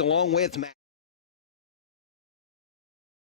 along with Matt.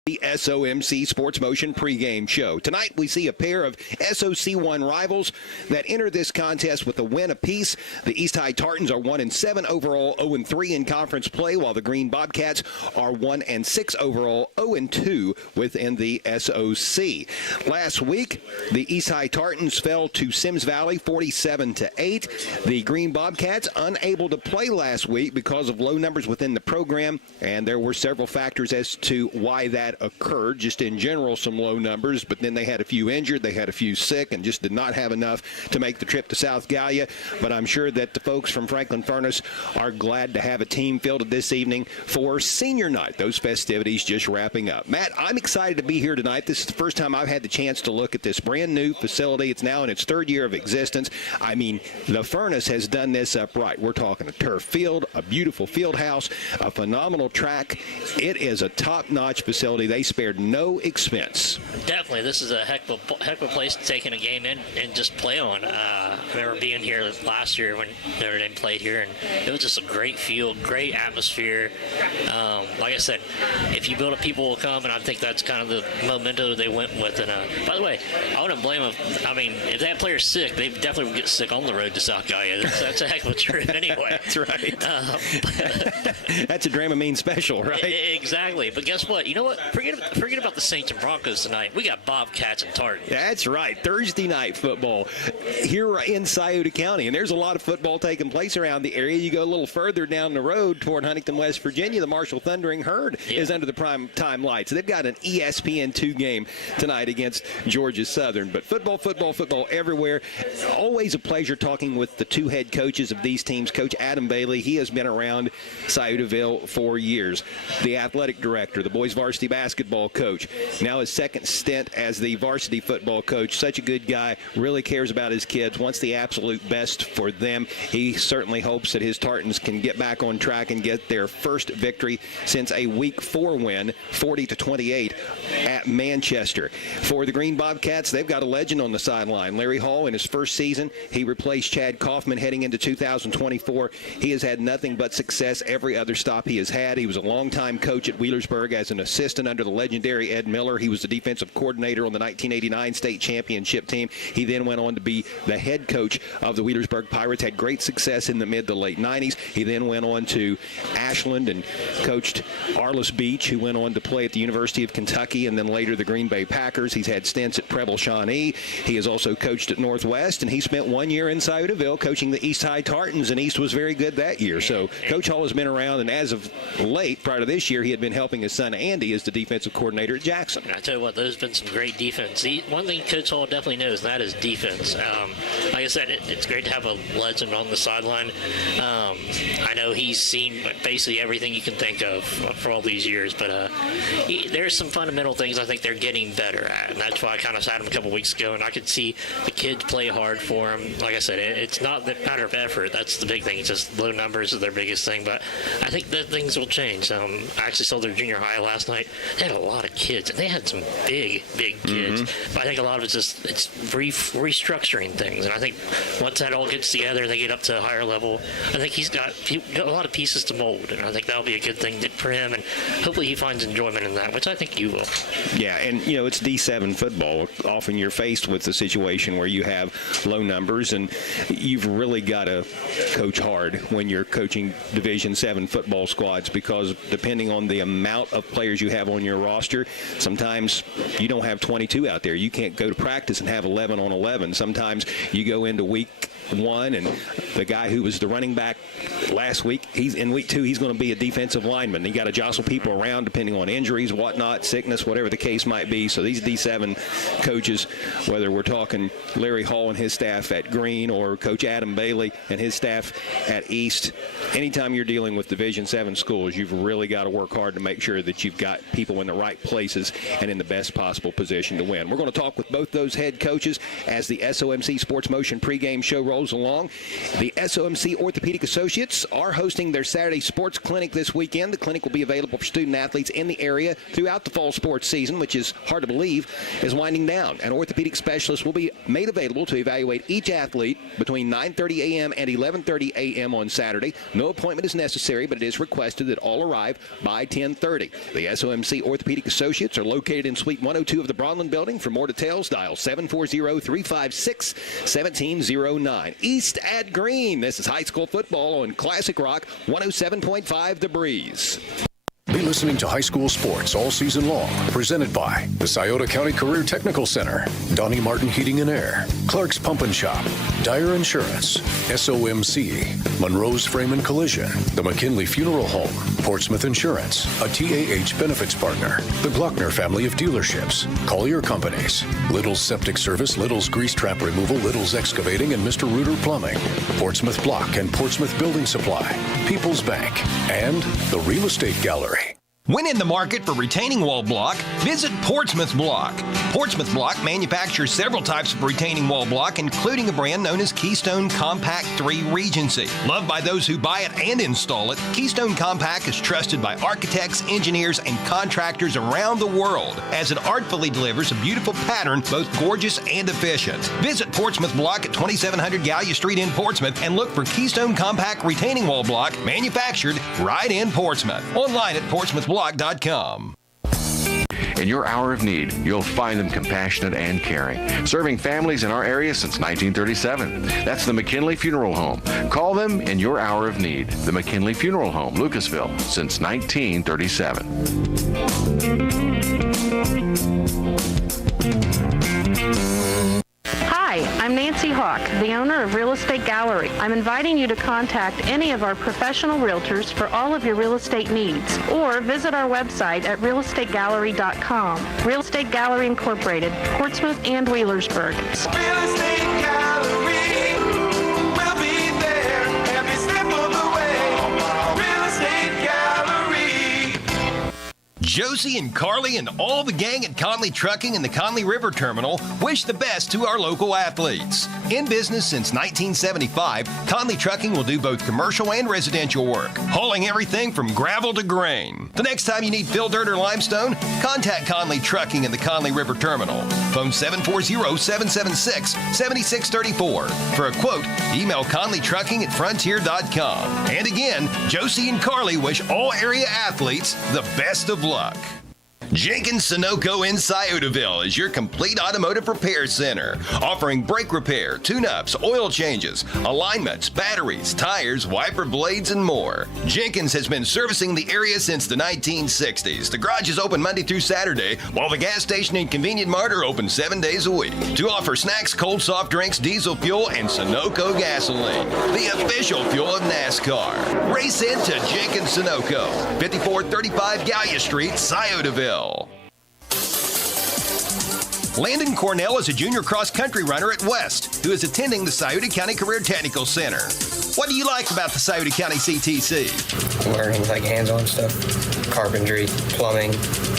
The SOMC Sports Motion pregame show. Tonight we see a pair of SOC1 rivals that enter this contest with a win apiece. The East High Tartans are 1-7 overall, 0-3 in conference play, while the Green Bobcats are 1-6 overall, 0-2 within the SOC. Last week, the East High Tartans fell to Sims Valley 47-8. The Green Bobcats unable to play last week because of low numbers within the program, and there were several factors as to why that occurred. Just in general, some low numbers, but then they had a few injured, they had a few sick, and just did not have enough to make the trip to South Gallia. But I'm sure that the folks from Franklin Furnace are glad to have a team fielded this evening for senior night. Those festivities just wrapping up. Matt, I'm excited to be here tonight. This is the first time I've had the chance to look at this brand new facility. It's now in its third year of existence. I mean, the Furnace has done this up right. We're talking a turf field, a beautiful field house, a phenomenal track. It is a top-notch facility. They spared no expense. Definitely. This is a heck of a place to take in a game in and just play on. I remember being here last year when Notre Dame played here, and it was just a great field, great atmosphere. Like I said, if you build it, people will come, and I think that's kind of the memento they went with. And by the way, I wouldn't blame them. I mean, if they had players sick, they definitely would get sick on the road to South Gallia. That's a heck of a trip anyway. That's right. That's a Dramamine special, right? Exactly. But guess what? You know what? Forget about the Saints and Broncos tonight. We got Bobcats and Tartans. That's right. Thursday night football here in Scioto County. And there's a lot of football taking place around the area. You go a little further down the road toward Huntington, West Virginia, the Marshall Thundering Herd is under the prime time lights. They've got an ESPN2 game tonight against Georgia Southern. But football everywhere. Always a pleasure talking with the two head coaches of these teams. Coach Adam Bailey, he has been around Sciotaville for years. The athletic director, the boys varsity basketball coach, now his second stint as the varsity football coach. Such a good guy, really cares about his kids, wants the absolute best for them. He certainly hopes that his Tartans can get back on track and get their first victory since a Week 4 win, 40-28 at Manchester. For the Green Bobcats, they've got a legend on the sideline. Larry Hall, in his first season, he replaced Chad Kaufman heading into 2024. He has had nothing but success every other stop he has had. He was a longtime coach at Wheelersburg as an assistant under the legendary Ed Miller. He was the defensive coordinator on the 1989 state championship team. He then went on to be the head coach of the Wheelersburg Pirates, had great success in the mid to late 90s. He then went on to Ashland and coached Arliss Beach, who went on to play at the University of Kentucky and then later the Green Bay Packers. He's had stints at Preble Shawnee. He has also coached at Northwest, and he spent 1 year in Sciotaville coaching the East High Tartans, and East was very good that year. So Coach Hall has been around, and as of late, prior to this year, he had been helping his son Andy as the defensive coordinator at Jackson. And I tell you what, there's been some great defense. One thing Coach Hall definitely knows, and that is defense. Like I said, it's great to have a legend on the sideline. I know he's seen basically everything you can think of for all these years, but there's some fundamental things I think they're getting better at, and that's why I kind of sat him a couple weeks ago, and I could see the kids play hard for him. Like I said, it's not the matter of effort. That's the big thing. It's just low numbers is their biggest thing, but I think that things will change. I actually saw their junior high last night. They had a lot of kids, and they had some big kids. But I think a lot of it's restructuring things, and I think once that all gets together, they get up to a higher level. I think he's got a lot of pieces to mold, and I think that'll be a good thing for him, and hopefully he finds enjoyment in that, which I think you will. Yeah, and it's D7 football. Often you're faced with a situation where you have low numbers, and you've really got to coach hard when you're coaching Division 7 football squads, because depending on the amount of players you have on your roster, sometimes you don't have 22 out there. You can't go to practice and have 11 on 11. Sometimes you go into week 1, and the guy who was the running back last week, he's in week 2, he's going to be a defensive lineman. You got to jostle people around depending on injuries, whatnot, sickness, whatever the case might be. So these D7 coaches, whether we're talking Larry Hall and his staff at Green or Coach Adam Bailey and his staff at East, anytime you're dealing with Division 7 schools, you've really got to work hard to make sure that you've got people in the right places and in the best possible position to win. We're going to talk with both those head coaches as the SOMC Sports Motion pregame show rolls rolls along. The SOMC Orthopedic Associates are hosting their Saturday sports clinic this weekend. The clinic will be available for student athletes in the area throughout the fall sports season, which is hard to believe is winding down. An orthopedic specialist will be made available to evaluate each athlete between 9:30 a.m. and 11:30 a.m. on Saturday. No appointment is necessary, but it is requested that all arrive by 10:30. The SOMC Orthopedic Associates are located in Suite 102 of the Bronlin Building. For more details, dial 740-356-1709. East at Green. This is high school football on Classic Rock 107.5 The Breeze. Be listening to high school sports all season long. Presented by the Scioto County Career Technical Center, Donnie Martin Heating and Air, Clark's Pump and Shop, Dyer Insurance, SOMC, Monroe's Frame and Collision, the McKinley Funeral Home, Portsmouth Insurance, a TAH benefits partner, the Glockner family of dealerships, Collier Companies, Little's Septic Service, Little's Grease Trap Removal, Little's Excavating, and Mr. Reuter Plumbing, Portsmouth Block and Portsmouth Building Supply, People's Bank, and the Real Estate Gallery. When in the market for retaining wall block, visit Portsmouth Block. Portsmouth Block manufactures several types of retaining wall block, including a brand known as Keystone Compact 3 Regency. Loved by those who buy it and install it, Keystone Compact is trusted by architects, engineers, and contractors around the world, as it artfully delivers a beautiful pattern, both gorgeous and efficient. Visit Portsmouth Block at 2700 Gallia Street in Portsmouth and look for Keystone Compact retaining wall block manufactured right in Portsmouth. Online at portsmouthblock.com. In your hour of need, you'll find them compassionate and caring, serving families in our area since 1937. That's the McKinley Funeral Home. Call them in your hour of need. The McKinley Funeral Home, Lucasville, since 1937. Hi, I'm Nancy Hawk, the owner of Real Estate Gallery. I'm inviting you to contact any of our professional realtors for all of your real estate needs, or visit our website at realestategallery.com. Real Estate Gallery Incorporated, Portsmouth and Wheelersburg. Real Estate Gallery, we'll be there every step of the way. Real Estate Gallery. Josie and Carly and all the gang at Conley Trucking and the Conley River Terminal wish the best to our local athletes. In business since 1975, Conley Trucking will do both commercial and residential work, hauling everything from gravel to grain. The next time you need fill dirt or limestone, contact Conley Trucking and the Conley River Terminal. Phone 740-776-7634. For a quote, email conleytrucking@frontier.com. And again, Josie and Carly wish all area athletes the best of luck. Jenkins Sunoco in Sciotaville is your complete automotive repair center, offering brake repair, tune-ups, oil changes, alignments, batteries, tires, wiper blades, and more. Jenkins has been servicing the area since the 1960s. The garage is open Monday through Saturday, while the gas station and convenient mart are open 7 days a week to offer snacks, cold soft drinks, diesel fuel, and Sunoco gasoline, the official fuel of NASCAR. Race into Jenkins Sunoco, 5435 Gallia Street, Sciotaville. Landon Cornell is a junior cross-country runner at West who is attending the Scioto County Career Technical Center. What do you like about the Scioto County CTC? Learning like hands-on stuff, carpentry, plumbing,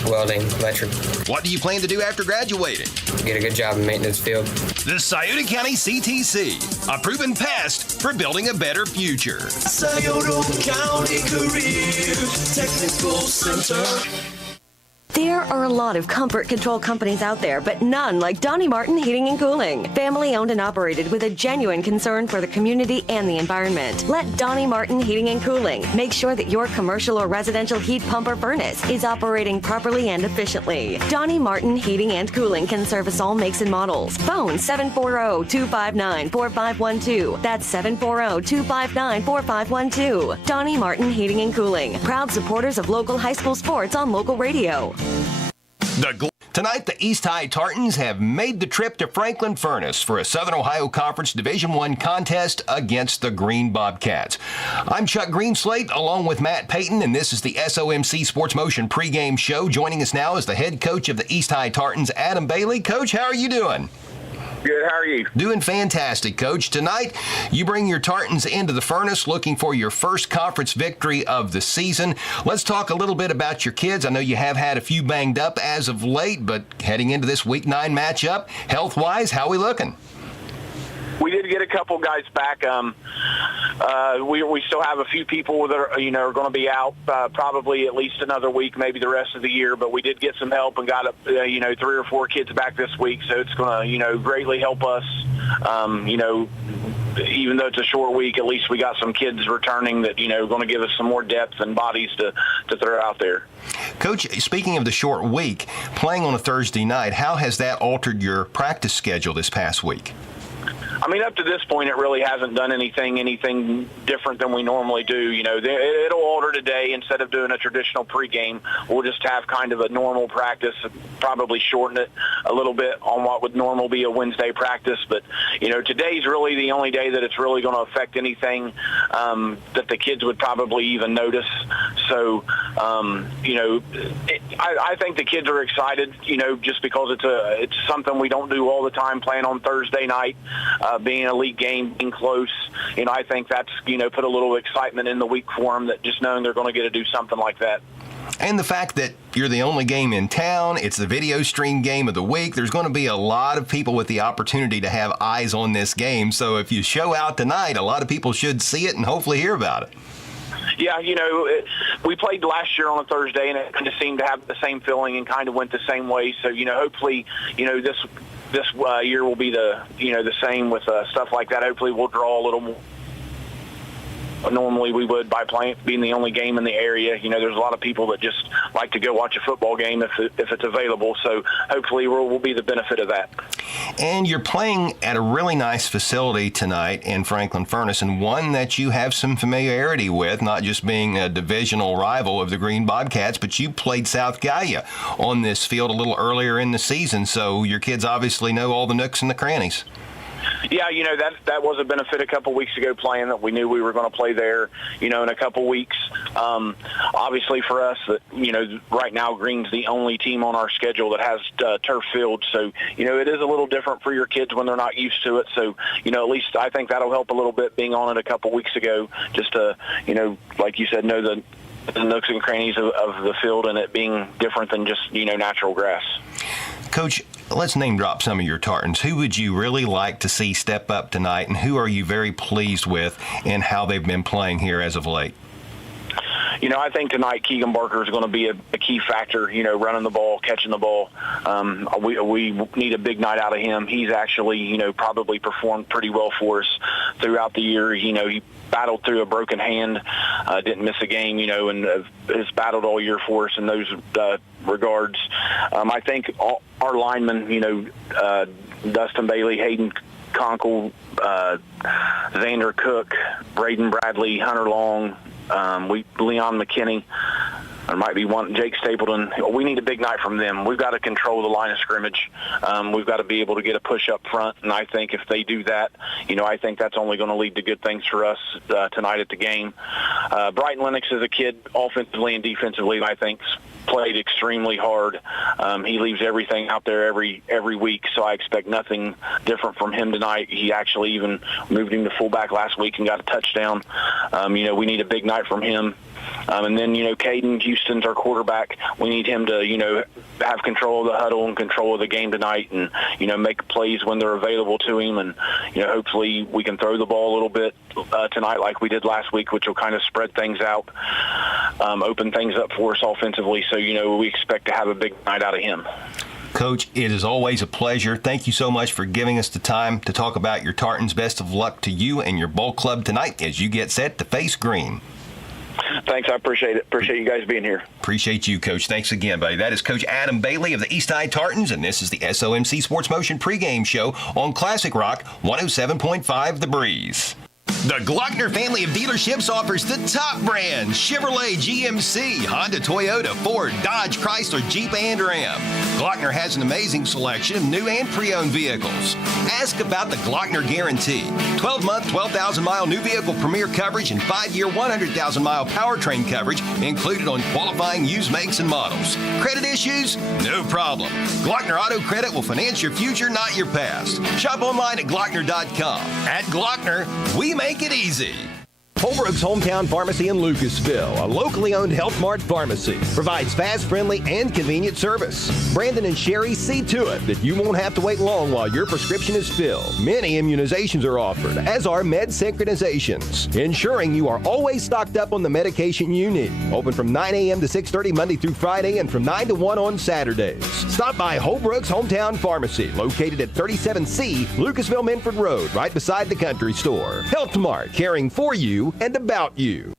welding, electric. What do you plan to do after graduating? Get a good job in maintenance field. The Scioto County CTC, a proven past for building a better future. Scioto County Career Technical Center. There are a lot of comfort control companies out there, but none like Donnie Martin Heating and Cooling. Family owned and operated with a genuine concern for the community and the environment. Let Donnie Martin Heating and Cooling make sure that your commercial or residential heat pump or furnace is operating properly and efficiently. Donnie Martin Heating and Cooling can service all makes and models. Phone 740-259-4512. That's 740-259-4512. Donnie Martin Heating and Cooling. Proud supporters of local high school sports on local radio. Tonight, the East High Tartans have made the trip to Franklin Furnace for a Southern Ohio Conference Division I contest against the Green Bobcats. I'm Chuck Greenslate along with Matt Payton, and this is the SOMC Sports Motion pregame show. Joining us now is the head coach of the East High Tartans, Adam Bailey. Coach, how are you doing? Good. How are you? Doing fantastic, Coach. Tonight, you bring your Tartans into the Furnace looking for your first conference victory of the season. Let's talk a little bit about your kids. I know you have had a few banged up as of late, but heading into this Week 9 matchup, health-wise, how are we looking? We did get a couple guys back. We still have a few people that are going to be out probably at least another week, maybe the rest of the year. But we did get some help and got 3 or 4 kids back this week, so it's going to greatly help us. Even though it's a short week, at least we got some kids returning that going to give us some more depth and bodies to throw out there. Coach, speaking of the short week, playing on a Thursday night, how has that altered your practice schedule this past week? I mean, up to this point, it really hasn't done anything different than we normally do. It'll alter today. Instead of doing a traditional pregame, we'll just have kind of a normal practice, probably shorten it a little bit on what would normally be a Wednesday practice. But, today's really the only day that it's really going to affect anything that the kids would probably even notice. So, I think the kids are excited, just because it's something we don't do all the time, playing on Thursday night. Being a league game, being close, I think that's, put a little excitement in the week for them, that just knowing they're going to get to do something like that. And the fact that you're the only game in town, it's the video stream game of the week, there's going to be a lot of people with the opportunity to have eyes on this game. So if you show out tonight, a lot of people should see it and hopefully hear about it. Yeah, we played last year on a Thursday, and it kind of seemed to have the same feeling and kind of went the same way. So, hopefully, this year will be the same with stuff like that. Hopefully we'll draw a little more normally we would by being the only game in the area. There's a lot of people that just like to go watch a football game if it's available. So hopefully we'll be the benefit of that. And you're playing at a really nice facility tonight in Franklin Furnace, and one that you have some familiarity with, not just being a divisional rival of the Green Bobcats, but you played South Gallia on this field a little earlier in the season, so your kids obviously know all the nooks and the crannies. Yeah, that was a benefit a couple weeks ago playing, that we knew we were going to play there, in a couple weeks. Obviously for us, right now Green's the only team on our schedule that has turf field. So, it is a little different for your kids when they're not used to it. So, at least I think that'll help a little bit being on it a couple weeks ago, just to, like you said, know the nooks and crannies of the field and it being different than just, natural grass. Coach, let's name drop some of your Tartans. Who would you really like to see step up tonight, and who are you very pleased with in how they've been playing here as of late? I think tonight Keegan Barker is going to be a key factor, running the ball, catching the ball. We need a big night out of him. He's actually, probably performed pretty well for us throughout the year. He battled through a broken hand, didn't miss a game, and has battled all year for us in those regards. I think our linemen, Dustin Bailey, Hayden Conkle, Xander Cook, Braden Bradley, Hunter Long, Leon McKinney, there might be one, Jake Stapleton. We need a big night from them. We've got to control the line of scrimmage. We've got to be able to get a push up front, and I think if they do that, I think that's only going to lead to good things for us tonight at the game. Brighton Lennox is a kid, offensively and defensively, I think played extremely hard. He leaves everything out there every week, so I expect nothing different from him tonight. He actually even moved him to fullback last week and got a touchdown. We need a big night from him. And then, Caden Houston's our quarterback. We need him to, have control of the huddle and control of the game tonight and, make plays when they're available to him. And, hopefully we can throw the ball a little bit tonight like we did last week, which will kind of spread things out, open things up for us offensively. So, we expect to have a big night out of him. Coach, it is always a pleasure. Thank you so much for giving us the time to talk about your Tartans. Best of luck to you and your ball club tonight as you get set to face Green. Thanks. I appreciate it. Appreciate you guys being here. Appreciate you, Coach. Thanks again, buddy. That is Coach Adam Bailey of the East Side Tartans, and this is the SOMC Sports Motion pregame show on Classic Rock 107.5 The Breeze. The Glockner family of dealerships offers the top brands: Chevrolet, GMC, Honda, Toyota, Ford, Dodge, Chrysler, Jeep, and Ram. Glockner has an amazing selection of new and pre-owned vehicles. Ask about the Glockner Guarantee. 12-month, 12,000-mile new vehicle premier coverage and 5-year, 100,000-mile powertrain coverage included on qualifying used makes and models. Credit issues? No problem. Glockner Auto Credit will finance your future, not your past. Shop online at Glockner.com. At Glockner, we make it easy. Holbrook's Hometown Pharmacy in Lucasville, a locally owned Health Mart pharmacy, provides fast, friendly, and convenient service. Brandon and Sherry see to it that you won't have to wait long while your prescription is filled. Many immunizations are offered, as are med synchronizations, ensuring you are always stocked up on the medication you need. Open from 9 a.m. to 6:30 Monday through Friday and from 9 to 1 on Saturdays. Stop by Holbrook's Hometown Pharmacy, located at 37C Lucasville Minford Road, right beside the country store. Health Mart, caring for you and about you.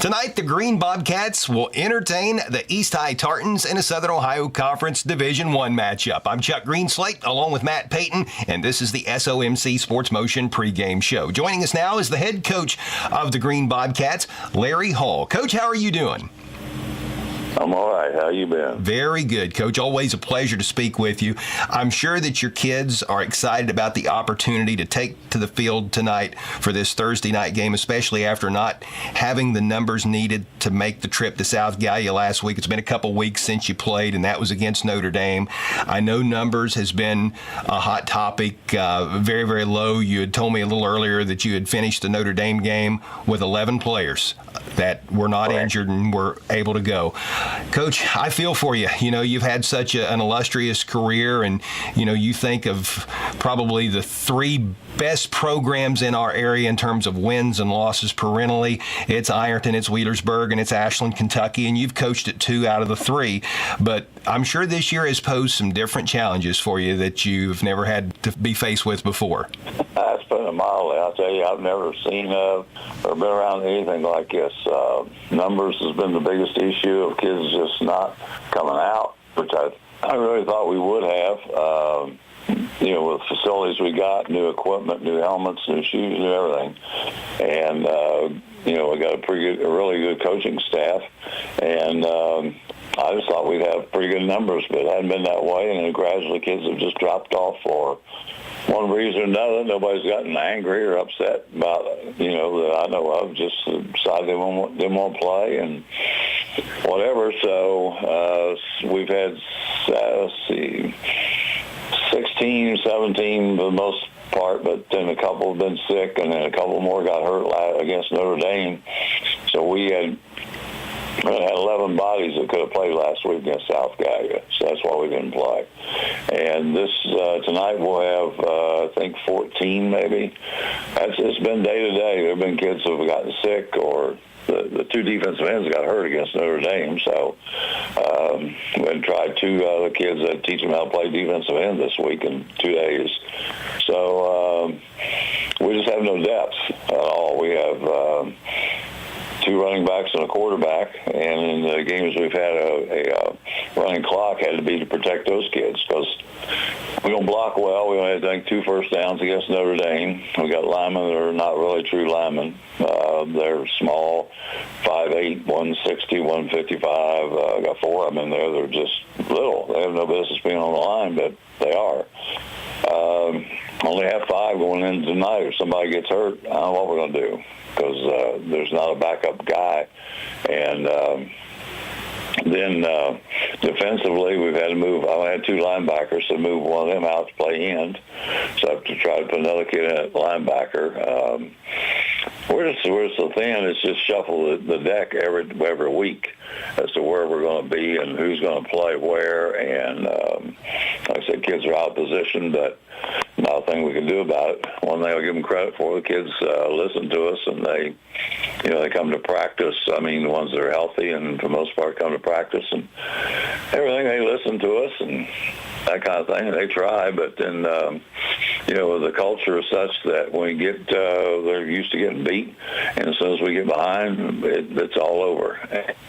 Tonight, the Green Bobcats will entertain the East High Tartans in a Southern Ohio Conference Division I matchup. I'm Chuck Greenslate, along with Matt Payton, and this is the SOMC Sports Motion pregame show. Joining us now is the head coach of the Green Bobcats, Larry Hall. Coach, how are you doing? I'm all right. How you been? Very good, Coach. Always a pleasure to speak with you. I'm sure that your kids are excited about the opportunity to take to the field tonight for this Thursday night game, especially after not having the numbers needed to make the trip to South Gallia last week. It's been a couple weeks since you played, and that was against Notre Dame. I know numbers has been a hot topic, very, very low. You had told me a little earlier that you had finished the Notre Dame game with 11 players that were not injured and were able to go. Coach, I feel for you. You know, you've had such an illustrious career, and, you know, you think of probably the three best programs in our area in terms of wins and losses perennially. It's Ironton, it's Wheelersburg, and it's Ashland, Kentucky, and you've coached at 2 out of the 3. But I'm sure this year has posed some different challenges for you that you've never had to be faced with before. It's been a mildly. I'll tell you, I've never seen or been around anything like this. Numbers has been the biggest issue of kids just not coming out, which I really thought we would have. You know, with facilities we got, new equipment, new helmets, new shoes, new everything. And, you know, we got a really good coaching staff. And I just thought we'd have pretty good numbers, but it hadn't been that way. And then gradually kids have just dropped off for one reason or another. Nobody's gotten angry or upset about, you know, that I know of, just decided they didn't want to play and whatever. So we've had, let's see, 16, 17 for the most part, but then a couple have been sick, and then a couple more got hurt against Notre Dame. So we had 11 bodies that could have played last week against South Gallia, so that's why we didn't play. And this tonight we'll have, I think, 14 maybe. It's been day to day. There have been kids who have gotten sick, or the 2 defensive ends got hurt against Notre Dame. So we had tried 2 other kids that teach them how to play defensive end this week in 2 days. So we just have no depth at all. We have 2 running backs and a quarterback, and in the games we've had a running clock had to be to protect those kids because we don't block well. We only had, I think, 2 first downs against Notre Dame. We got linemen that are not really true linemen. They're small, 5'8", 160, 155. I got 4 of them in there. They're just little. They have no business being on the line, but they are. Only have 5 going in tonight. If somebody gets hurt, I don't know what we're going to do, because there's not a backup guy. And then defensively, we've had to move. I had 2 linebackers to move one of them out to play end. So I have to try to put another kid in at linebacker. We're so thin, it's just shuffle the deck every week as to where we're going to be and who's going to play where. And like I said, kids are out of position, but not a thing we can do about it. One thing I'll give them credit for, the kids listen to us, and they come to practice. I mean, the ones that are healthy and for the most part come to practice and everything, they listen to us and that kind of thing. They try, but then, the culture is such that when we get, they're used to getting beat, and as soon as we get behind, it's all over.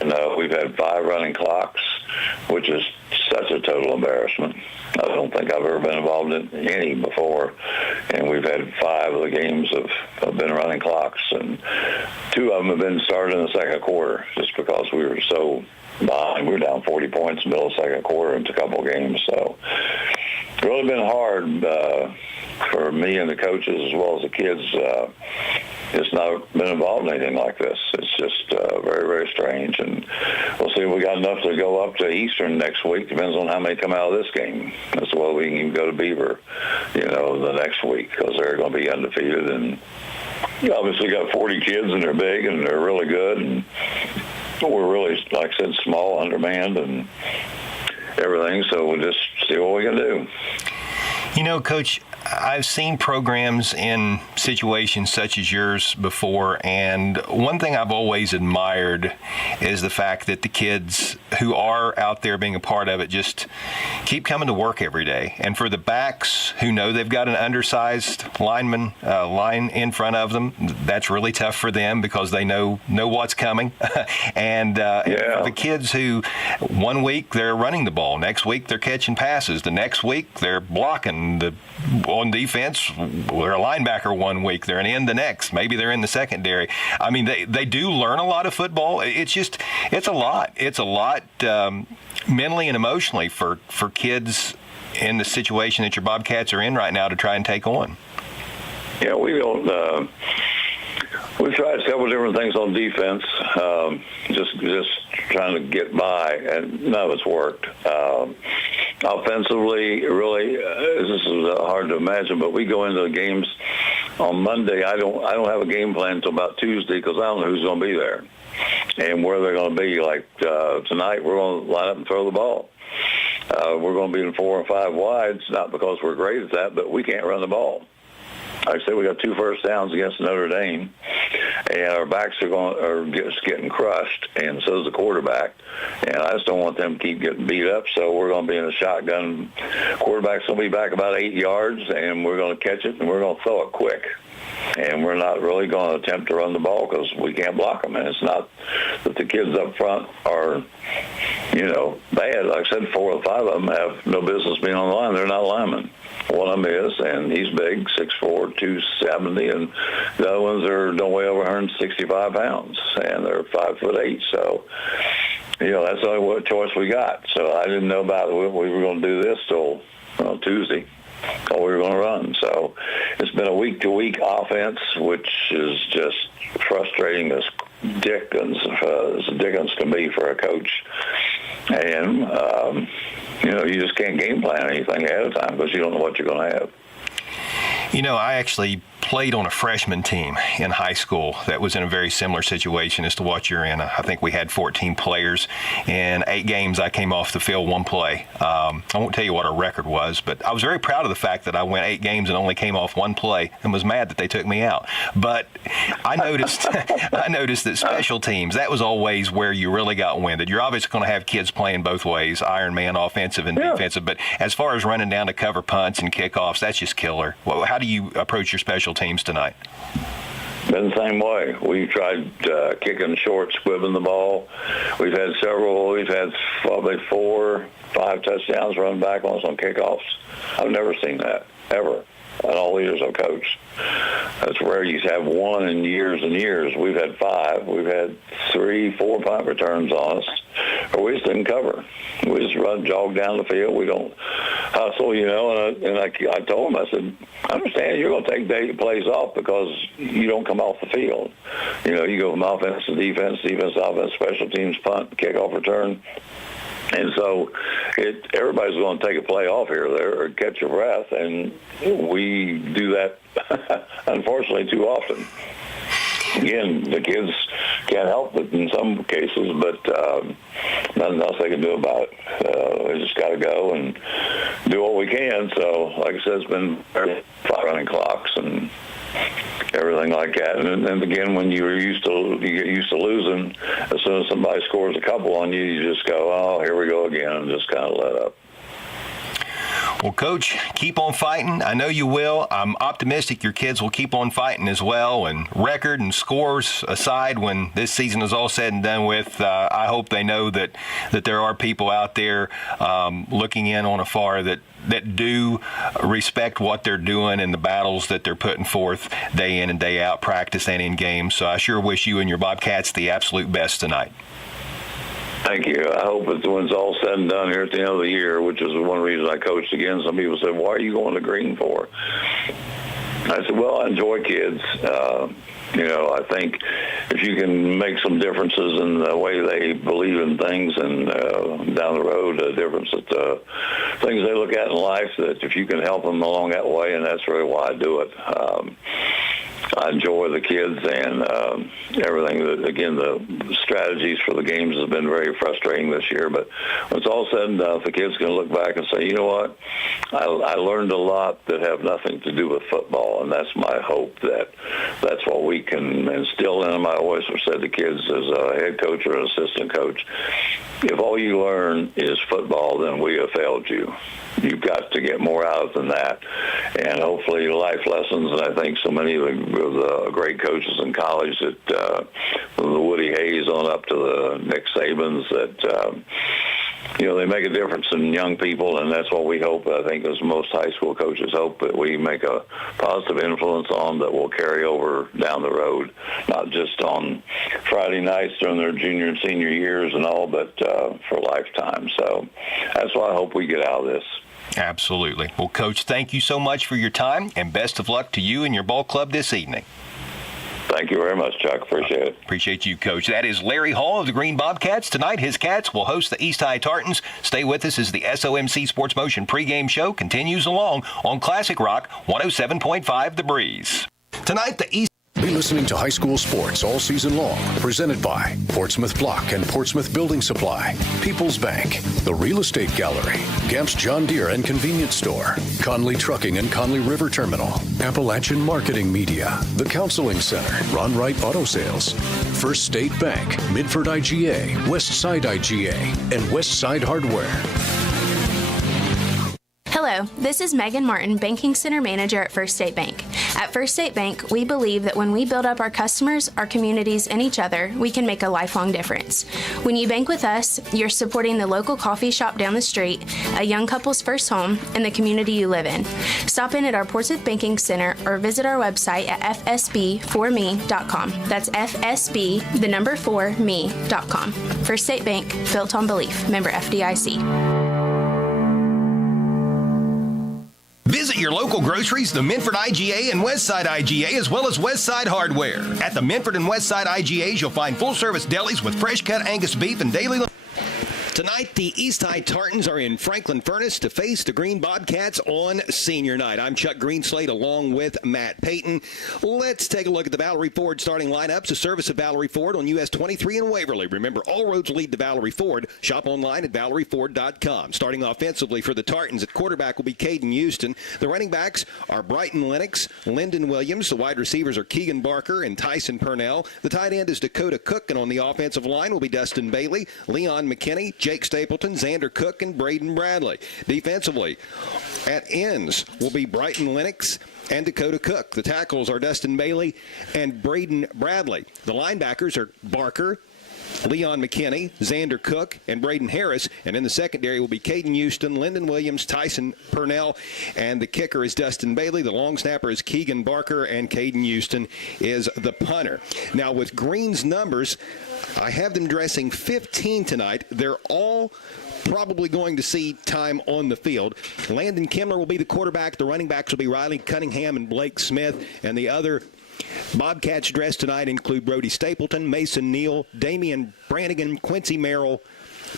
And we've had 5 running clocks, which is such a total embarrassment. I don't think I've ever been involved in any before, and we've had 5 of the games have been running clocks, and 2 of them have been started in the second quarter just because we were so behind. We were down 40 points in the middle of the second quarter into a couple of games, so it's really been hard for me and the coaches as well as the kids. It's not been involved in anything like this. It's just very, very strange. And we'll see if we got enough to go up to Eastern next week. Depends on how many come out of this game. As well, we can even go to Beaver, the next week, because they're going to be undefeated. And you obviously got 40 kids, and they're big, and they're really good, and we're really, like I said, small, undermanned, and everything, so we'll just see what we can do. You know, Coach, I've seen programs in situations such as yours before, and one thing I've always admired is the fact that the kids who are out there being a part of it just keep coming to work every day. And for the backs who know they've got an undersized lineman line in front of them, that's really tough for them because they know what's coming. And for the kids who 1 week they're running the ball, next week they're catching passes, the next week they're blocking on defense. They're a linebacker 1 week, they're an end the next, maybe they're in the secondary. I mean, they do learn a lot of football. It's a lot mentally and emotionally for kids in the situation that your Bobcats are in right now to try and take on. Yeah, we don't. We've tried several different things on defense, just trying to get by, and none of it's worked. Offensively, really, this is hard to imagine, but we go into the games on Monday. I don't have a game plan until about Tuesday because I don't know who's going to be there and where they're going to be. Like tonight, we're going to line up and throw the ball. We're going to be in 4 and 5 wides, not because we're great at that, but we can't run the ball. Like I said, we got 2 first downs against Notre Dame, and our backs are just getting crushed, and so is the quarterback. And I just don't want them to keep getting beat up, so we're going to be in a shotgun. Quarterback's going to be back about 8 yards, and we're going to catch it, and we're going to throw it quick. And we're not really going to attempt to run the ball because we can't block them. And it's not that the kids up front are, bad. Like I said, 4 or 5 of them have no business being on the line. They're not linemen. One of them is, and he's big, 6'4", 270, and the other ones don't weigh over 165 pounds, and they're 5'8". So, that's the only choice we got. So I didn't know about we were going to do this till Tuesday. All we were going to run. So it's been a week-to-week offense, which is just frustrating as Dickens can be for a coach. And, you just can't game plan anything ahead of time because you don't know what you're going to have. I actually played on a freshman team in high school that was in a very similar situation as to what you're in. I think we had 14 players. In 8 games, I came off the field 1 play. I won't tell you what our record was, but I was very proud of the fact that I went 8 games and only came off 1 play and was mad that they took me out. But I noticed that special teams, that was always where you really got winded. You're obviously going to have kids playing both ways, Iron Man, offensive and defensive. But as far as running down to cover punts and kickoffs, that's just killer. Well, how do you approach your special teams tonight? Been the same way. We've tried kicking short, squibbing the ball. We've had several. We've had probably 4, 5 touchdowns run back on us on kickoffs. I've never seen that, ever, in all the years I've coached. That's rare. You have 1 in years and years. We've had 5. We've had 3, 4 punt returns on us, or we just didn't cover. We just jog down the field. We don't hustle, and I told him, I said, I understand you're going to take plays off because you don't come off the field. You go from offense to defense, offense, special teams, punt, kickoff, return. And so everybody's going to take a play off here or there or catch your breath, and we do that, unfortunately, too often. Again, the kids can't help it in some cases, but nothing else they can do about it. We just got to go and do what we can. So, like I said, it's been running clocks and everything like that. And again, when you get used to losing, as soon as somebody scores a couple on you, you just go, oh, here we go again, and just kind of let up. Well, Coach, keep on fighting. I know you will. I'm optimistic your kids will keep on fighting as well. And record and scores aside, when this season is all said and done with, I hope they know that there are people out there looking in on afar that do respect what they're doing and the battles that they're putting forth day in and day out, practice and in games. So I sure wish you and your Bobcats the absolute best tonight. Thank you. I hope that when it's all said and done here at the end of the year, which is one reason I coached again, some people said, why are you going to Green for? I said, well, I enjoy kids. I think if you can make some differences in the way they believe in things and down the road, a difference that things they look at in life, that if you can help them along that way, and that's really why I do it. I enjoy the kids and everything. Again, the strategies for the games has been very frustrating this year. But when it's all said and done, the kids can look back and say, you know what, I learned a lot that have nothing to do with football, and that's my hope that that's what we can instill in them. I always have said to kids as a head coach or an assistant coach, if all you learn is football, then we have failed you. You've got to get more out than that. And hopefully life lessons, and I think so many of the great coaches in college that from the Woody Hayes on up to the Nick Sabans that, they make a difference in young people, and that's what we hope. I think as most high school coaches hope that we make a positive influence on that will carry over down the road, not just on Friday nights during their junior and senior years and all, but for a lifetime. So that's what I hope we get out of this. Absolutely. Well, Coach, thank you so much for your time, and best of luck to you and your ball club this evening. Thank you very much, Chuck. Appreciate it. Appreciate you, Coach. That is Larry Hall of the Green Bobcats. Tonight, his Cats will host the East High Tartans. Stay with us as the SOMC Sports Motion pregame show continues along on Classic Rock 107.5 The Breeze. Tonight, the East... Be listening to high school sports all season long. Presented by Portsmouth Block and Portsmouth Building Supply, People's Bank, The Real Estate Gallery, Gamp's John Deere and Convenience Store, Conley Trucking and Conley River Terminal, Appalachian Marketing Media, The Counseling Center, Ron Wright Auto Sales, First State Bank, Midford IGA, West Side IGA, and West Side Hardware. Hello, this is Megan Martin, Banking Center Manager at First State Bank. At First State Bank, we believe that when we build up our customers, our communities, and each other, we can make a lifelong difference. When you bank with us, you're supporting the local coffee shop down the street, a young couple's first home, and the community you live in. Stop in at our Portsmouth Banking Center or visit our website at fsb4me.com. That's FSB, the number 4me.com. First State Bank, built on belief. Member FDIC. Visit your local groceries, the Minford IGA and Westside IGA, as well as Westside Hardware. At the Minford and Westside IGAs, you'll find full-service delis with fresh-cut Angus beef and daily... Tonight, the East High Tartans are in Franklin Furnace to face the Green Bobcats on senior night. I'm Chuck Greenslade along with Matt Payton. Let's take a look at the Valerie Ford starting lineups. A service of Valerie Ford on US 23 in Waverly. Remember, all roads lead to Valerie Ford. Shop online at ValerieFord.com. Starting offensively for the Tartans at quarterback will be Caden Houston. The running backs are Brighton Lennox, Lyndon Williams. The wide receivers are Keegan Barker and Tyson Purnell. The tight end is Dakota Cook, and on the offensive line will be Dustin Bailey, Leon McKinney, Jake Stapleton, Xander Cook, and Braden Bradley. Defensively, at ends will be Brighton Lennox and Dakota Cook. The tackles are Dustin Bailey and Braden Bradley. The linebackers are Barker, Leon McKinney, Xander Cook, and Braden Harris. And in the secondary will be Caden Houston, Lyndon Williams, Tyson Purnell, and the kicker is Dustin Bailey. The long snapper is Keegan Barker, and Caden Houston is the punter. Now, with Green's numbers, I have them dressing 15 tonight. They're all probably going to see time on the field. Landon Kimler will be the quarterback. The running backs will be Riley Cunningham and Blake Smith. And the other Bobcats dressed tonight include Brody Stapleton, Mason Neal, Damian Brannigan, Quincy Merrill,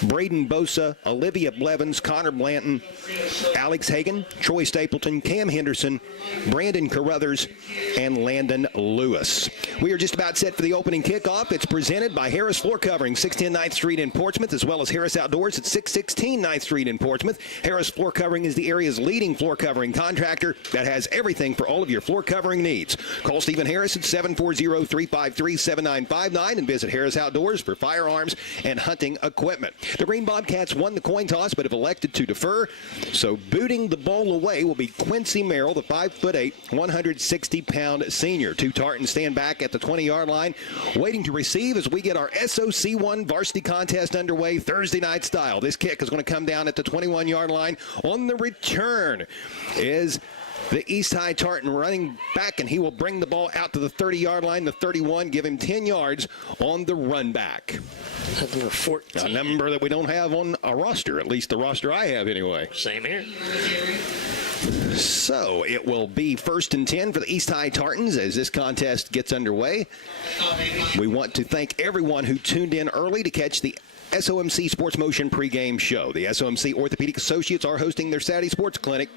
Braden Bosa, Olivia Blevins, Connor Blanton, Alex Hagan, Troy Stapleton, Cam Henderson, Brandon Carruthers, and Landon Lewis. We are just about set for the opening kickoff. It's presented by Harris Floor Covering, 610 9th Street in Portsmouth, as well as Harris Outdoors at 616 9th Street in Portsmouth. Harris Floor Covering is the area's leading floor covering contractor that has everything for all of your floor covering needs. Call Stephen Harris at 740-353-7959 and visit Harris Outdoors for firearms and hunting equipment. The Green Bobcats won the coin toss but have elected to defer, so booting the ball away will be Quincy Merrill, the 5'8", 160-pound senior. Two Tartans stand back at the 20-yard line, waiting to receive as we get our SOC1 varsity contest underway Thursday night style. This kick is going to come down at the 21-yard line. On the return is the East High Tartan running back, and he will bring the ball out to the 30-yard line, the 31, give him 10 yards on the run back. Number 14. A number that we don't have on a roster, at least the roster I have anyway. Same here. So it will be 1st and 10 for the East High Tartans as this contest gets underway. We want to thank everyone who tuned in early to catch the SOMC Sports Motion pregame show. The SOMC Orthopedic Associates are hosting their Saturday Sports Clinic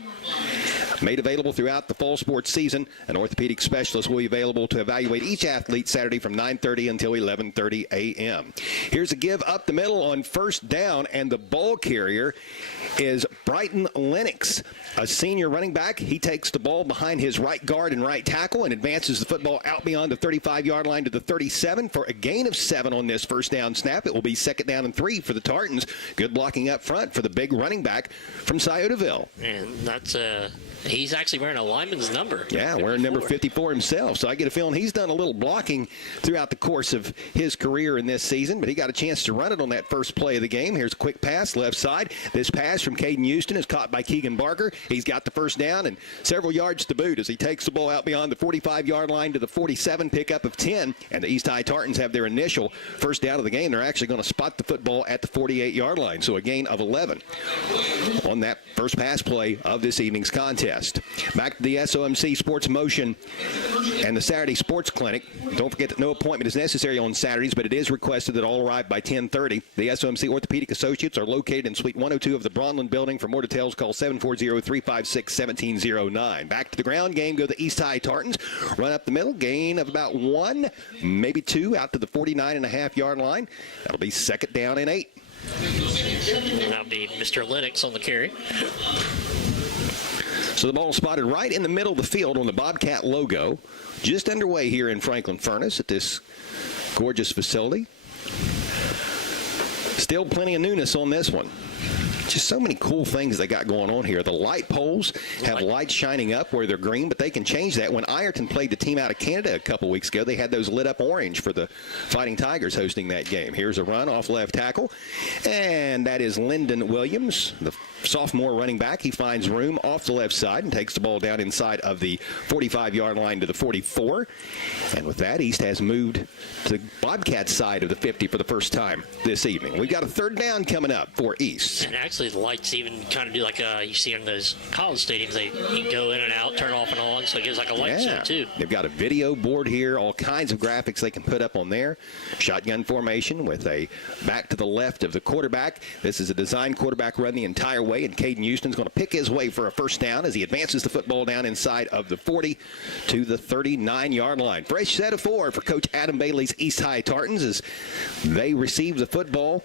Made available throughout the fall sports season, an orthopedic specialist will be available to evaluate each athlete Saturday from 9:30 until 11:30 a.m. Here's a give up the middle on first down, and the ball carrier is Brighton Lennox, a senior running back. He takes the ball behind his right guard and right tackle and advances the football out beyond the 35-yard line to the 37 for a gain of 7 on this first down snap. It will be 2nd down and 3 for the Tartans. Good blocking up front for the big running back from Sciotaville. And that's he's actually wearing a lineman's number. Yeah, wearing number 54 himself. So I get a feeling he's done a little blocking throughout the course of his career in this season, but he got a chance to run it on that first play of the game. Here's a quick pass left side. This pass from Caden Houston is caught by Keegan Barker. He's got the first down and several yards to boot as he takes the ball out beyond the 45-yard line to the 47, pickup of 10. And the East High Tartans have their initial first down of the game. They're actually going to spot the football at the 48-yard line, so a gain of 11 on that first pass play of this evening's contest. Back to the SOMC Sports Motion and the Saturday Sports Clinic. Don't forget that no appointment is necessary on Saturdays, but it is requested that all arrive by 10:30. The SOMC Orthopedic Associates are located in Suite 102 of the Bronlin Building. For more details, call 740-356-1709. Back to the ground game go the East High Tartans. Run up the middle, gain of about 1, maybe 2, out to the 49.5-yard line. That'll be 2nd down and 8. That'll be Mr. Lennox on the carry. So the ball spotted right in the middle of the field on the Bobcat logo. Just underway here in Franklin Furnace at this gorgeous facility. Still plenty of newness on this one. Just so many cool things they got going on here. The light poles have lights shining up where they're green, but they can change that. When Ireton played the team out of Canada a couple weeks ago, they had those lit up orange for the Fighting Tigers hosting that game. Here's a run off left tackle, and that is Lyndon Williams, the sophomore running back. He finds room off the left side and takes the ball down inside of the 45-yard line to the 44. And with that, East has moved to the Bobcats side of the 50 for the first time this evening. We've got a 3rd down coming up for East. And actually, the lights even kind of do like you see in those college stadiums. They you go in and out, turn off and on, so it gives like a light show too. They've got a video board here, all kinds of graphics they can put up on there. Shotgun formation with a back to the left of the quarterback. This is a design quarterback run the entire way, and Caden Houston's going to pick his way for a first down as he advances the football down inside of the 40 to the 39-yard line. Fresh set of 4 for Coach Adam Bailey's East High Tartans as they receive the football.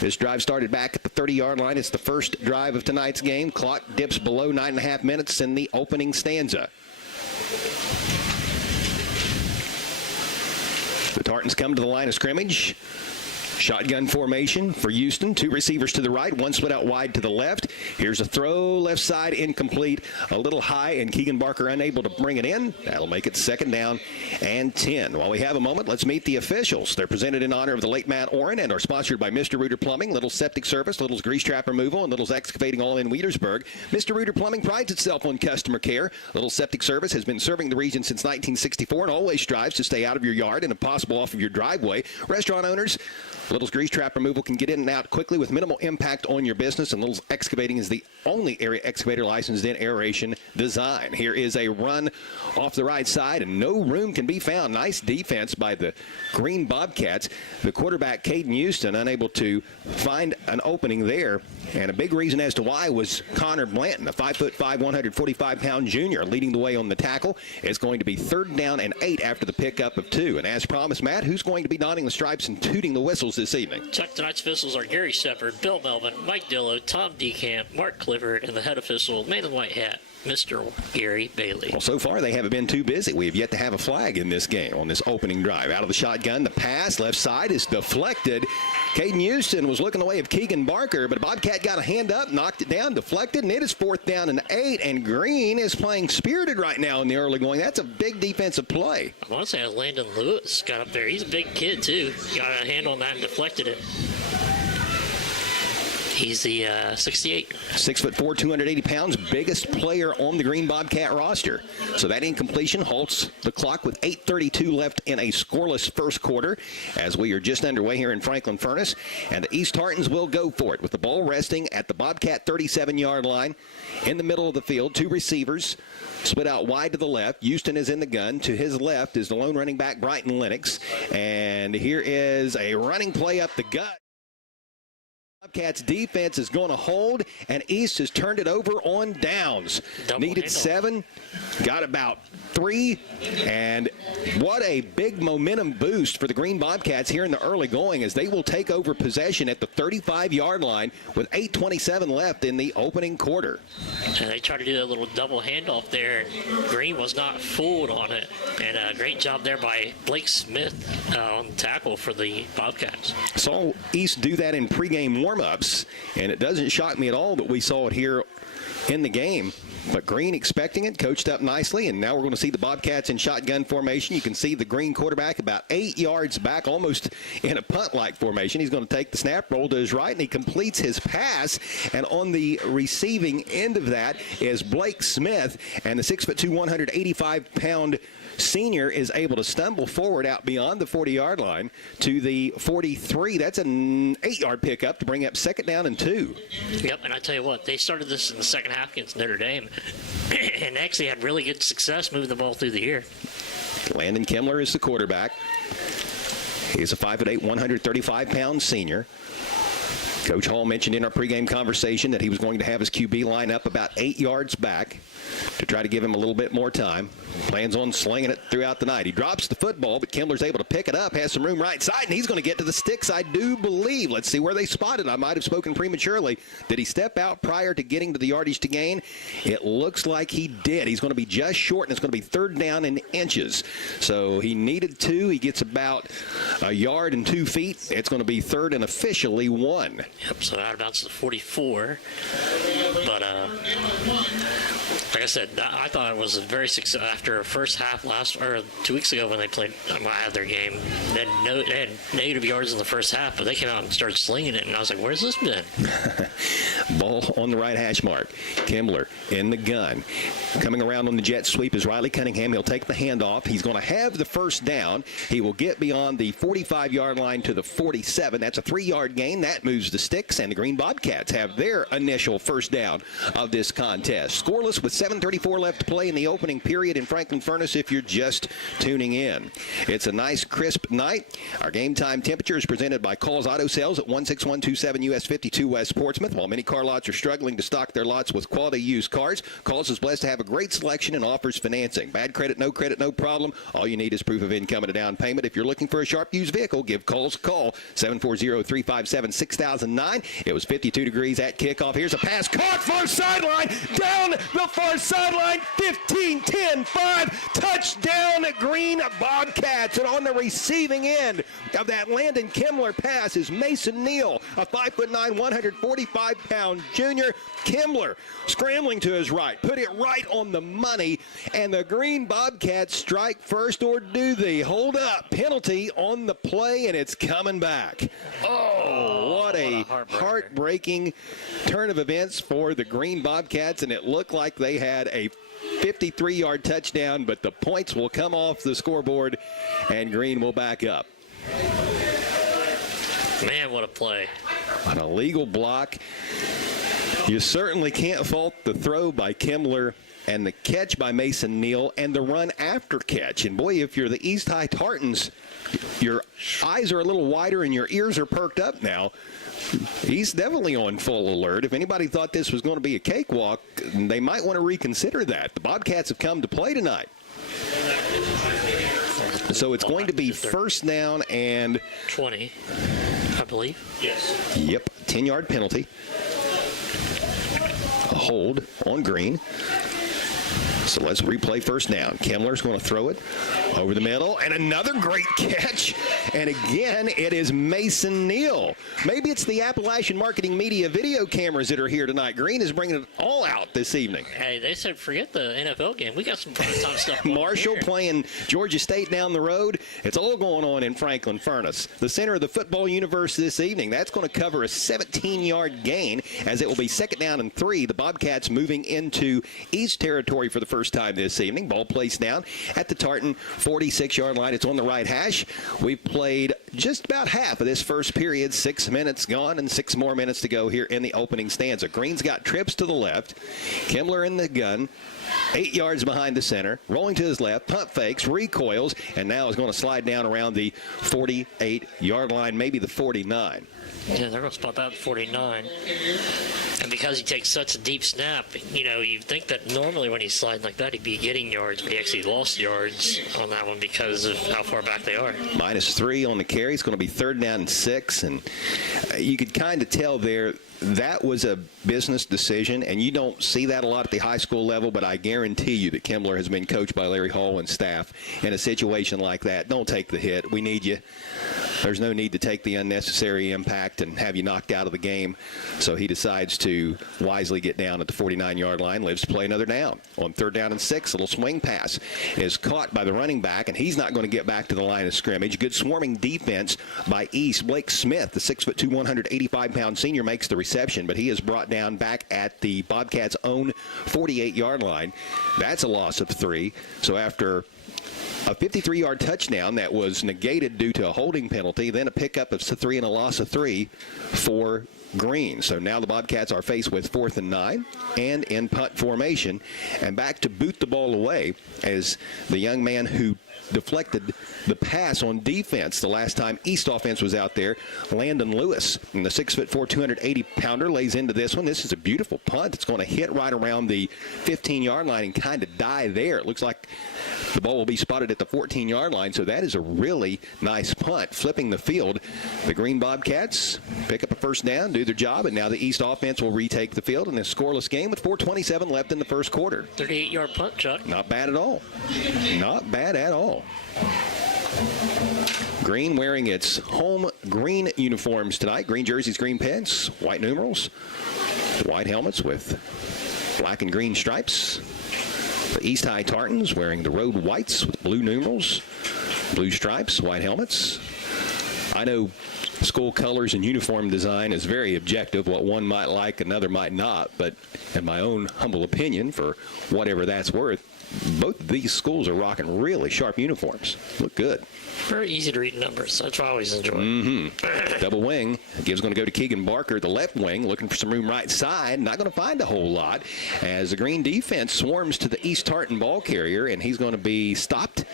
This drive started back at the 30-yard line. It's the first drive of tonight's game. Clock dips below 9.5 minutes in the opening stanza. The Tartans come to the line of scrimmage. Shotgun formation for Houston. 2 receivers to the right, 1 split out wide to the left. Here's a throw, left side, incomplete. A little high, and Keegan Barker unable to bring it in. That'll make it 2nd down and 10. While we have a moment, let's meet the officials. They're presented in honor of the late Matt Oren and are sponsored by Mr. Reuter Plumbing, Little's Septic Service, Little's Grease Trap Removal, and Little's Excavating all in Wheatersburg. Mr. Reuter Plumbing prides itself on customer care. Little's Septic Service has been serving the region since 1964 and always strives to stay out of your yard and if possible off of your driveway. Restaurant owners, Little's Grease Trap Removal can get in and out quickly with minimal impact on your business, and Little's Excavating is the only area excavator licensed in aeration design. Here is a run off the right side, and no room can be found. Nice defense by the Green Bobcats. The quarterback, Caden Houston, unable to find an opening there, and a big reason as to why was Connor Blanton, a 5'5", 145-pound junior, leading the way on the tackle. It's going to be 3rd down and 8 after the pickup of 2. And as promised, Matt, who's going to be donning the stripes and tooting the whistles this evening? Check tonight's officials are Gary Shepard, Bill Melvin, Mike Dillo, Tom DeCamp, Mark Clifford, and the head official, man in the white hat, Mr. Gary Bailey. Well, so far they haven't been too busy. We have yet to have a flag in this game on this opening drive. Out of the shotgun, the pass, left side is deflected. Caden Houston was looking the way of Keegan Barker, but Bobcat got a hand up, knocked it down, deflected, and it is 4th down and 8, and Green is playing spirited right now in the early going. That's a big defensive play. I want to say Landon Lewis got up there. He's a big kid, too. Got a hand on that and deflected it. He's the 68. 6'4", 280 pounds, biggest player on the Green Bobcat roster. So that incompletion halts the clock with 8:32 left in a scoreless first quarter as we are just underway here in Franklin Furnace. And the East Tartans will go for it with the ball resting at the Bobcat 37-yard line in the middle of the field. 2 receivers split out wide to the left. Houston is in the gun. To his left is the lone running back, Brighton Lennox. And here is a running play up the gut. Bobcats defense is going to hold, and East has turned it over on downs. Needed 7, got about 3, and what a big momentum boost for the Green Bobcats here in the early going as they will take over possession at the 35-yard line with 8:27 left in the opening quarter. And they tried to do a little double handoff there. Green was not fooled on it, and a great job there by Blake Smith on the tackle for the Bobcats. Saw East do that in pregame warm-ups, and it doesn't shock me at all that we saw it here in the game. But Green expecting it, coached up nicely, and now we're going to see the Bobcats in shotgun formation. You can see the Green quarterback about 8 yards back, almost in a punt-like formation. He's going to take the snap, roll to his right, and he completes his pass. And on the receiving end of that is Blake Smith, and the 6'2", 185-pound senior is able to stumble forward out beyond the 40-yard line to the 43. That's an 8-yard pickup to bring up 2nd down and 2. Yep, and I tell you what, they started this in the second half against Notre Dame and actually had really good success moving the ball through the air. Landon Kimmler is the quarterback. He's a 5'8", 135-pound senior. Coach Hall mentioned in our pregame conversation that he was going to have his QB line up about 8 yards back to try to give him a little bit more time. Plans on slinging it throughout the night. He drops the football, but Kimmler's able to pick it up, has some room right side, and he's going to get to the sticks, I do believe. Let's see where they spotted. I might have spoken prematurely. Did he step out prior to getting to the yardage to gain? It looks like he did. He's going to be just short, and it's going to be 3rd down in inches. So he needed 2. He gets about 1 yard and 2 feet. It's going to be 3rd and officially 1. Yep, so out of bounds to the 44. But like I said, I thought it was a very successful after a first half 2 weeks ago when they played their game. They had negative yards in the first half, but they came out and started slinging it, and I was like, where's this been? Ball on the right hash mark. Kimmler in the gun. Coming around on the jet sweep is Riley Cunningham. He'll take the handoff. He's going to have the 1st down. He will get beyond the 45-yard line to the 47. That's a 3-yard gain. That moves the sticks, and the Green Bobcats have their initial 1st down of this contest. Scoreless with 7:34 left to play in the opening period in Franklin Furnace if you're just tuning in. It's a nice, crisp night. Our game time temperature is presented by Call's Auto Sales at 16127 US 52 West Portsmouth. While many car lots are struggling to stock their lots with quality used cars, Call's is blessed to have a great selection and offers financing. Bad credit, no problem. All you need is proof of income and a down payment. If you're looking for a sharp used vehicle, give Call's a call, 740-357-6009. It was 52 degrees at kickoff. Here's a pass caught far sideline, down the far sideline, 15, 10, 5, touchdown Green Bobcats. And on the receiving end of that Landon Kimmler pass is Mason Neal, a 5'9", 145-pound junior. Kimmler scrambling to his right, put it right on the money, and the Green Bobcats strike first, or do they? Hold up, penalty on the play, and it's coming back. Oh, what a heartbreaking turn of events for the Green Bobcats, and it looked like they had a 53-yard touchdown, but the points will come off the scoreboard, and Green will back up. Man, what a play. An illegal block. You certainly can't fault the throw by Kimmler and the catch by Mason Neal and the run after catch. And boy, if you're the East High Tartans, your eyes are a little wider and your ears are perked up now. He's definitely on full alert. If anybody thought this was going to be a cakewalk, they might want to reconsider that. The Bobcats have come to play tonight. So it's going to be 1st down and 20, I believe. Yes. Yep, 10-yard penalty. A hold on Green. So let's replay 1st down. Kimmler's going to throw it over the middle, and another great catch. And again, it is Mason Neal. Maybe it's the Appalachian Marketing Media video cameras that are here tonight. Green is bringing it all out this evening. Hey, they said forget the NFL game. We got some primetime stuff. Marshall playing Georgia State down the road. It's all going on in Franklin Furnace. The center of the football universe this evening. That's going to cover a 17-yard gain as it will be 2nd down and 3. The Bobcats moving into East territory for the first time this evening. Ball placed down at the Tartan 46-yard line. It's on the right hash. We've played just about half of this first period. 6 minutes gone and 6 more minutes to go here in the opening stanza. Green's got trips to the left. Kimmler in the gun. 8 yards behind the center, rolling to his left, pump fakes, recoils, and now is going to slide down around the 48-yard line, maybe the 49. Yeah, they're going to spot that at 49. And because he takes such a deep snap, you think that normally when he's sliding like that, he'd be getting yards, but he actually lost yards on that one because of how far back they are. -3 on the carry. It's going to be 3rd down and 6, and you could kind of tell there that was a business decision, and you don't see that a lot at the high school level, but I guarantee you that Kimmler has been coached by Larry Hall and staff in a situation like that. Don't take the hit. We need you. There's no need to take the unnecessary impact and have you knocked out of the game. So he decides to wisely get down at the 49-yard line, lives to play another down. On 3rd down and 6, a little swing pass is caught by the running back, and he's not going to get back to the line of scrimmage. Good swarming defense by East. Blake Smith, the 6'2", 185-pound senior, makes the reception, but he is brought down back at the Bobcats' own 48-yard line. That's a loss of 3. So after a 53-yard touchdown that was negated due to a holding penalty, then a pickup of 3 and a loss of 3 for Green. So now the Bobcats are faced with 4th and 9 and in punt formation, and back to boot the ball away as the young man who deflected the pass on defense the last time East offense was out there, Landon Lewis. And the 6'4", 280-pounder lays into this one. This is a beautiful punt. It's going to hit right around the 15-yard line and kind of die there. It looks like the ball will be spotted at the 14-yard line, so that is a really nice punt. Flipping the field, the Green Bobcats pick up a 1st down, do their job, and now the East offense will retake the field in a scoreless game with 4:27 left in the first quarter. 38-yard punt, Chuck. Not bad at all. Not bad at all. Green wearing its home green uniforms tonight. Green jerseys, green pants, white numerals, white helmets with black and green stripes. The East High Tartans wearing the road whites with blue numerals, blue stripes, white helmets. I know school colors and uniform design is very objective. What one might like, another might not. But in my own humble opinion, for whatever that's worth, both of these schools are rocking really sharp uniforms. Look good. Very easy to read numbers. That's what I always enjoy. Double wing. Gibbs going to go to Keegan Barker, the left wing, looking for some room right side. Not going to find a whole lot as the Green defense swarms to the East Tartan ball carrier, and he's going to be stopped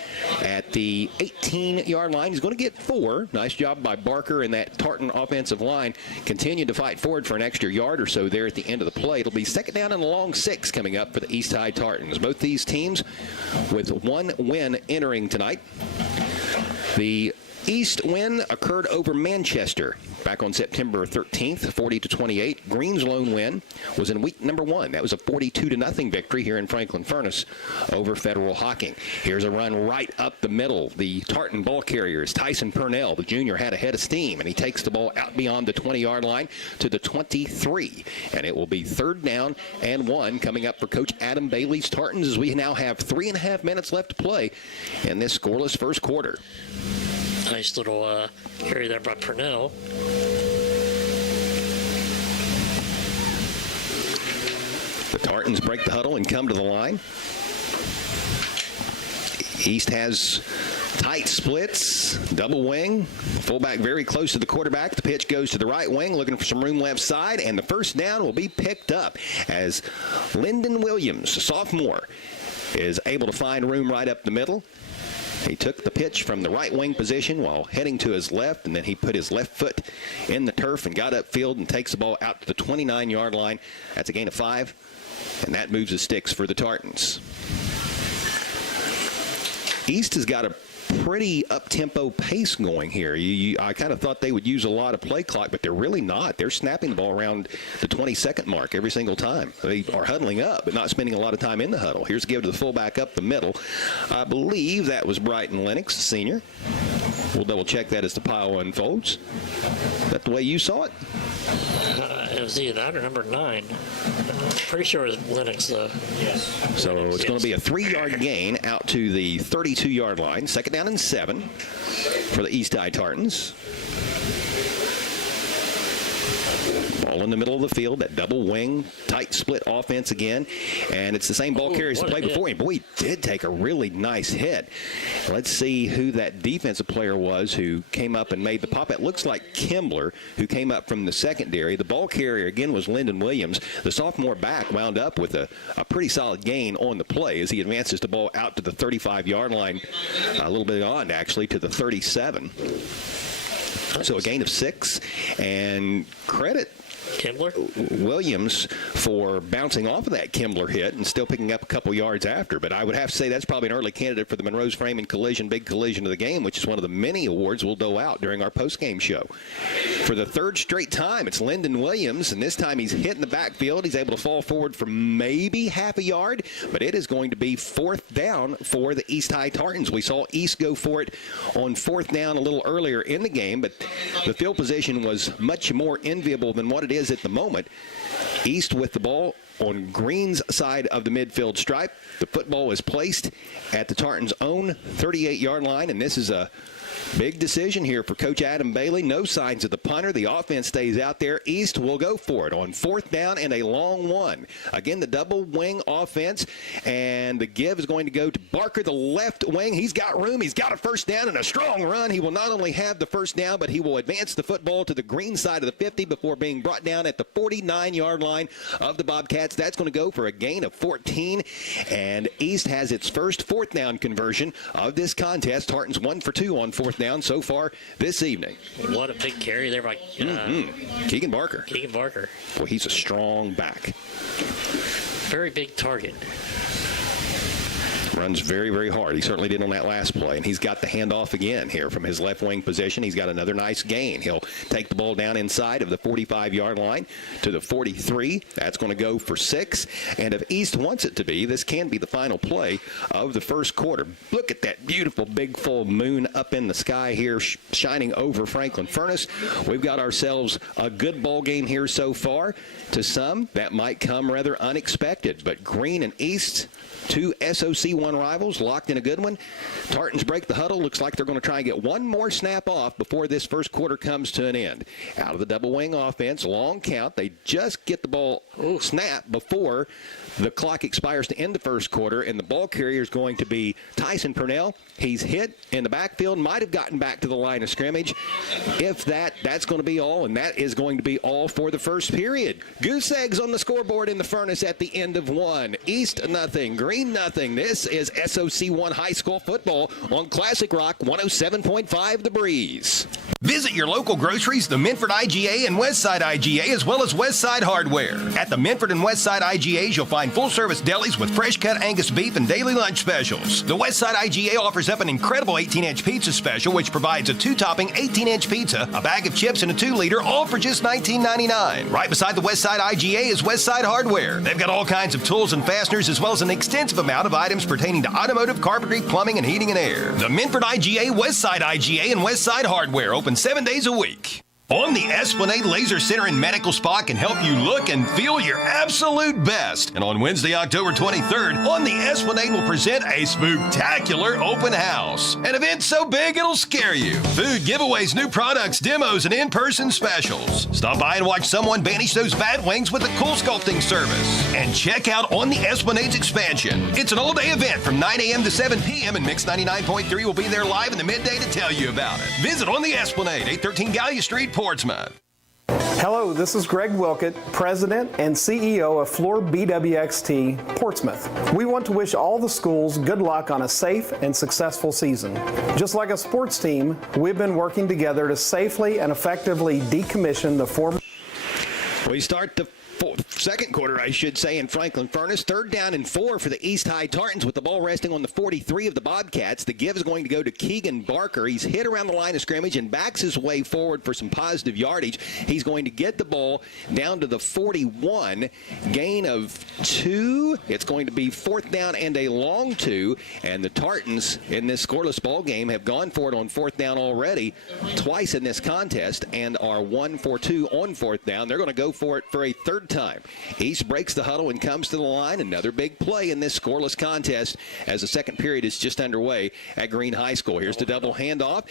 at the 18-yard line. He's going to get 4. Nice job by Barker, and that Tartan offensive line continued to fight forward for an extra yard or so there at the end of the play. It'll be 2nd down and a long 6 coming up for the East High Tartans. Both these teams with 1 win entering tonight. The East win occurred over Manchester back on September 13th, 40-28. Green's lone win was in week number 1. That was a 42-0 victory here in Franklin Furnace over Federal Hocking. Here's a run right up the middle. The Tartan ball carriers, Tyson Purnell, the junior, had a head of steam, and he takes the ball out beyond the 20-yard line to the 23. And it will be 3rd down and 1 coming up for Coach Adam Bailey's Tartans as we now have 3.5 minutes left to play in this scoreless first quarter. Nice little carry there by Purnell. The Tartans break the huddle and come to the line. East has tight splits, double wing, fullback very close to the quarterback. The pitch goes to the right wing, looking for some room left side, and the 1st down will be picked up as Lyndon Williams, a sophomore, is able to find room right up the middle. He took the pitch from the right wing position while heading to his left, and then he put his left foot in the turf and got upfield and takes the ball out to the 29-yard line. That's a gain of 5, and that moves the sticks for the Tartans. East has got a pretty up-tempo pace going here. I kind of thought they would use a lot of play clock, but they're really not. They're snapping the ball around the 20-second mark every single time. They are huddling up, but not spending a lot of time in the huddle. Here's a give to the fullback up the middle. I believe that was Brighton Lennox, the senior. We'll double-check that as the pile unfolds. Is that the way you saw it? It was either that or number 9. Pretty sure it was Lennox, though. Yes. So it's going to be a 3-yard gain out to the 32-yard line. 2nd down and 7 for the East High Tartans. Ball in the middle of the field, that double wing, tight split offense again. And it's the same ball carriers that played before him. Boy, he did take a really nice hit. Let's see who that defensive player was who came up and made the pop. It looks like Kimbler, who came up from the secondary. The ball carrier again was Lyndon Williams. The sophomore back wound up with a pretty solid gain on the play as he advances the ball out to the 35-yard line, a little bit on actually to the 37. So a gain of 6, and credit Kimbler? Williams for bouncing off of that Kimbler hit and still picking up a couple yards after. But I would have to say that's probably an early candidate for the Monroe's Framing Collision, Big Collision of the Game, which is one of the many awards we'll dole out during our postgame show. For the third straight time, it's Lyndon Williams, and this time he's hitting the backfield. He's able to fall forward for maybe half a yard, but it is going to be 4th down for the East High Tartans. We saw East go for it on 4th down a little earlier in the game, but the field position was much more enviable than what it is at the moment. East with the ball on Green's side of the midfield stripe. The football is placed at the Tartans' own 38-yard line, and this is a big decision here for Coach Adam Bailey. No signs of the punter. The offense stays out there. East will go for it on 4th down and a long one. Again, the double wing offense, and the give is going to go to Barker, the left wing. He's got room. He's got a first down and a strong run. He will not only have the first down, but he will advance the football to the Green side of the 50 before being brought down at the 49-yard line of the Bobcats. That's going to go for a gain of 14, and East has its first 4th down conversion of this contest. Tartans 1 for 2 on 4th down so far this evening. What a big carry there by Keegan Barker. Keegan Barker. Well, he's a strong back. Very big target. Runs very, very hard. He certainly did on that last play, and he's got the handoff again here from his left wing position. He's got another nice gain. He'll take the ball down inside of the 45-yard line to the 43. That's going to go for 6. And if East wants it to be, this can be the final play of the first quarter. Look at that beautiful big full moon up in the sky here shining over Franklin Furnace. We've got ourselves a good ball game here so far. To some, that might come rather unexpected, but Green and East, 2 SOC1 rivals, locked in a good one. Tartans break the huddle. Looks like they're going to try and get one more snap off before this first quarter comes to an end. Out of the double wing offense, long count. They just get the ball snapped before the clock expires to end the first quarter, and the ball carrier is going to be Tyson Purnell. He's hit in the backfield, might have gotten back to the line of scrimmage. If that's going to be all, and that is going to be all for the first period. Goose eggs on the scoreboard in the Furnace at the end of 1. East nothing, Green nothing. This is SOC1 High School football on Classic Rock 107.5 The Breeze. Visit your local groceries, the Minford IGA and Westside IGA, as well as Westside Hardware. At the Minford and Westside IGAs, you'll find full-service delis with fresh-cut Angus beef and daily lunch specials. The Westside IGA offers up an incredible 18-inch pizza special, which provides a 2-topping 18-inch pizza, a bag of chips, and a 2-liter, all for just $19.99. Right beside the Westside IGA is Westside Hardware. They've got all kinds of tools and fasteners, as well as an extensive amount of items pertaining to automotive, carpentry, plumbing, and heating and air. The Minford IGA, Westside IGA, and Westside Hardware open 7 days a week. On the Esplanade Laser Center and Medical Spa can help you look and feel your absolute best. And on Wednesday, October 23rd, On the Esplanade will present a spooktacular open house. An event so big it'll scare you. Food giveaways, new products, demos, and in-person specials. Stop by and watch someone banish those bat wings with a cool sculpting service. And check out On the Esplanade's expansion. It's an all-day event from 9 a.m. to 7 p.m. and Mix 99.3 will be there live in the midday to tell you about it. Visit On the Esplanade, 813 Gallia Street, Portsmouth. Hello, this is Greg Wilkett, President and CEO of Floor BWXT Portsmouth. We want to wish all the schools good luck on a safe and successful season. Just like a sports team, we've been working together to safely and effectively decommission the former... We start the second quarter, I should say, in Franklin Furnace. 3rd down and 4 for the East High Tartans with the ball resting on the 43 of the Bobcats. The give is going to go to Keegan Barker. He's hit around the line of scrimmage and backs his way forward for some positive yardage. He's going to get the ball down to the 41. Gain of 2. It's going to be 4th down and a long 2. And the Tartans in this scoreless ball game have gone for it on 4th down already twice in this contest and are 1 for 2 on 4th down. They're going to go go for it for a third time. East breaks the huddle and comes to the line. Another big play in this scoreless contest as the second period is just underway at Green High School. Here's the double handoff.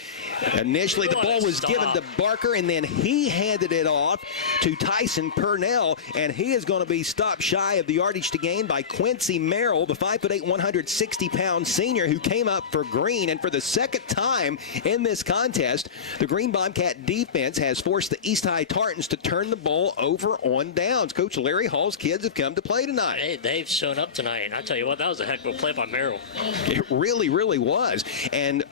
Initially, the ball was given to Barker, and then he handed it off to Tyson Purnell, and he is going to be stopped shy of the yardage to gain by Quincy Merrill, the 5'8", 160-pound senior who came up for Green. And for the second time in this contest, the Green Bobcat defense has forced the East High Tartans to turn the ball over on downs. Coach Larry Hall's kids have come to play tonight. Hey, they've shown up tonight, and I tell you what, that was a heck of a play by Merrill. It really, really was. And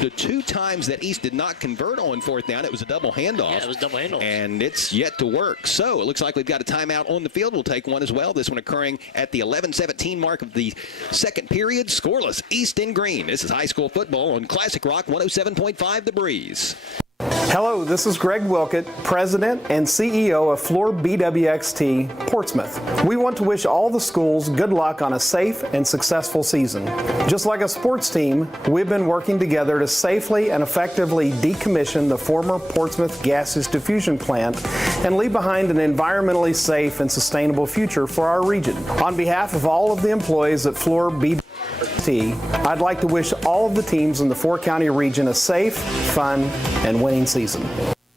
the two times that East did not convert on fourth down, it was a double handoff. Yeah, it was double handoff. And it's yet to work. So it looks like we've got a timeout on the field. We'll take one as well. This one occurring at the 11:17 mark of the second period. Scoreless, East and Green. This is high school football on Classic Rock 107.5 The Breeze. Hello, this is Greg Wilkett, President and CEO of Floor BWXT Portsmouth. We want to wish all the schools good luck on a safe and successful season. Just like a sports team, we've been working together to safely and effectively decommission the former Portsmouth gaseous diffusion plant and leave behind an environmentally safe and sustainable future for our region. On behalf of all of the employees at Floor BWXT, I'd like to wish all of the teams in the four-county region a safe, fun, and winning season.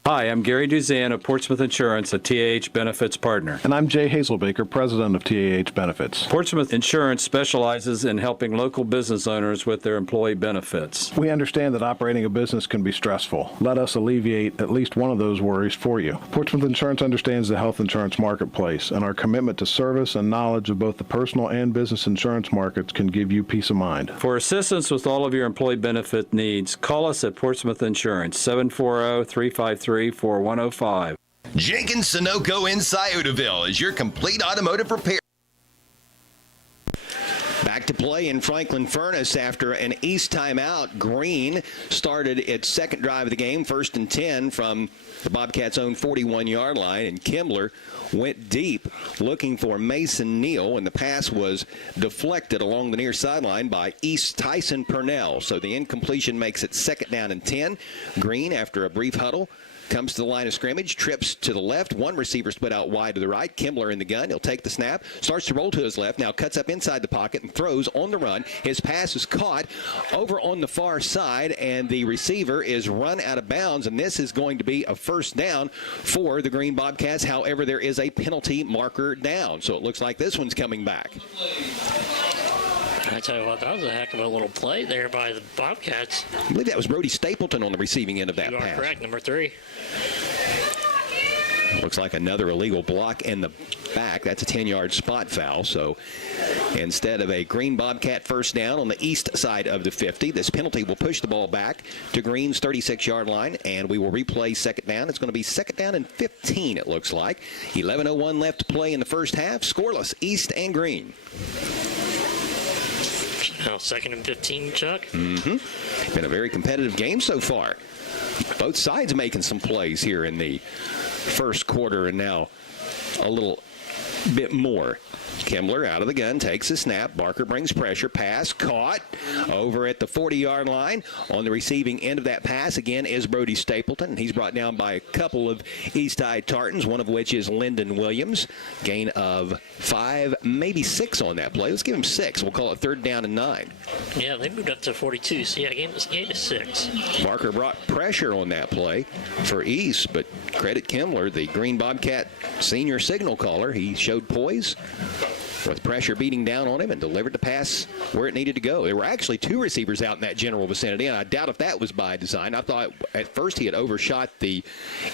Hi, I'm Gary Duzan of Portsmouth Insurance, a TAH Benefits partner. And I'm Jay Hazelbaker, President of TAH Benefits. Portsmouth Insurance specializes in helping local business owners with their employee benefits. We understand that operating a business can be stressful. Let us alleviate at least one of those worries for you. Portsmouth Insurance understands the health insurance marketplace, and our commitment to service and knowledge of both the personal and business insurance markets can give you peace of mind. For assistance with all of your employee benefit needs, call us at Portsmouth Insurance, 740-353-4105. Jenkins Sunoco in Sciotoville is your complete automotive repair. Back to play in Franklin Furnace after an East timeout. Green started its second drive of the game, 1st and 10 from the Bobcats' own 41-yard line, and Kimbler went deep looking for Mason Neal, and the pass was deflected along the near sideline by East Tyson Purnell. So the incompletion makes it 2nd down and 10. Green, after a brief huddle, comes to the line of scrimmage, trips to the left. One receiver split out wide to the right. Kimbler in the gun. He'll take the snap, starts to roll to his left, now cuts up inside the pocket and throws on the run. His pass is caught over on the far side, and the receiver is run out of bounds, and this is going to be a first down for the Green Bobcats. However, there is a penalty marker down, so it looks like this one's coming back. I tell you what, that was a heck of a little play there by the Bobcats. I believe that was Brody Stapleton on the receiving end of that pass. You are correct, number 3. Looks like another illegal block in the back. That's a 10-yard spot foul. So instead of a Green Bobcat first down on the east side of the 50, this penalty will push the ball back to Green's 36-yard line, and we will replay 2nd down. It's going to be 2nd down and 15, it looks like. 11:01 left to play in the first half. Scoreless, East and Green. Now 2nd and 15, Chuck. Mm-hmm. Been a very competitive game so far. Both sides making some plays here in the first quarter, and now a little bit more. Kimbler out of the gun, takes a snap. Barker brings pressure. Pass caught over at the 40-yard line. On the receiving end of that pass again is Brody Stapleton. He's brought down by a couple of East High Tartans, one of which is Lyndon Williams. Gain of 5, maybe 6 on that play. Let's give him 6. We'll call it 3rd down and 9. Yeah, they moved up to 42, so yeah, game is 6. Barker brought pressure on that play for East, but credit Kimbler, the Green Bobcat senior signal caller. He showed poise with pressure beating down on him and delivered the pass where it needed to go. There were actually 2 receivers out in that general vicinity, and I doubt if that was by design. I thought at first he had overshot the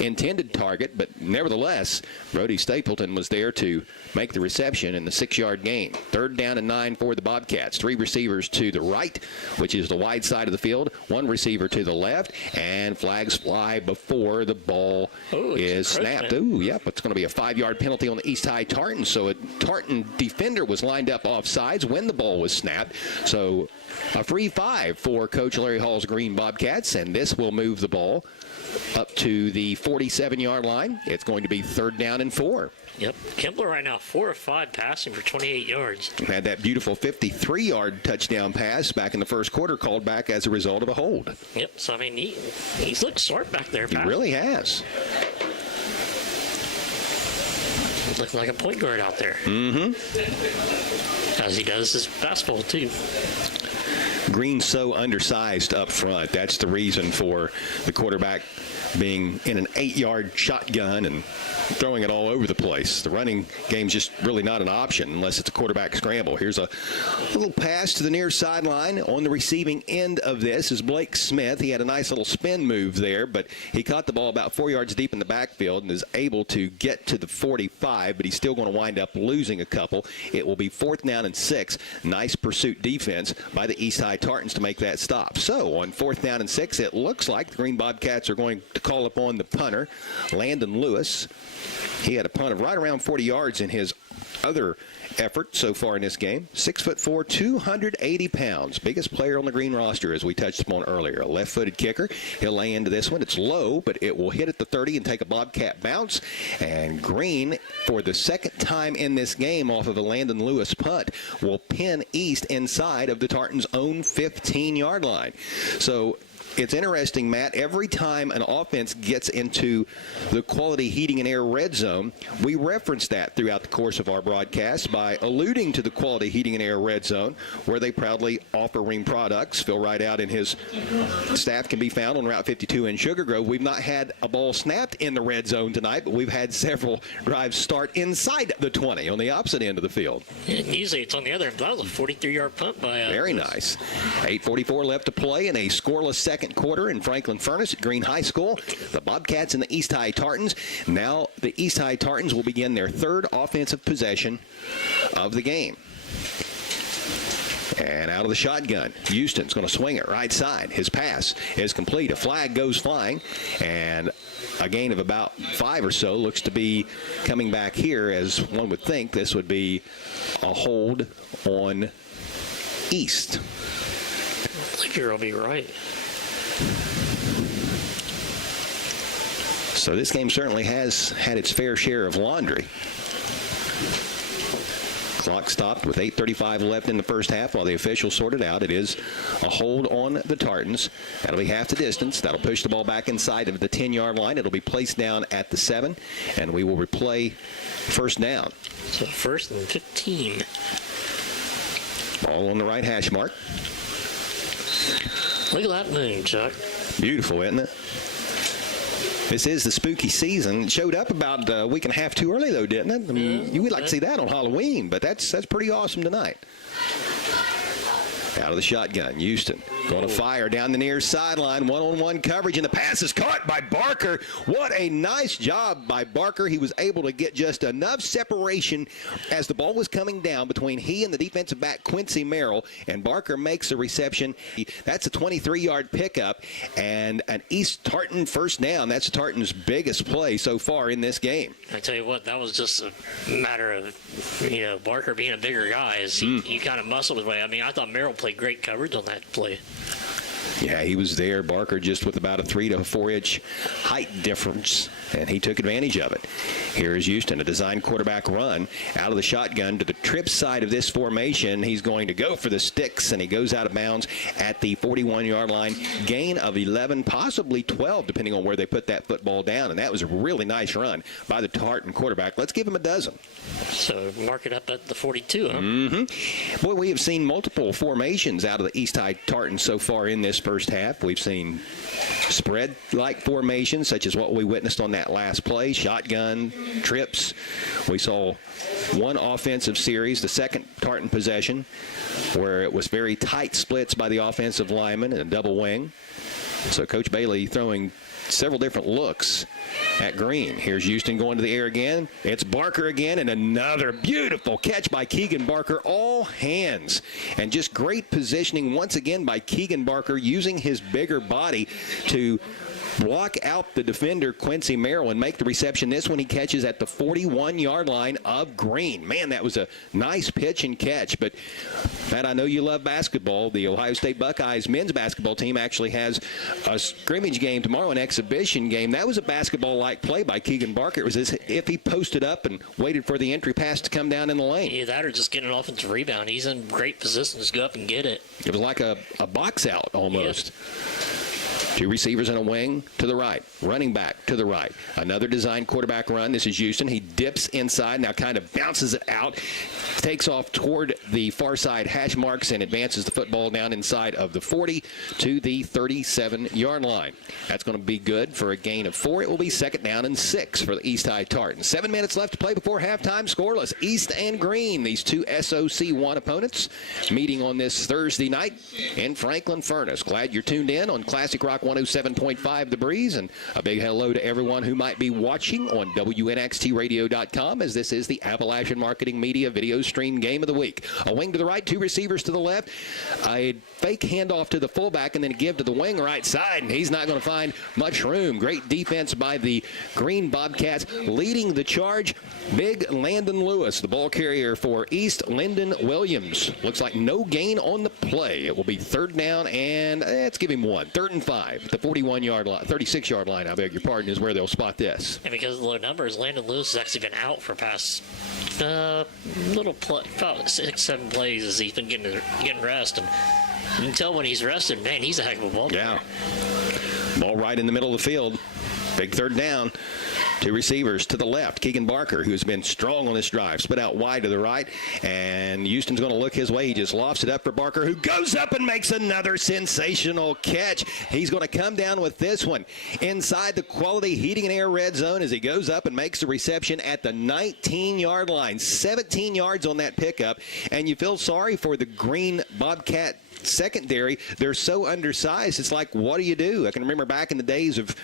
intended target, but nevertheless, Brody Stapleton was there to make the reception in the 6-yard gain. 3rd down and 9 for the Bobcats. 3 receivers to the right, which is the wide side of the field. 1 receiver to the left, and flags fly before the ball is snapped. Ooh, yep, it's going to be a 5-yard penalty on the East High Tartans. So a Tartan defender was lined up offsides when the ball was snapped. So a free 5 for Coach Larry Hall's Green Bobcats, and this will move the ball up to the 47-yard line. It's going to be 3rd down and 4. Yep. Kimbler right now 4 of 5 passing for 28 yards. Had that beautiful 53-yard touchdown pass back in the first quarter called back as a result of a hold. Yep. So, I mean, he's looked sharp back there. He really has. looking like a point guard out there. As he does his basketball, too. Green's so undersized up front. That's the reason for the quarterback being in an 8-yard shotgun and throwing it all over the place. The running game's just really not an option unless it's a quarterback scramble. Here's a little pass to the near sideline. On the receiving end of this is Blake Smith. He had a nice little spin move there, but he caught the ball about 4 yards deep in the backfield and is able to get to the 45, but he's still going to wind up losing a couple. It will be 4th down and 6. Nice pursuit defense by the East High Tartans to make that stop. So on 4th down and 6, it looks like the Green Bobcats are going to call upon the punter, Landon Lewis. He had a punt of right around 40 yards in his other effort so far in this game. 6'4", 280 pounds. Biggest player on the Green roster, as we touched upon earlier. A left-footed kicker. He'll lay into this one. It's low, but it will hit at the 30 and take a Bobcat bounce. And Green, for the second time in this game off of a Landon Lewis punt, will pin East inside of the Tartans' own 15-yard line. So it's interesting, Matt. Every time an offense gets into the quality heating and air red zone, we reference that throughout the course of our broadcast by alluding to the quality heating and air red zone, where they proudly offer Ring products. Phil Rideout and his staff can be found on Route 52 in Sugar Grove. We've not had a ball snapped in the red zone tonight, but we've had several drives start inside the 20 on the opposite end of the field. And usually it's on the other end. That was a 43-yard punt by Very nice. 8:44 left to play in a scoreless second quarter in Franklin Furnace at Green High School. The Bobcats and the East High Tartans. Now the East High Tartans will begin their third offensive possession of the game. And out of the shotgun, Houston's going to swing it right side. His pass is complete. A flag goes flying, and a gain of about 5 or so looks to be coming back here, as one would think this would be a hold on East. I think you'll be right. So this game certainly has had its fair share of laundry. Clock stopped with 8:35 left in the first half while the officials sorted out. It is a hold on the Tartans. That'll be half the distance. That'll push the ball back inside of the 10-yard line. It'll be placed down at the 7, and we will replay first down. So 1st and 15. Ball on the right hash mark. Look at that moon, Chuck. Beautiful, isn't it? This is the spooky season. It showed up about a week and a half too early, though, didn't it? I mean, you would like to see that on Halloween, but that's pretty awesome tonight. Out of the shotgun, Houston going to fire down the near sideline. One-on-one coverage, and the pass is caught by Barker. What a nice job by Barker. He was able to get just enough separation as the ball was coming down between he and the defensive back, Quincy Merrill, and Barker makes a reception. That's a 23-yard pickup and an East Tartan first down. That's Tartan's biggest play so far in this game. I tell you what, that was just a matter of, Barker being a bigger guy. He kind of muscled his way. I mean, I thought Merrill played great coverage on that play. Yeah, he was there. Barker just with about a 3 to 4 inch height difference, and he took advantage of it. Here is Houston, a design quarterback run out of the shotgun to the trip side of this formation. He's going to go for the sticks, and he goes out of bounds at the 41-yard line. Gain of 11, possibly 12, depending on where they put that football down, and that was a really nice run by the Tartan quarterback. Let's give him a dozen. So mark it up at the 42, huh? Mm-hmm. Boy, we have seen multiple formations out of the East High Tartans so far in this first half. We've seen spread-like formations, such as what we witnessed on that last play, shotgun, trips. We saw one offensive series, the second Tartan possession, where it was very tight splits by the offensive lineman and a double wing. So Coach Bailey throwing several different looks at Green. Here's Houston going to the air again. It's Barker again, and another beautiful catch by Keegan Barker. All hands. And just great positioning once again by Keegan Barker, using his bigger body to block out the defender, Quincy Merrill, and make the reception. This one he catches at the 41-yard line of Green. Man, that was a nice pitch and catch. But, Matt, I know you love basketball. The Ohio State Buckeyes men's basketball team actually has a scrimmage game tomorrow, an exhibition game. That was a basketball-like play by Keegan Barker. It was as if he posted up and waited for the entry pass to come down in the lane. Yeah, that or just getting an offensive rebound. He's in great position to go up and get it. It was like a box out almost. Two receivers and a wing to the right. Running back to the right. Another design quarterback run. This is Houston. He dips inside, now kind of bounces it out, takes off toward the far side hash marks, and advances the football down inside of the 40 to the 37-yard line. That's going to be good for a gain of 4. It will be 2nd down and 6 for the East High Tartans. 7 minutes left to play before halftime. Scoreless. East and Green, these two SOC1 opponents, meeting on this Thursday night in Franklin Furnace. Glad you're tuned in on Classic Rock 107.5 The Breeze, and a big hello to everyone who might be watching on WNXTradio.com, as this is the Appalachian Marketing Media video stream game of the week. A wing to the right, two receivers to the left, a fake handoff to the fullback, and then a give to the wing right side, and he's not going to find much room. Great defense by the Green Bobcats. Leading the charge, big Landon Lewis, the ball carrier for East. Lyndon Williams. Looks like no gain on the play. It will be 3rd down, and let's give him 1. 3rd and 5. The 41-yard line, 36-yard line, I beg your pardon, is where they'll spot this. And because of the low numbers, Landon Lewis has actually been out for past about 6-7 plays as he's been getting rest. And you can tell when he's rested, man, he's a heck of a ball player. Yeah. Ball right in the middle of the field. Big 3rd down. Two receivers to the left. Keegan Barker, who's been strong on this drive, split out wide to the right, and Houston's going to look his way. He just lofts it up for Barker, who goes up and makes another sensational catch. He's going to come down with this one inside the Quality Heating and Air red zone as he goes up and makes the reception at the 19-yard line. 17 yards on that pickup, and you feel sorry for the Green Bobcat secondary. They're so undersized. It's like, what do? I can remember back in the days of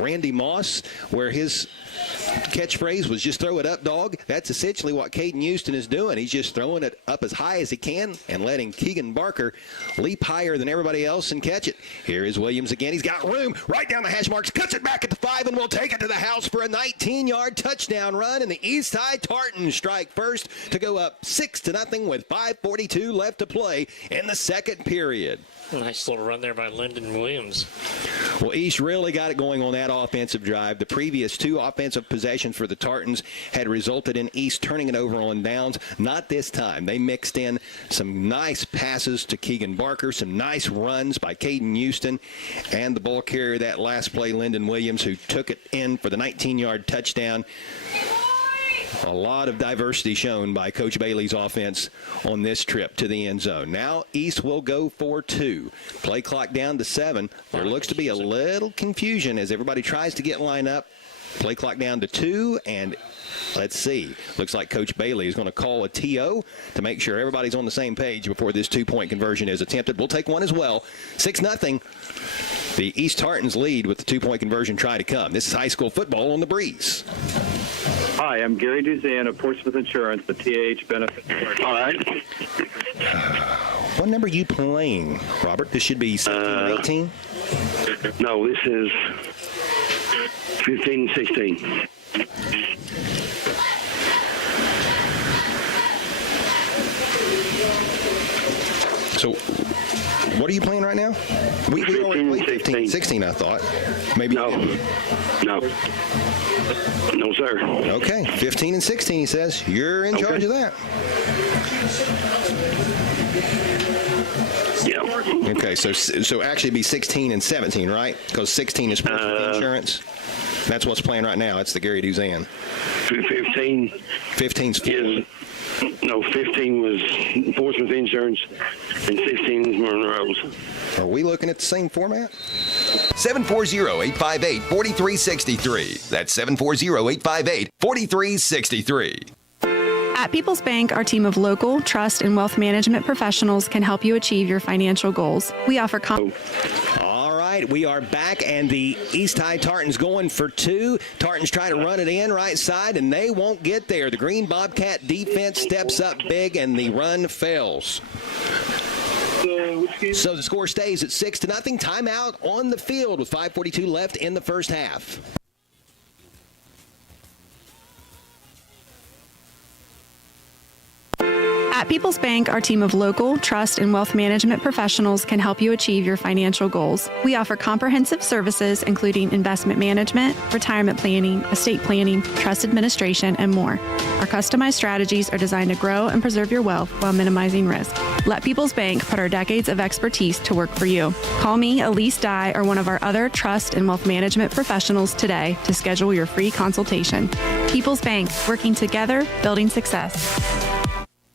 Randy Moss, where his catchphrase was just throw it up, dog. That's essentially what Caden Houston is doing. He's just throwing it up as high as he can and letting Keegan Barker leap higher than everybody else and catch it. Here is Williams again. He's got room right down the hash marks, cuts it back at the 5, and will take it to the house for a 19-yard touchdown run. And the East High Tartans strike first to go up 6-0 with 5:42 left to play in the second period. Nice little run there by Lyndon Williams. Well, East really got it going on that offensive drive. The previous 2 offensive possessions for the Tartans had resulted in East turning it over on downs. Not this time. They mixed in some nice passes to Keegan Barker, some nice runs by Caden Houston, and the ball carrier that last play, Lyndon Williams, who took it in for the 19-yard touchdown. A lot of diversity shown by Coach Bailey's offense on this trip to the end zone. Now East will go for 2. Play clock down to 7. There looks to be a little confusion as everybody tries to get lined up. Play clock down to 2, and let's see. Looks like Coach Bailey is going to call a TO to make sure everybody's on the same page before this 2-point conversion is attempted. We'll take one as well. 6-0. The East Tartans lead with the 2-point conversion try to come. This is high school football on the Breeze. Hi, I'm Gary Duzan of Portsmouth Insurance, the TAH benefit. All right. What number are you playing, Robert? This should be 17 or 18? No, this is 15 and 16. So, what are you playing right now? We already played 15, 16, I thought. Maybe. No, sir. Okay, 15 and 16, he says. You're in charge of that. Yeah. Okay, so actually it'd be 16 and 17, right? Because 16 is Portsmouth Insurance. That's what's playing right now. It's the Gary Duzan. 15. 15's. No, 15 was Portsmouth Insurance, and 16 is Monroe's. Are we looking at the same format? 740-858-4363. That's 740-858-4363. At People's Bank, our team of local, trust, and wealth management professionals can help you achieve your financial goals. We offer All right, we are back, and the East High Tartans going for 2. Tartans try to run it in right side, and they won't get there. The Green Bobcat defense steps up big, and the run fails. So the score stays at 6-0. Timeout on the field with 5:42 left in the first half. At People's Bank, our team of local, trust, and wealth management professionals can help you achieve your financial goals. We offer comprehensive services including investment management, retirement planning, estate planning, trust administration, and more. Our customized strategies are designed to grow and preserve your wealth while minimizing risk. Let People's Bank put our decades of expertise to work for you. Call me, Elise Dye, or one of our other trust and wealth management professionals today to schedule your free consultation. People's Bank, working together, building success.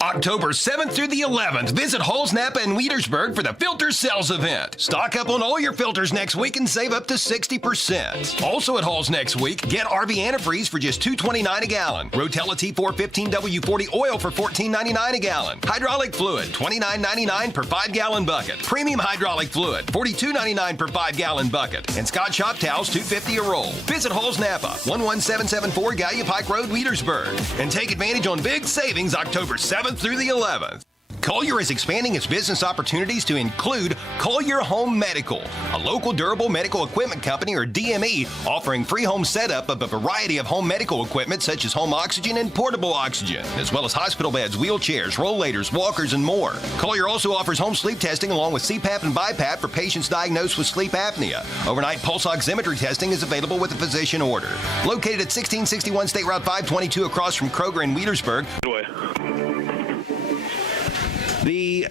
October 7th through the 11th, visit Halls, Napa, and Wietersburg for the Filter Sales event. Stock up on all your filters next week and save up to 60%. Also at Halls next week, get RV antifreeze for just $2.29 a gallon. Rotella T4 15W40 oil for $14.99 a gallon. Hydraulic fluid, $29.99 per 5-gallon bucket. Premium hydraulic fluid, $42.99 per 5-gallon bucket. And Scott Shop towels, $2.50 a roll. Visit Halls Napa, 11774 Gallia Pike Road, Wietersburg. And take advantage on big savings October 7th through the 11th. Collier is expanding its business opportunities to include Collier Home Medical, a local durable medical equipment company, or DME, offering free home setup of a variety of home medical equipment such as home oxygen and portable oxygen, as well as hospital beds, wheelchairs, rollators, walkers, and more. Collier also offers home sleep testing along with CPAP and BiPAP for patients diagnosed with sleep apnea. Overnight pulse oximetry testing is available with a physician order. Located at 1661 State Route 522 across from Kroger in Wietersburg. The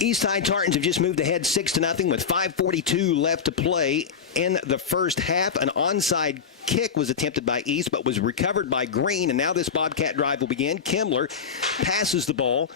East High Tartans have just moved ahead 6-0 with 5:42 left to play in the first half. An onside kick was attempted by East, but was recovered by Green, and now this Bobcat drive will begin. Kimmler passes the ball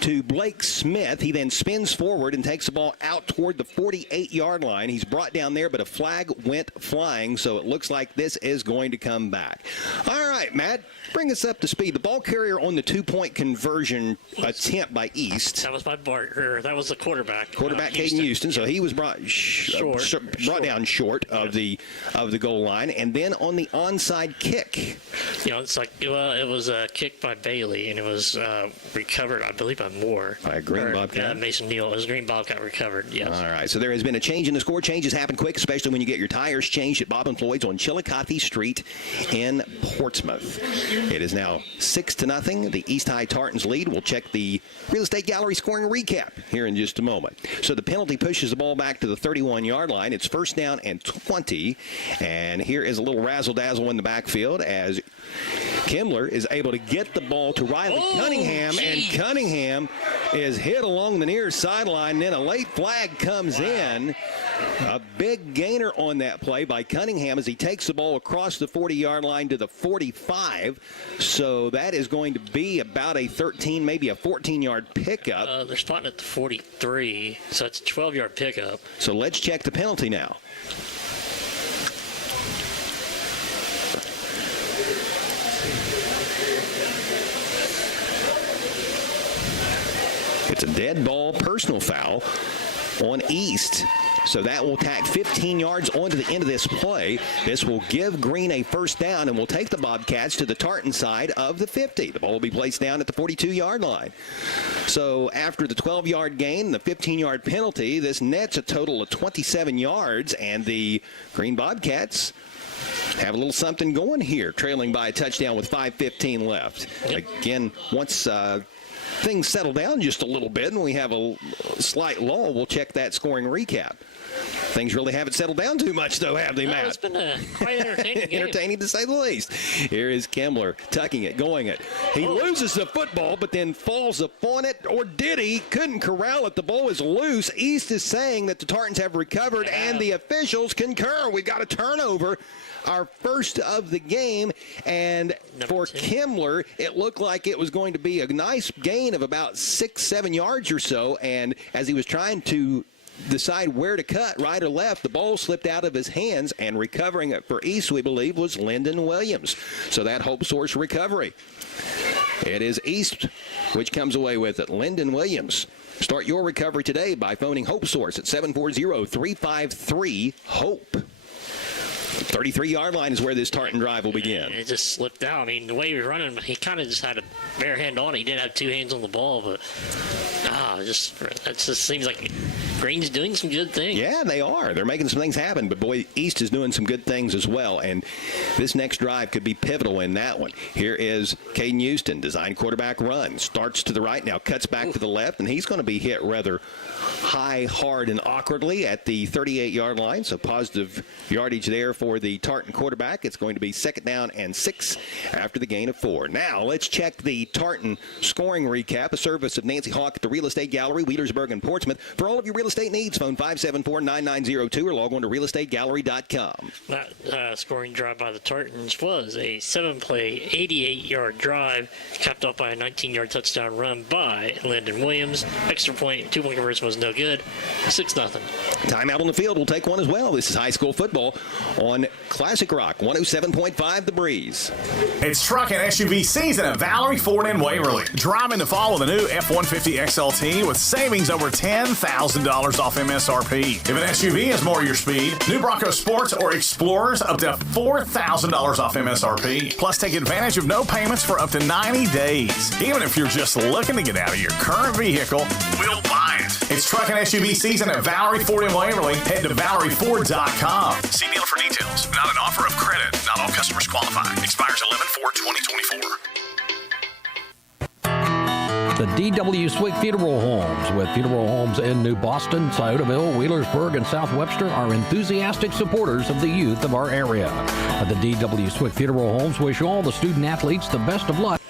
to Blake Smith. He then spins forward and takes the ball out toward the 48-yard line. He's brought down there, but a flag went flying, so it looks like this is going to come back. All right, Matt, bring us up to speed. The ball carrier on the two-point conversion attempt by East. That was by Barker. That was the quarterback. Quarterback Caden Houston. So he was brought down short of the goal line, and then on the onside kick. You know, it's like, well, it was a kick by Bailey, and it was recovered, I believe, by Moore. By Green Bobcat? Mason Neal. It was Green Bobcat recovered, yes. All right, so there has been a change in the score. Changes happen quick, especially when you get your tires changed at Bob and Floyd's on Chillicothe Street in Portsmouth. It is now 6-0. The East High Tartans lead. We'll check the Real Estate Gallery scoring recap here in just a moment. So the penalty pushes the ball back to the 31-yard line. It's first down and 20, and here is a little razzle-dazzle in the backfield as Kimmler is able to get the ball to Riley Cunningham, and Cunningham is hit along the near sideline. Then a late flag comes in. A big gainer on that play by Cunningham as he takes the ball across the 40-yard line to the 45. So that is going to be about a 13, maybe a 14-yard pickup. They're spotting at the 43, so it's a 12-yard pickup. So let's check the penalty now. It's a dead ball personal foul on East. So that will tack 15 yards onto the end of this play. This will give Green a first down and will take the Bobcats to the Tartan side of the 50. The ball will be placed down at the 42-yard line. So after the 12-yard gain, the 15-yard penalty, this nets a total of 27 yards, and the Green Bobcats have a little something going here, trailing by a touchdown with 5:15 left. Yep. Again, once things settle down just a little bit and we have a slight lull, we'll check that scoring recap. Things really haven't settled down too much, though, have they, Matt? It's been a quite entertaining game. Entertaining, to say the least. Here is Kimmler tucking it, going it. He loses the football, but then falls upon it, or did he? Couldn't corral it. The ball is loose. East is saying that the Tartans have recovered, and the officials concur. We've got a turnover. Our first of the game, and for Kimmler, it looked like it was going to be a nice gain of about 6-7 yards or so, and as he was trying to decide where to cut, right or left, the ball slipped out of his hands, and recovering it for East, we believe, was Lyndon Williams. So that Hope Source recovery. It is East which comes away with it. Lyndon Williams. Start your recovery today by phoning Hope Source at 740-353-HOPE. 33-yard line is where this Tartan drive will begin. It just slipped out. I mean, the way he was running, he kind of just had a bare hand on it. He didn't have two hands on the ball, but it just seems like Green's doing some good things. Yeah, they are. They're making some things happen, but boy, East is doing some good things as well, and this next drive could be pivotal in that one. Here is Caden Houston, design quarterback run, starts to the right, now cuts back to the left, and he's going to be hit rather high, hard, and awkwardly at the 38-yard line, so positive yardage there for the Tartan quarterback. It's going to be 2nd down and 6 after the gain of 4. Now, let's check the Tartan scoring recap, a service of Nancy Hawk at the Real Estate Gallery, Wheelersburg and Portsmouth. For all of your real estate needs, phone 574-9902 or log on to realestategallery.com. That scoring drive by the Tartans was a 7-play, 88-yard drive, capped off by a 19-yard touchdown run by Lyndon Williams. Extra point, 2-point conversion was no good. 6-0. Timeout on the field. We'll take one as well. This is high school football on Classic Rock 107.5 The Breeze. It's truck and SUV season at Valerie Ford in Waverly. Drive in the fall with a new F-150 XLT with savings over $10,000 off MSRP. If an SUV is more your speed, new Bronco Sports or Explorers up to $4,000 off MSRP. Plus, take advantage of no payments for up to 90 days. Even if you're just looking to get out of your current vehicle, we'll buy it. It's truck and SUV season at Valerie Ford in Waverly. Head to ValerieFord.com. See dealer for details. Not an offer of credit. Not all customers qualify. Expires 11/4/2024. The D.W. Swick Funeral Homes, with funeral homes in New Boston, Sciotaville, Wheelersburg, and South Webster, are enthusiastic supporters of the youth of our area. The D.W. Swick Funeral Homes wish all the student athletes the best of luck.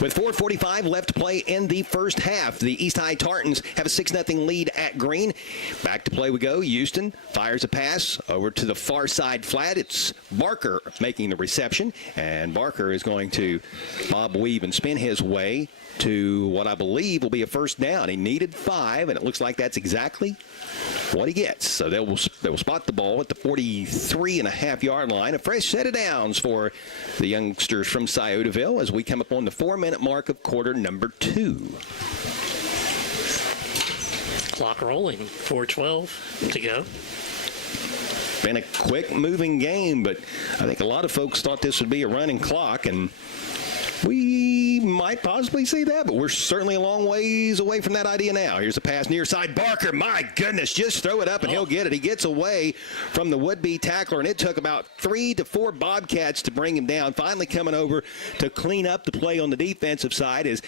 With 4:45 left to play in the first half, the East High Tartans have a 6-0 lead at Green. Back to play we go. Houston fires a pass over to the far side flat. It's Barker making the reception, and Barker is going to bob, weave, and spin his way to what I believe will be a first down. He needed 5, and it looks like that's exactly what he gets. So they will spot the ball at the 43.5-yard line. A fresh set of downs for the youngsters from Sciotaville as we come up on the 4-minute mark of quarter number 2. Clock rolling, 4:12 to go. Been a quick moving game, but I think a lot of folks thought this would be a running clock, and we might possibly see that, but we're certainly a long ways away from that idea now. Here's a pass near side. Barker, my goodness, just throw it up and he'll get it. He gets away from the would-be tackler, and it took about 3 to 4 Bobcats to bring him down. Finally coming over to clean up the play on the defensive side is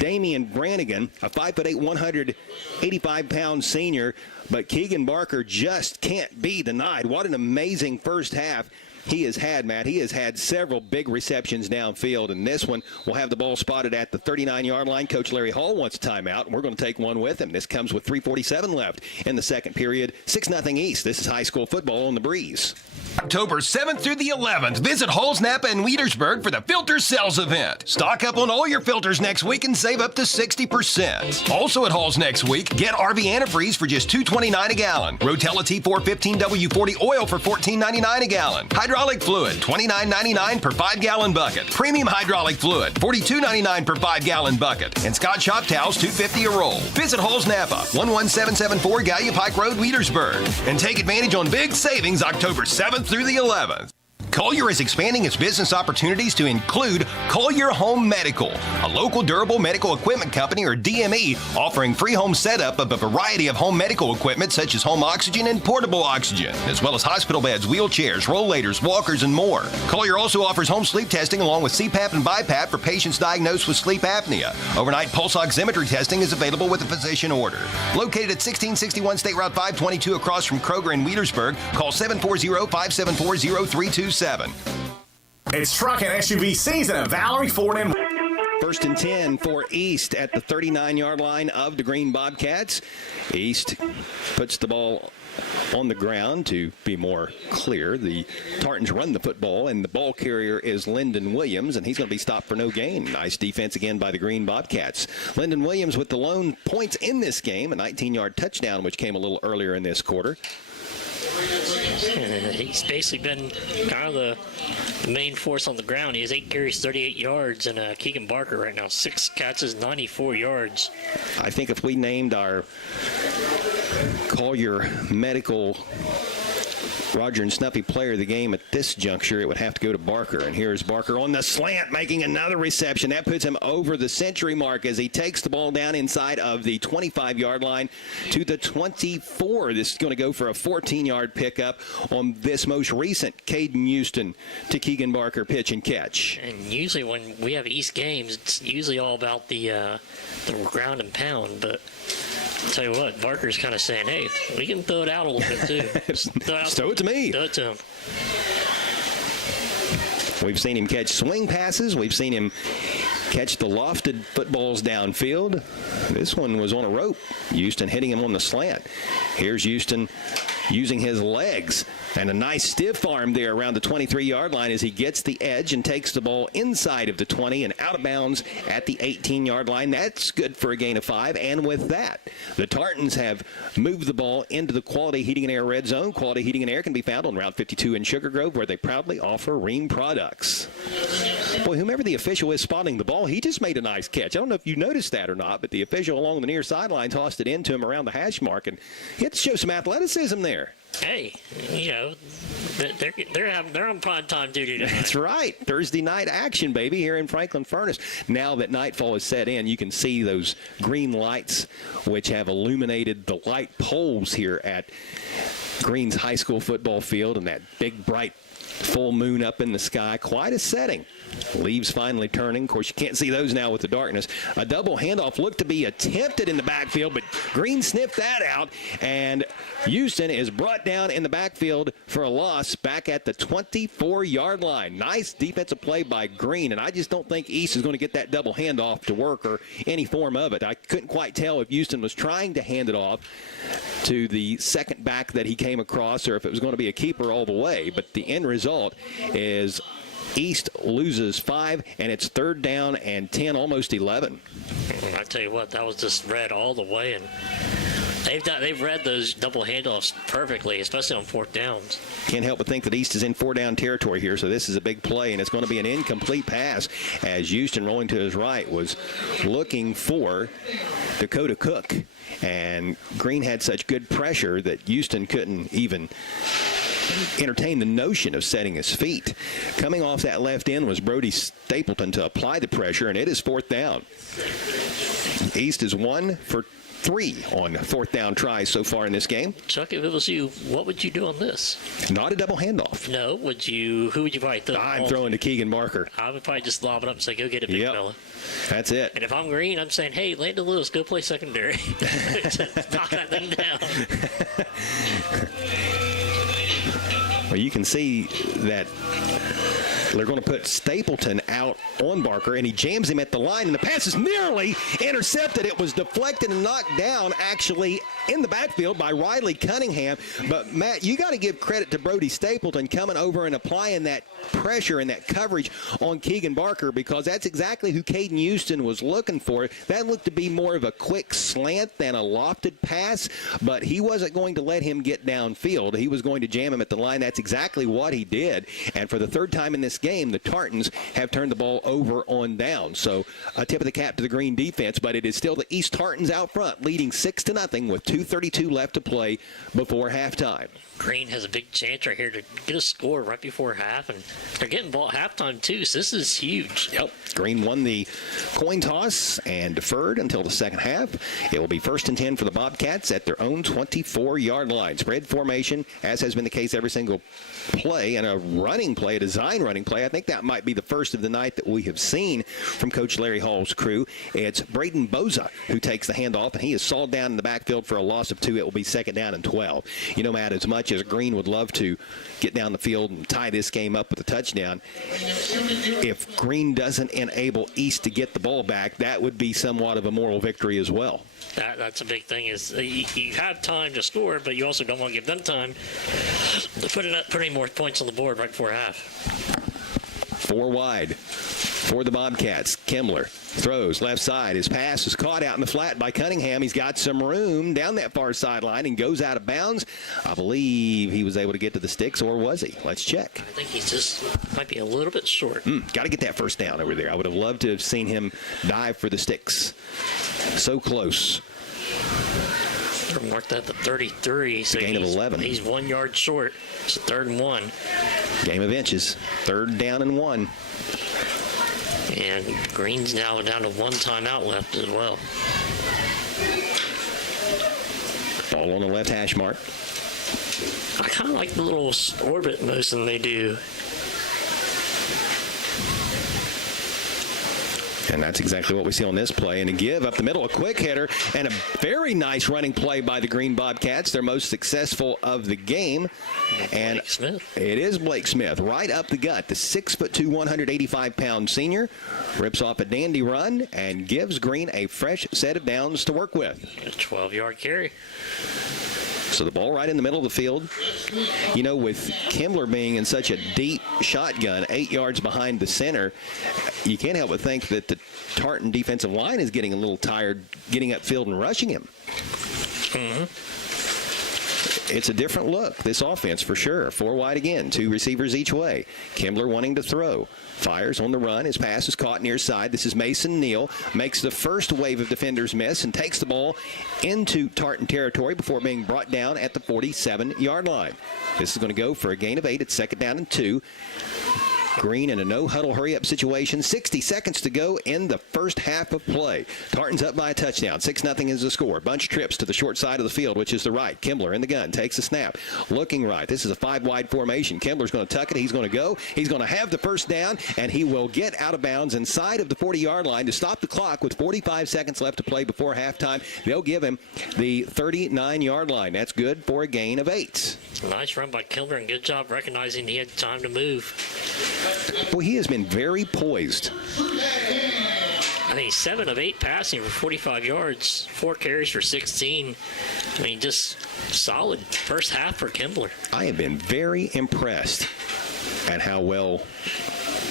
Damian Brannigan, a 5'8", 185-pound senior, but Keegan Barker just can't be denied. What an amazing first half he has had, Matt. He has had several big receptions downfield, and this one will have the ball spotted at the 39-yard line. Coach Larry Hall wants a timeout, and we're going to take one with him. This comes with 3:47 left in the second period. 6-0 East. This is high school football on the Breeze. October 7th through the 11th, visit Halls, Napa, and Wheelersburg for the Filter Sales event. Stock up on all your filters next week and save up to 60%. Also at Halls next week, get RV antifreeze for just $2.29 a gallon. Rotella T415 W40 oil for $14.99 a gallon. Hydraulic fluid, $29.99 per 5-gallon bucket. Premium hydraulic fluid, $42.99 per 5-gallon bucket. And Scott Shop towels, $2.50 a roll. Visit Halls Napa, 11774 Gallia Pike Road, Wheelersburg. And take advantage on big savings October 7th through the 11th. Collier is expanding its business opportunities to include Collier Home Medical, a local durable medical equipment company, or DME, offering free home setup of a variety of home medical equipment such as home oxygen and portable oxygen, as well as hospital beds, wheelchairs, rollators, walkers, and more. Collier also offers home sleep testing along with CPAP and BiPAP for patients diagnosed with sleep apnea. Overnight pulse oximetry testing is available with a physician order. Located at 1661 State Route 522 across from Kroger in Wheelersburg, call 740-574-0327. It's truck and SUV season at Valerie Ford in 1st and 10 for East at the 39-yard line of the Green Bobcats. East puts the ball on the ground to be more clear. The Tartans run the football, and the ball carrier is Lyndon Williams, and he's going to be stopped for no gain. Nice defense again by the Green Bobcats. Lyndon Williams with the lone points in this game, a 19-yard touchdown, which came a little earlier in this quarter. He's basically been kind of the main force on the ground. He has 8 carries, 38 yards, and Keegan Barker right now, 6 catches, 94 yards. I think if we named our Collier Medical Roger and Snuffy player of the game at this juncture, it would have to go to Barker. And here's Barker on the slant, making another reception. That puts him over the century mark as he takes the ball down inside of the 25-yard line to the 24. This is going to go for a 14-yard pickup on this most recent Caden Houston to Keegan Barker pitch and catch. And usually when we have East games, it's usually all about the ground and pound, but I'll tell you what, Barker's kind of saying, hey, we can throw it out a little bit too. Throw it to me. Throw it to him. We've seen him catch swing passes. We've seen him catch the lofted footballs downfield. This one was on a rope. Houston hitting him on the slant. Here's Houston using his legs. And a nice stiff arm there around the 23-yard line as he gets the edge and takes the ball inside of the 20 and out of bounds at the 18-yard line. That's good for a gain of 5. And with that, the Tartans have moved the ball into the Quality Heating and Air red zone. Quality Heating and Air can be found on Route 52 in Sugar Grove, where they proudly offer Rheem products. Boy, whomever the official is spotting the ball, he just made a nice catch. I don't know if you noticed that or not, but the official along the near sideline tossed it into him around the hash mark, and he had to show some athleticism there. Hey, you know, they're on prime time duty tonight. That's right. Thursday night action, baby, here in Franklin Furnace. Now that nightfall is set in, you can see those green lights which have illuminated the light poles here at Green's High School football field, and that big bright full moon up in the sky. Quite a setting. Leaves finally turning. Of course, you can't see those now with the darkness. A double handoff looked to be attempted in the backfield, but Green sniffed that out, and Houston is brought down in the backfield for a loss back at the 24-yard line. Nice defensive play by Green, and I just don't think East is going to get that double handoff to work or any form of it. I couldn't quite tell if Houston was trying to hand it off to the second back that he came across or if it was going to be a keeper all the way, but the end result is East loses 5, and it's 3rd down and 10, almost 11. I tell you what, that was just read all the way, and they've read those double handoffs perfectly, especially on 4th downs. Can't help but think that East is in 4-down territory here, so this is a big play, and it's going to be an incomplete pass as Houston, rolling to his right, was looking for Dakota Cook, and Green had such good pressure that Houston couldn't even entertain the notion of setting his feet. Coming off that left end was Brody Stapleton to apply the pressure, and it is 4th down. East is 1 for 3 on 4th down tries so far in this game. Chuck, if it was you, what would you do on this? Not a double handoff. No, who would you probably throw? I'm throwing to Keegan Barker. I would probably just lob it up and say, go get it, big fella. That's it. And if I'm Green, I'm saying, hey, Landon Lewis, go play secondary. Knock that thing down. Well, you can see that they're going to put Stapleton out on Barker, and he jams him at the line, and the pass is nearly intercepted. It was deflected and knocked down, actually, in the backfield by Riley Cunningham. But, Matt, you got to give credit to Brody Stapleton coming over and applying that pressure and that coverage on Keegan Barker, because that's exactly who Caden Houston was looking for. That looked to be more of a quick slant than a lofted pass, but he wasn't going to let him get downfield. He was going to jam him at the line. That's exactly what he did. And for the 3rd time in this game, the Tartans have turned the ball over on down. So a tip of the cap to the Green defense, but it is still the East Tartans out front, leading 6-0 with 2:32 left to play before halftime. Green has a big chance right here to get a score right before half, and they're getting ball at halftime too, so this is huge. Yep. Green won the coin toss and deferred until the second half. It will be 1st and 10 for the Bobcats at their own 24-yard line. Spread formation, as has been the case every single play, and a running play, a design running play. I think that might be the first of the night that we have seen from Coach Larry Hall's crew. It's Braden Boza who takes the handoff, and he is sawed down in the backfield for a loss of 2. It will be 2nd down and 12. You know, Matt, as much as Green would love to get down the field and tie this game up with a touchdown, if Green doesn't enable East to get the ball back, that would be somewhat of a moral victory as well. That's a big thing, is you have time to score, but you also don't want to give them time to put any more points on the board right before half. 4 wide for the Bobcats. Kemmler throws left side. His pass is caught out in the flat by Cunningham. He's got some room down that far sideline and goes out of bounds. I believe he was able to get to the sticks, or was he? Let's check. I think he's just might be a little bit short. Got to get that 1st down over there. I would have loved to have seen him dive for the sticks. So close. They're marked at the 33. So gain of 11. He's 1 yard short. It's 3rd and 1. Game of inches. 3rd down and 1. And Green's now down to 1 timeout left as well. Ball on the left hash mark. I kind of like the little orbit motion they do. And that's exactly what we see on this play. And a give up the middle, a quick hitter, and a very nice running play by the Green Bobcats, their most successful of the game. And it is Blake Smith, right up the gut. The 6'2", 185-pound senior rips off a dandy run and gives Green a fresh set of downs to work with. A 12-yard carry. So the ball right in the middle of the field. You know, with Kimbler being in such a deep shotgun, 8 yards behind the center, you can't help but think that the Tartan defensive line is getting a little tired getting upfield and rushing him. It's a different look, this offense, for sure. 4 wide again, 2 receivers each way. Kimbler wanting to throw. Fires on the run. His pass is caught near side. This is Mason Neal. Makes the first wave of defenders miss and takes the ball into Tartan territory before being brought down at the 47-yard line. This is going to go for a gain of 8. It's 2nd down and 2. Green in a no-huddle hurry-up situation. 60 seconds to go in the first half of play. Tartans up by a touchdown. 6-0 is the score. Bunch trips to the short side of the field, which is the right. Kimbler in the gun. Takes the snap. Looking right. This is a 5-wide formation. Kimbler's going to tuck it. He's going to go. He's going to have the first down, and he will get out of bounds inside of the 40-yard line to stop the clock with 45 seconds left to play before halftime. They'll give him the 39-yard line. That's good for a gain of 8. Nice run by Kimbler, and good job recognizing he had time to move. Boy, he has been very poised. I mean, 7 of 8 passing for 45 yards, 4 carries for 16. I mean, just solid first half for Kimbler. I have been very impressed at how well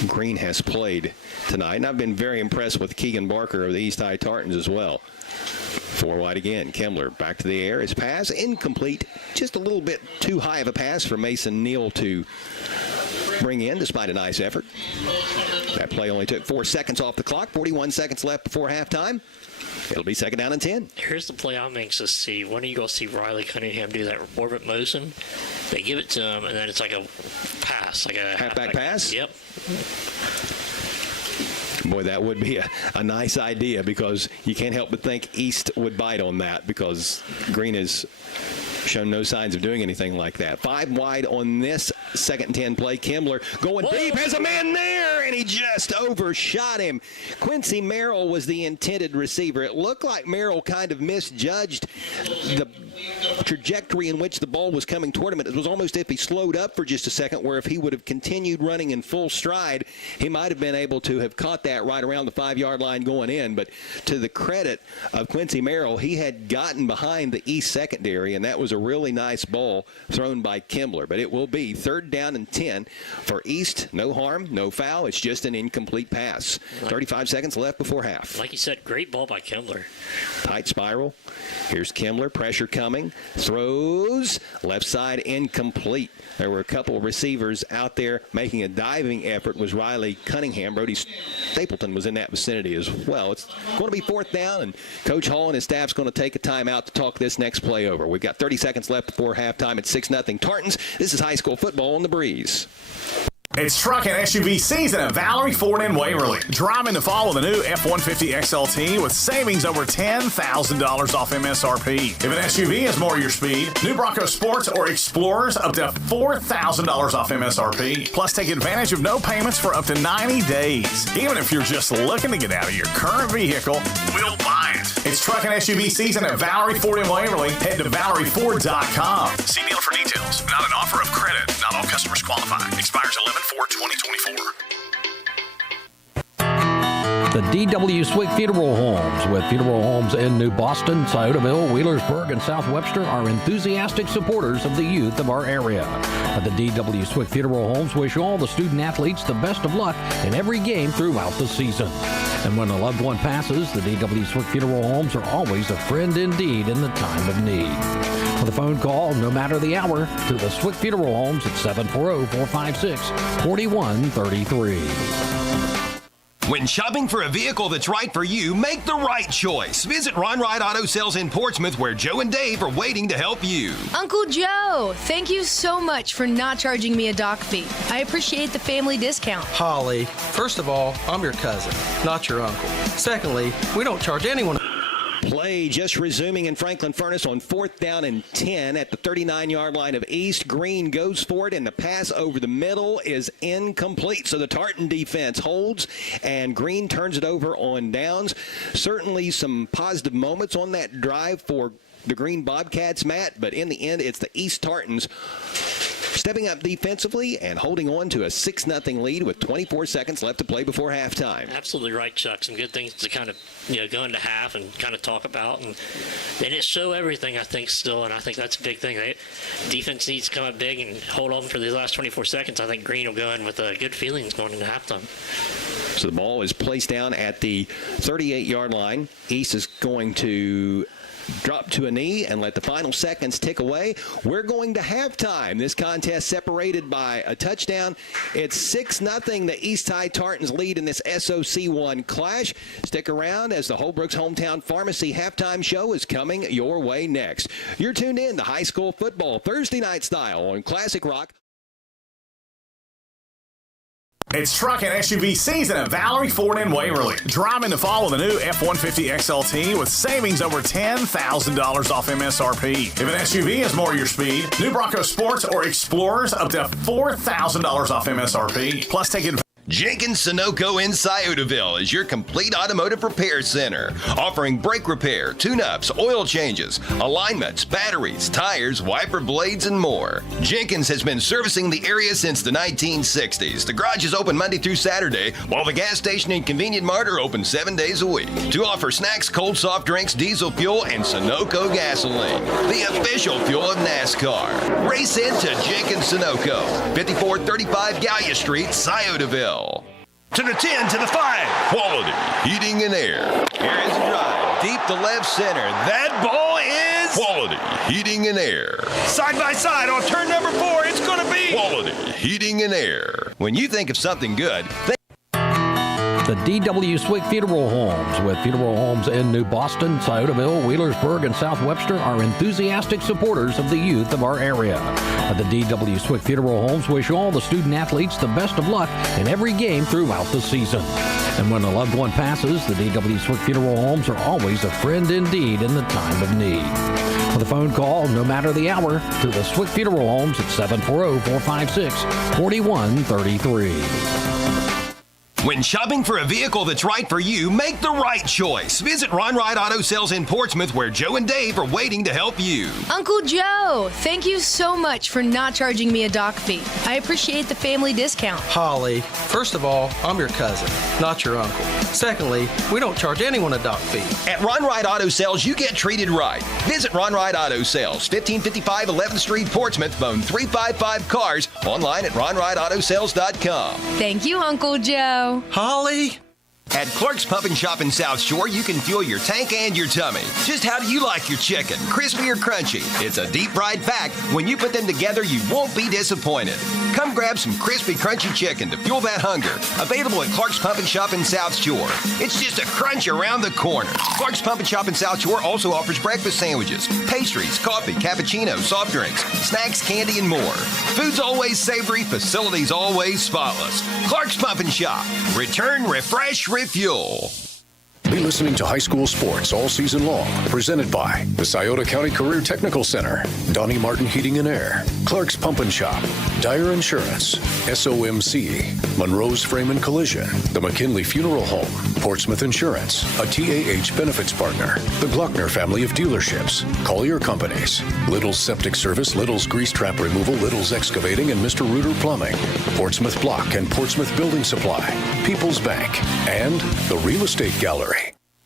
Green has played tonight, and I've been very impressed with Keegan Barker of the East High Tartans as well. 4 wide again. Kimbler back to the air. His pass incomplete. Just a little bit too high of a pass for Mason Neal to bring in, despite a nice effort. That play only took 4 seconds off the clock. 41 seconds left before halftime. It'll be 2nd down and 10. Here's the play I'm anxious to see. When are you going to see Riley Cunningham do that orbit motion? They give it to him, and then it's like a pass, like a halfback pass? Yep. Boy, that would be a nice idea, because you can't help but think East would bite on that, because Green has shown no signs of doing anything like that. 5 wide on this 2nd and 10 play. Kimbler going deep, has a man there, and he just overshot him. Quincy Merrill was the intended receiver. It looked like Merrill kind of misjudged the trajectory in which the ball was coming toward him. It was almost as if he slowed up for just a second, where if he would have continued running in full stride, he might have been able to have caught that right around the 5-yard line going in. But to the credit of Quincy Merrill, he had gotten behind the East secondary, and that was a really nice ball thrown by Kimbler. But it will be 3rd down and 10 for East. No harm, no foul. It's just an incomplete pass. 35 seconds left before half. Like you said, great ball by Kimbler. Tight spiral. Here's Kimbler. Pressure coming. Throws. Left side incomplete. There were a couple of receivers out there making a diving effort. Was Riley Cunningham. Brody Stapleton was in that vicinity as well. It's going to be 4th down, and Coach Hall and his staff's going to take a timeout to talk this next play over. We've got 30 seconds left before halftime. It's 6-0 Tartans. This is high school football on the Breeze. It's truck and SUV season at Valerie Ford in Waverly. Drive in the fall with a new F-150 XLT with savings over $10,000 off MSRP. If an SUV is more your speed, new Bronco Sports or Explorers up to $4,000 off MSRP. Plus, take advantage of no payments for up to 90 days. Even if you're just looking to get out of your current vehicle, we'll buy it. It's truck and SUV season at Valerie Ford in Waverly. Head to ValerieFord.com. See dealer for details. Not an offer of credit. Not all customers qualify. Expires 11/4/2024. The D.W. Swick Funeral Homes, with funeral homes in New Boston, Sciotaville, Wheelersburg, and South Webster, are enthusiastic supporters of the youth of our area. The D.W. Swick Funeral Homes wish all the student athletes the best of luck in every game throughout the season. And when a loved one passes, the D.W. Swick Funeral Homes are always a friend indeed in the time of need. With a phone call, no matter the hour, to the Swick Funeral Homes at 740-456-4133. When shopping for a vehicle that's right for you, make the right choice. Visit Ron Wright Auto Sales in Portsmouth, where Joe and Dave are waiting to help you. Uncle Joe, thank you so much for not charging me a dock fee. I appreciate the family discount. Holly, first of all, I'm your cousin, not your uncle. Secondly, we don't charge anyone. Play just resuming in Franklin Furnace on 4th down and 10 at the 39-yard line of East. Green goes for it, and the pass over the middle is incomplete. So the Tartan defense holds, and Green turns it over on downs. Certainly some positive moments on that drive for the Green Bobcats, Matt, but in the end, it's the East Tartans stepping up defensively and holding on to a 6-0 lead with 24 seconds left to play before halftime. Absolutely right, Chuck. Some good things to kind of, go into half and kind of talk about. And it show everything, I think, still, and I think that's a big thing. Defense needs to come up big and hold on for these last 24 seconds. I think Green will go in with good feelings going into halftime. So the ball is placed down at the 38-yard line. East is going to drop to a knee and let the final seconds tick away. We're going to halftime. This contest separated by a touchdown. It's 6-0. The East High Tartans lead in this SOC1 clash. Stick around as the Holbrook's Hometown Pharmacy halftime show is coming your way next. You're tuned in to high school football Thursday night style on Classic Rock. It's truck and SUV season at Valerie Ford in Waverly. Drive in to follow the new F-150 XLT with savings over $10,000 off MSRP. If an SUV is more your speed, new Bronco Sports or Explorers up to $4,000 off MSRP. Plus, take advantage. Jenkins Sunoco in Sciotaville is your complete automotive repair center, offering brake repair, tune-ups, oil changes, alignments, batteries, tires, wiper blades, and more. Jenkins has been servicing the area since the 1960s. The garage is open Monday through Saturday, while the gas station and convenient mart are open 7 days a week to offer snacks, cold soft drinks, diesel fuel, and Sunoco gasoline, the official fuel of NASCAR. Race into Jenkins Sunoco, 5435 Gallia Street, Sciotaville. To the 10, to the 5. Quality heating and air. Here is a drive deep to left center. That ball is quality heating and air. Side by side on turn number 4. It's going to be quality heating and air. When you think of something good, think The D.W. Swick Funeral Homes, with funeral homes in New Boston, Sciotaville, Wheelersburg, and South Webster, are enthusiastic supporters of the youth of our area. The D.W. Swick Funeral Homes wish all the student athletes the best of luck in every game throughout the season. And when a loved one passes, the D.W. Swick Funeral Homes are always a friend indeed in the time of need. With a phone call, no matter the hour, to the Swick Funeral Homes at 740-456-4133. when shopping for a vehicle that's right for you, make the right choice. Visit Ron Wright Auto Sales in Portsmouth, where Joe and Dave are waiting to help you. Uncle Joe, thank you so much for not charging me a dock fee. I appreciate the family discount. Holly, first of all, I'm your cousin, not your uncle. Secondly, we don't charge anyone a dock fee. At Ron Wright Auto Sales, you get treated right. Visit Ron Wright Auto Sales, 1555 11th Street, Portsmouth, phone 355-CARS, online at ronwrightautosales.com. Thank you, Uncle Joe. Holly? At Clark's Pump and Shop in South Shore, you can fuel your tank and your tummy. Just how do you like your chicken? Crispy or crunchy? It's a deep-fried fact. When you put them together, you won't be disappointed. Come grab some crispy, crunchy chicken to fuel that hunger. Available at Clark's Pump and Shop in South Shore. It's just a crunch around the corner. Clark's Pump and Shop in South Shore also offers breakfast sandwiches, pastries, coffee, cappuccino, soft drinks, snacks, candy, and more. Food's always savory, facilities always spotless. Clark's Pump and Shop. Return, refresh, refuel. Be listening to high school sports all season long. Presented by the Scioto County Career Technical Center, Donnie Martin Heating and Air, Clark's Pump and Shop, Dyer Insurance, SOMC, Monroe's Frame and Collision, the McKinley Funeral Home, Portsmouth Insurance, a TAH benefits partner, the Gluckner family of dealerships, Collier Companies, Little's Septic Service, Little's Grease Trap Removal, Little's Excavating, and Mr. Reuter Plumbing, Portsmouth Block and Portsmouth Building Supply, People's Bank, and the Real Estate Gallery.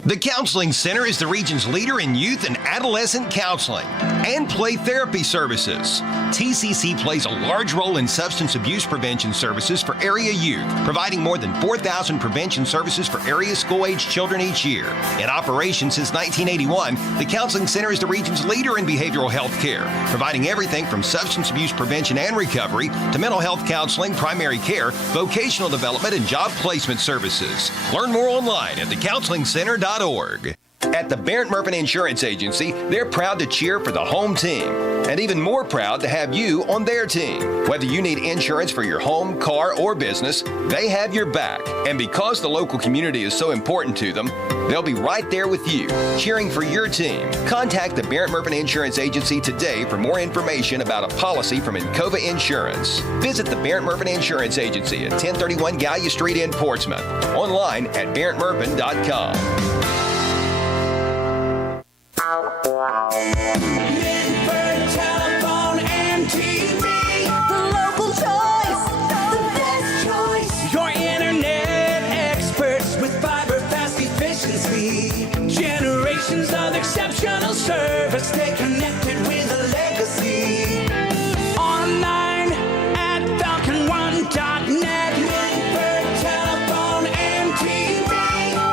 The Counseling Center is the region's leader in youth and adolescent counseling. and play therapy services. TCC plays a large role in substance abuse prevention services for area youth, providing more than 4,000 prevention services for area school-age children each year. In operation since 1981, the Counseling Center is the region's leader in behavioral health care, providing everything from substance abuse prevention and recovery to mental health counseling, primary care, vocational development, and job placement services. Learn more online at thecounselingcenter.org. At the Barrett Murphy Insurance Agency, they're proud to cheer for the home team, and even more proud to have you on their team. Whether you need insurance for your home, car, or business, they have your back. And because the local community is so important to them, they'll be right there with you, cheering for your team. Contact the Barrett Murphy Insurance Agency today for more information about a policy from Encova Insurance. Visit the Barrett Murphy Insurance Agency at 1031 Gallia Street in Portsmouth. Online at barrettmurphy.com. Midford Telephone and TV. The local choice, the best choice. Your internet experts with fiber fast efficiency. Generations of exceptional service. Stay connected with a legacy. Online at falcon1.net. Midford Telephone and TV.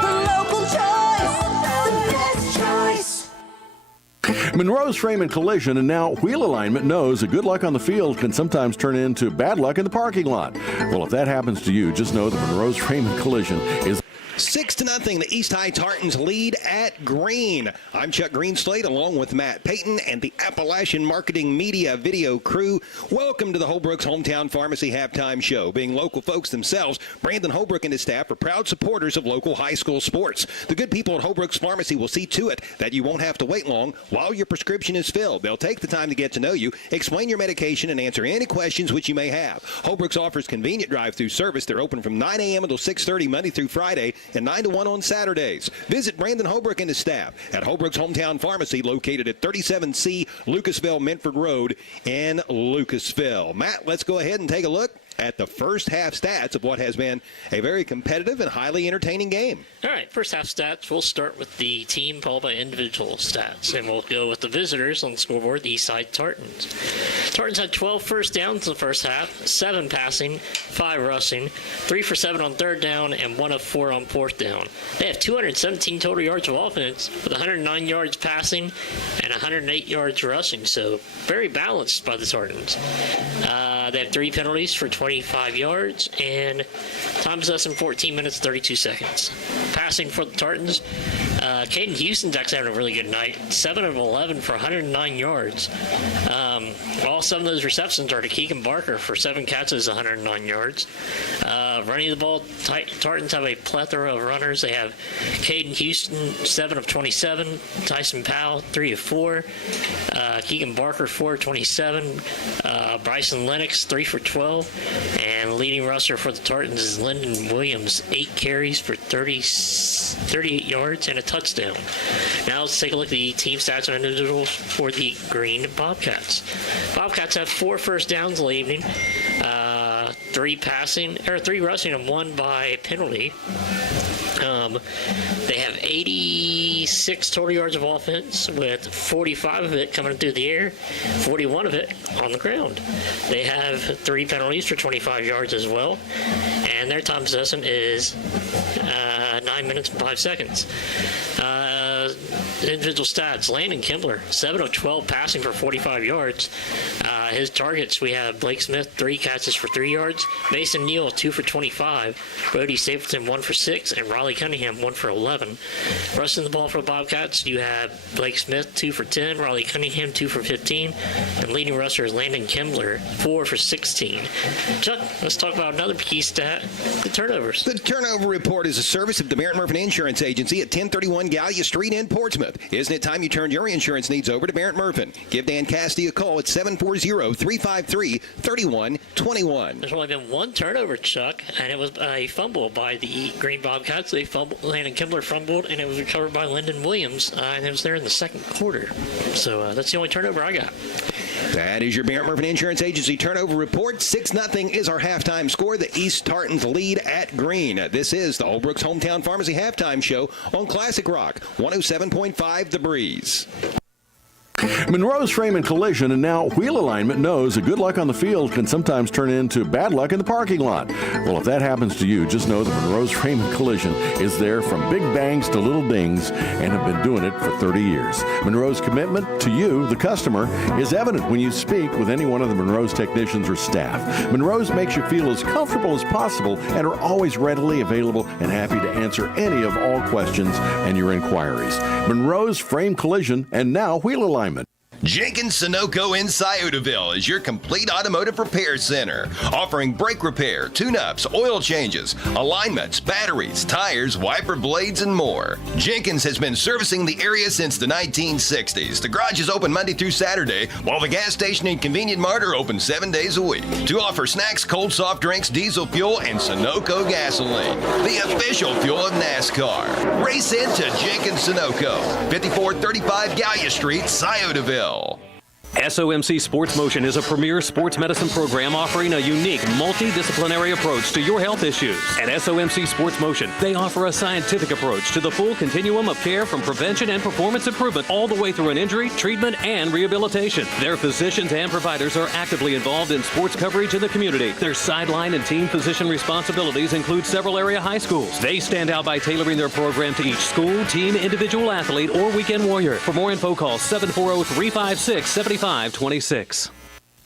The local choice, the best choice. Monroe's Frame and Collision and now Wheel Alignment knows that good luck on the field can sometimes turn into bad luck in the parking lot. Well, if that happens to you, just know that Monroe's Frame and Collision is 6-0, the East High Tartans lead at Green. I'm Chuck Greenslade along with Matt Payton and the Appalachian Marketing Media video crew. Welcome to the Holbrook's Hometown Pharmacy Halftime Show. Being local folks themselves, Brandon Holbrook and his staff are proud supporters of local high school sports. The good people at Holbrook's Pharmacy will see to it that you won't have to wait long while your prescription is filled. They'll take the time to get to know you, explain your medication, and answer any questions which you may have. Holbrook's offers convenient drive-through service. They're open from 9 a.m. until 6:30 Monday through Friday, and 9 to 1 on Saturdays. Visit Brandon Holbrook and his staff at Holbrook's Hometown Pharmacy, located at 37C Lucasville Minford Road in Lucasville. Matt, let's go ahead and take a look at the first half stats of what has been a very competitive and highly entertaining game. All right, first half stats. We'll start with the team followed by individual stats, and we'll go with the visitors on the scoreboard, the Eastside Tartans. Tartans had 12 first downs in the first half, 7 passing, 5 rushing, 3 for 7 on third down, and 1 of 4 on fourth down. They have 217 total yards of offense with 109 yards passing and 108 yards rushing, so very balanced by the Tartans. They have 3 penalties for 25 yards, and time possessed in 14 minutes, 32 seconds. Passing for the Tartans, Caden Houston's actually having a really good night. 7 of 11 for 109 yards. All 7 of those receptions are to Keegan Barker for 7 catches, 109 yards. Running the ball, Tartans have a plethora of runners. They have Caden Houston, 7 of 27. Tyson Powell, 3 of 4. Keegan Barker, 4 of 27. Bryson Lennox, 3 for 12. And leading rusher for the Tartans is Lyndon Williams, 8 carries for 38 yards and a touchdown. Now let's take a look at the team stats and individuals for the Green Bobcats. Bobcats have 4 first downs in the evening, 3 rushing and 1 by penalty. They have 86 total yards of offense, with 45 of it coming through the air, 41 of it on the ground. They have 3 penalties for 25 yards as well, and their time possession is 9 minutes and 5 seconds. Individual stats, Landon Kimbler, 7 of 12 passing for 45 yards. His targets, we have Blake Smith, 3 catches for 3 yards. Mason Neal, 2 for 25. Brody Stapleton, 1 for 6. And Riley Cunningham, 1 for 11. Rushing the ball for the Bobcats, you have Blake Smith, 2 for 10. Riley Cunningham, 2 for 15. And leading rusher is Landon Kimbler, 4 for 16. Chuck, let's talk about another key stat, the turnovers. The turnover report is a service of the Barrett Murphy Insurance Agency at 1031 Gallia Street in Portsmouth. Isn't it time you turned your insurance needs over to Barrett Murphy? Give Dan Cassidy a call at 740-353-3121. There's only been 1 turnover, Chuck, and it was a fumble by the Green Bobcats. They fumbled, Landon Kimbler fumbled, and it was recovered by Lyndon Williams, and it was there in the second quarter. So that's the only turnover I got. That is your Barrett Murphy Insurance Agency turnover report. 6-0 is our halftime score. The East Tartans lead at Green. This is the Holbrook's Hometown Pharmacy Halftime Show on Classic Rock 107.5 The Breeze. Monroe's Frame and Collision and now Wheel Alignment knows that good luck on the field can sometimes turn into bad luck in the parking lot. Well, if that happens to you, just know that Monroe's Frame and Collision is there from big bangs to little dings and have been doing it for 30 years. Monroe's commitment to you, the customer, is evident when you speak with any one of the Monroe's technicians or staff. Monroe's makes you feel as comfortable as possible and are always readily available and happy to answer any of all questions and your inquiries. Monroe's Frame Collision and now Wheel Alignment. Jenkins Sunoco in Sciotaville is your complete automotive repair center, offering brake repair, tune-ups, oil changes, alignments, batteries, tires, wiper blades, and more. Jenkins has been servicing the area since the 1960s. The garage is open Monday through Saturday, while the gas station and convenient mart are open 7 days a week to offer snacks, cold soft drinks, diesel fuel, and Sunoco gasoline, the official fuel of NASCAR. Race into Jenkins Sunoco, 5435 Gallia Street, Sciotaville. SOMC Sports Motion is a premier sports medicine program offering a unique multidisciplinary approach to your health issues. At SOMC Sports Motion, they offer a scientific approach to the full continuum of care from prevention and performance improvement all the way through an injury, treatment, and rehabilitation. Their physicians and providers are actively involved in sports coverage in the community. Their sideline and team physician responsibilities include several area high schools. They stand out by tailoring their program to each school, team, individual athlete, or weekend warrior. For more info, call 740-356-7526.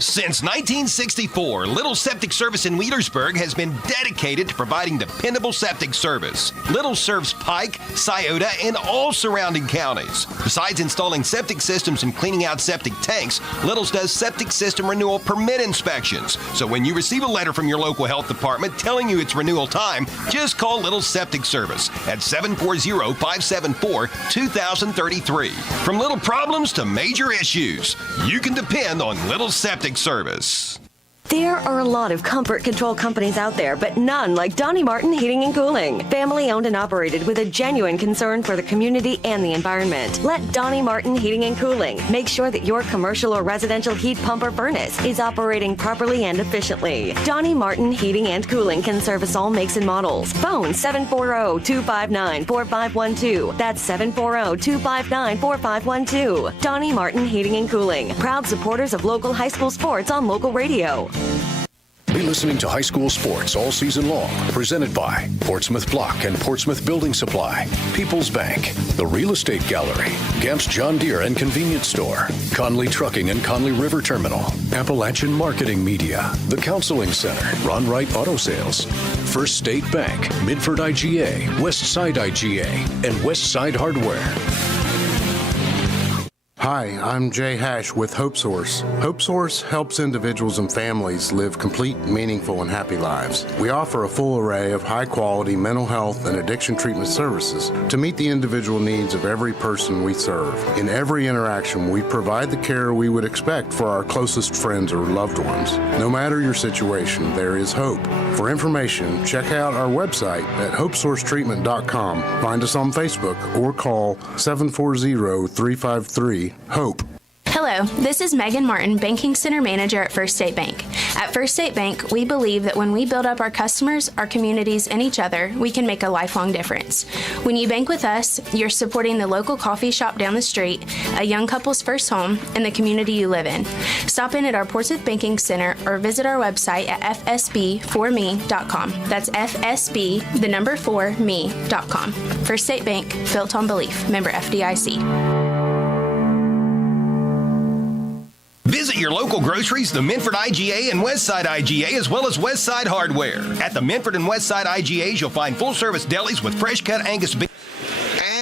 Since 1964, Little Septic Service in Wheelersburg has been dedicated to providing dependable septic service. Little serves Pike, Scioto, and all surrounding counties. Besides installing septic systems and cleaning out septic tanks, Little's does septic system renewal permit inspections. So when you receive a letter from your local health department telling you it's renewal time, just call Little Septic Service at 740-574-2033. From little problems to major issues, you can depend on Little Septic Service. There are a lot of comfort control companies out there, but none like Donnie Martin Heating and Cooling. Family owned and operated with a genuine concern for the community and the environment. Let Donnie Martin Heating and Cooling make sure that your commercial or residential heat pump or furnace is operating properly and efficiently. Donnie Martin Heating and Cooling can service all makes and models. Phone 740-259-4512. That's 740-259-4512. Donnie Martin Heating and Cooling. Proud supporters of local high school sports on local radio. Be listening to high school sports all season long. Presented by Portsmouth Block and Portsmouth Building Supply, People's Bank, The Real Estate Gallery, Gamp's John Deere and Convenience Store, Conley Trucking and Conley River Terminal, Appalachian Marketing Media, The Counseling Center, Ron Wright Auto Sales, First State Bank, Midford IGA, Westside IGA, and Westside Hardware. Hi, I'm Jay Hash with Hope Source. Hope Source helps individuals and families live complete, meaningful, and happy lives. We offer a full array of high-quality mental health and addiction treatment services to meet the individual needs of every person we serve. In every interaction, we provide the care we would expect for our closest friends or loved ones. No matter your situation, there is hope. For information, check out our website at hopesourcetreatment.com. Find us on Facebook or call 740-353 HOPE. Hello, this is Megan Martin, Banking Center Manager at First State Bank. At First State Bank, we believe that when we build up our customers, our communities, and each other, we can make a lifelong difference. When you bank with us, you're supporting the local coffee shop down the street, a young couple's first home, and the community you live in. Stop in at our Portsmouth Banking Center or visit our website at fsb4me.com. That's FSB4me.com. First State Bank, built on belief. Member FDIC. Visit your local groceries, the Minford IGA and Westside IGA, as well as Westside Hardware. At the Minford and Westside IGAs, you'll find full-service delis with fresh-cut Angus beef.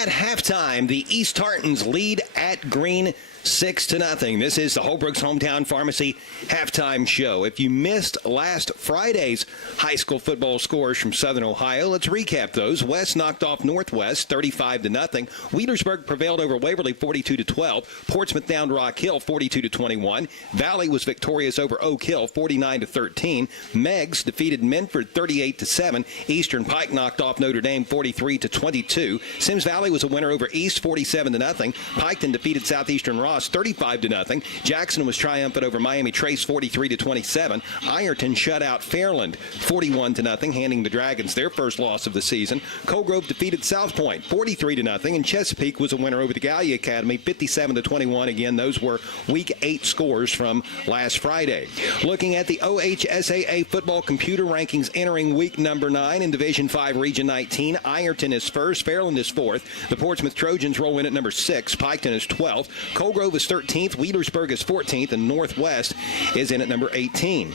At halftime, the East Tartans lead at Green 6-0. This is the Holbrook's Hometown Pharmacy halftime show. If you missed last Friday's high school football scores from Southern Ohio, let's recap those. West knocked off Northwest 35-0. Wheelersburg prevailed over Waverly 42-12. Portsmouth downed Rock Hill 42-21. Valley was victorious over Oak Hill 49-13. Meggs defeated Minford 38-7. Eastern Pike knocked off Notre Dame 43-22. Sims Valley was a winner over East 47-0. Piketon defeated Southeastern Ross lost 35-0. Jackson was triumphant over Miami Trace 43-27. Ironton shut out Fairland 41-0, handing the Dragons their first loss of the season. Colgrove defeated South Point 43-0, and Chesapeake was a winner over the Gallia Academy 57-21. Again, those were Week 8 scores from last Friday. Looking at the OHSAA football computer rankings entering week number 9 in Division 5 Region 19, Ironton is first, Fairland is fourth. The Portsmouth Trojans roll in at number 6, Piketon is 12th, Colgrove is 13th, Wheelersburg is 14th, and Northwest is in at number 18.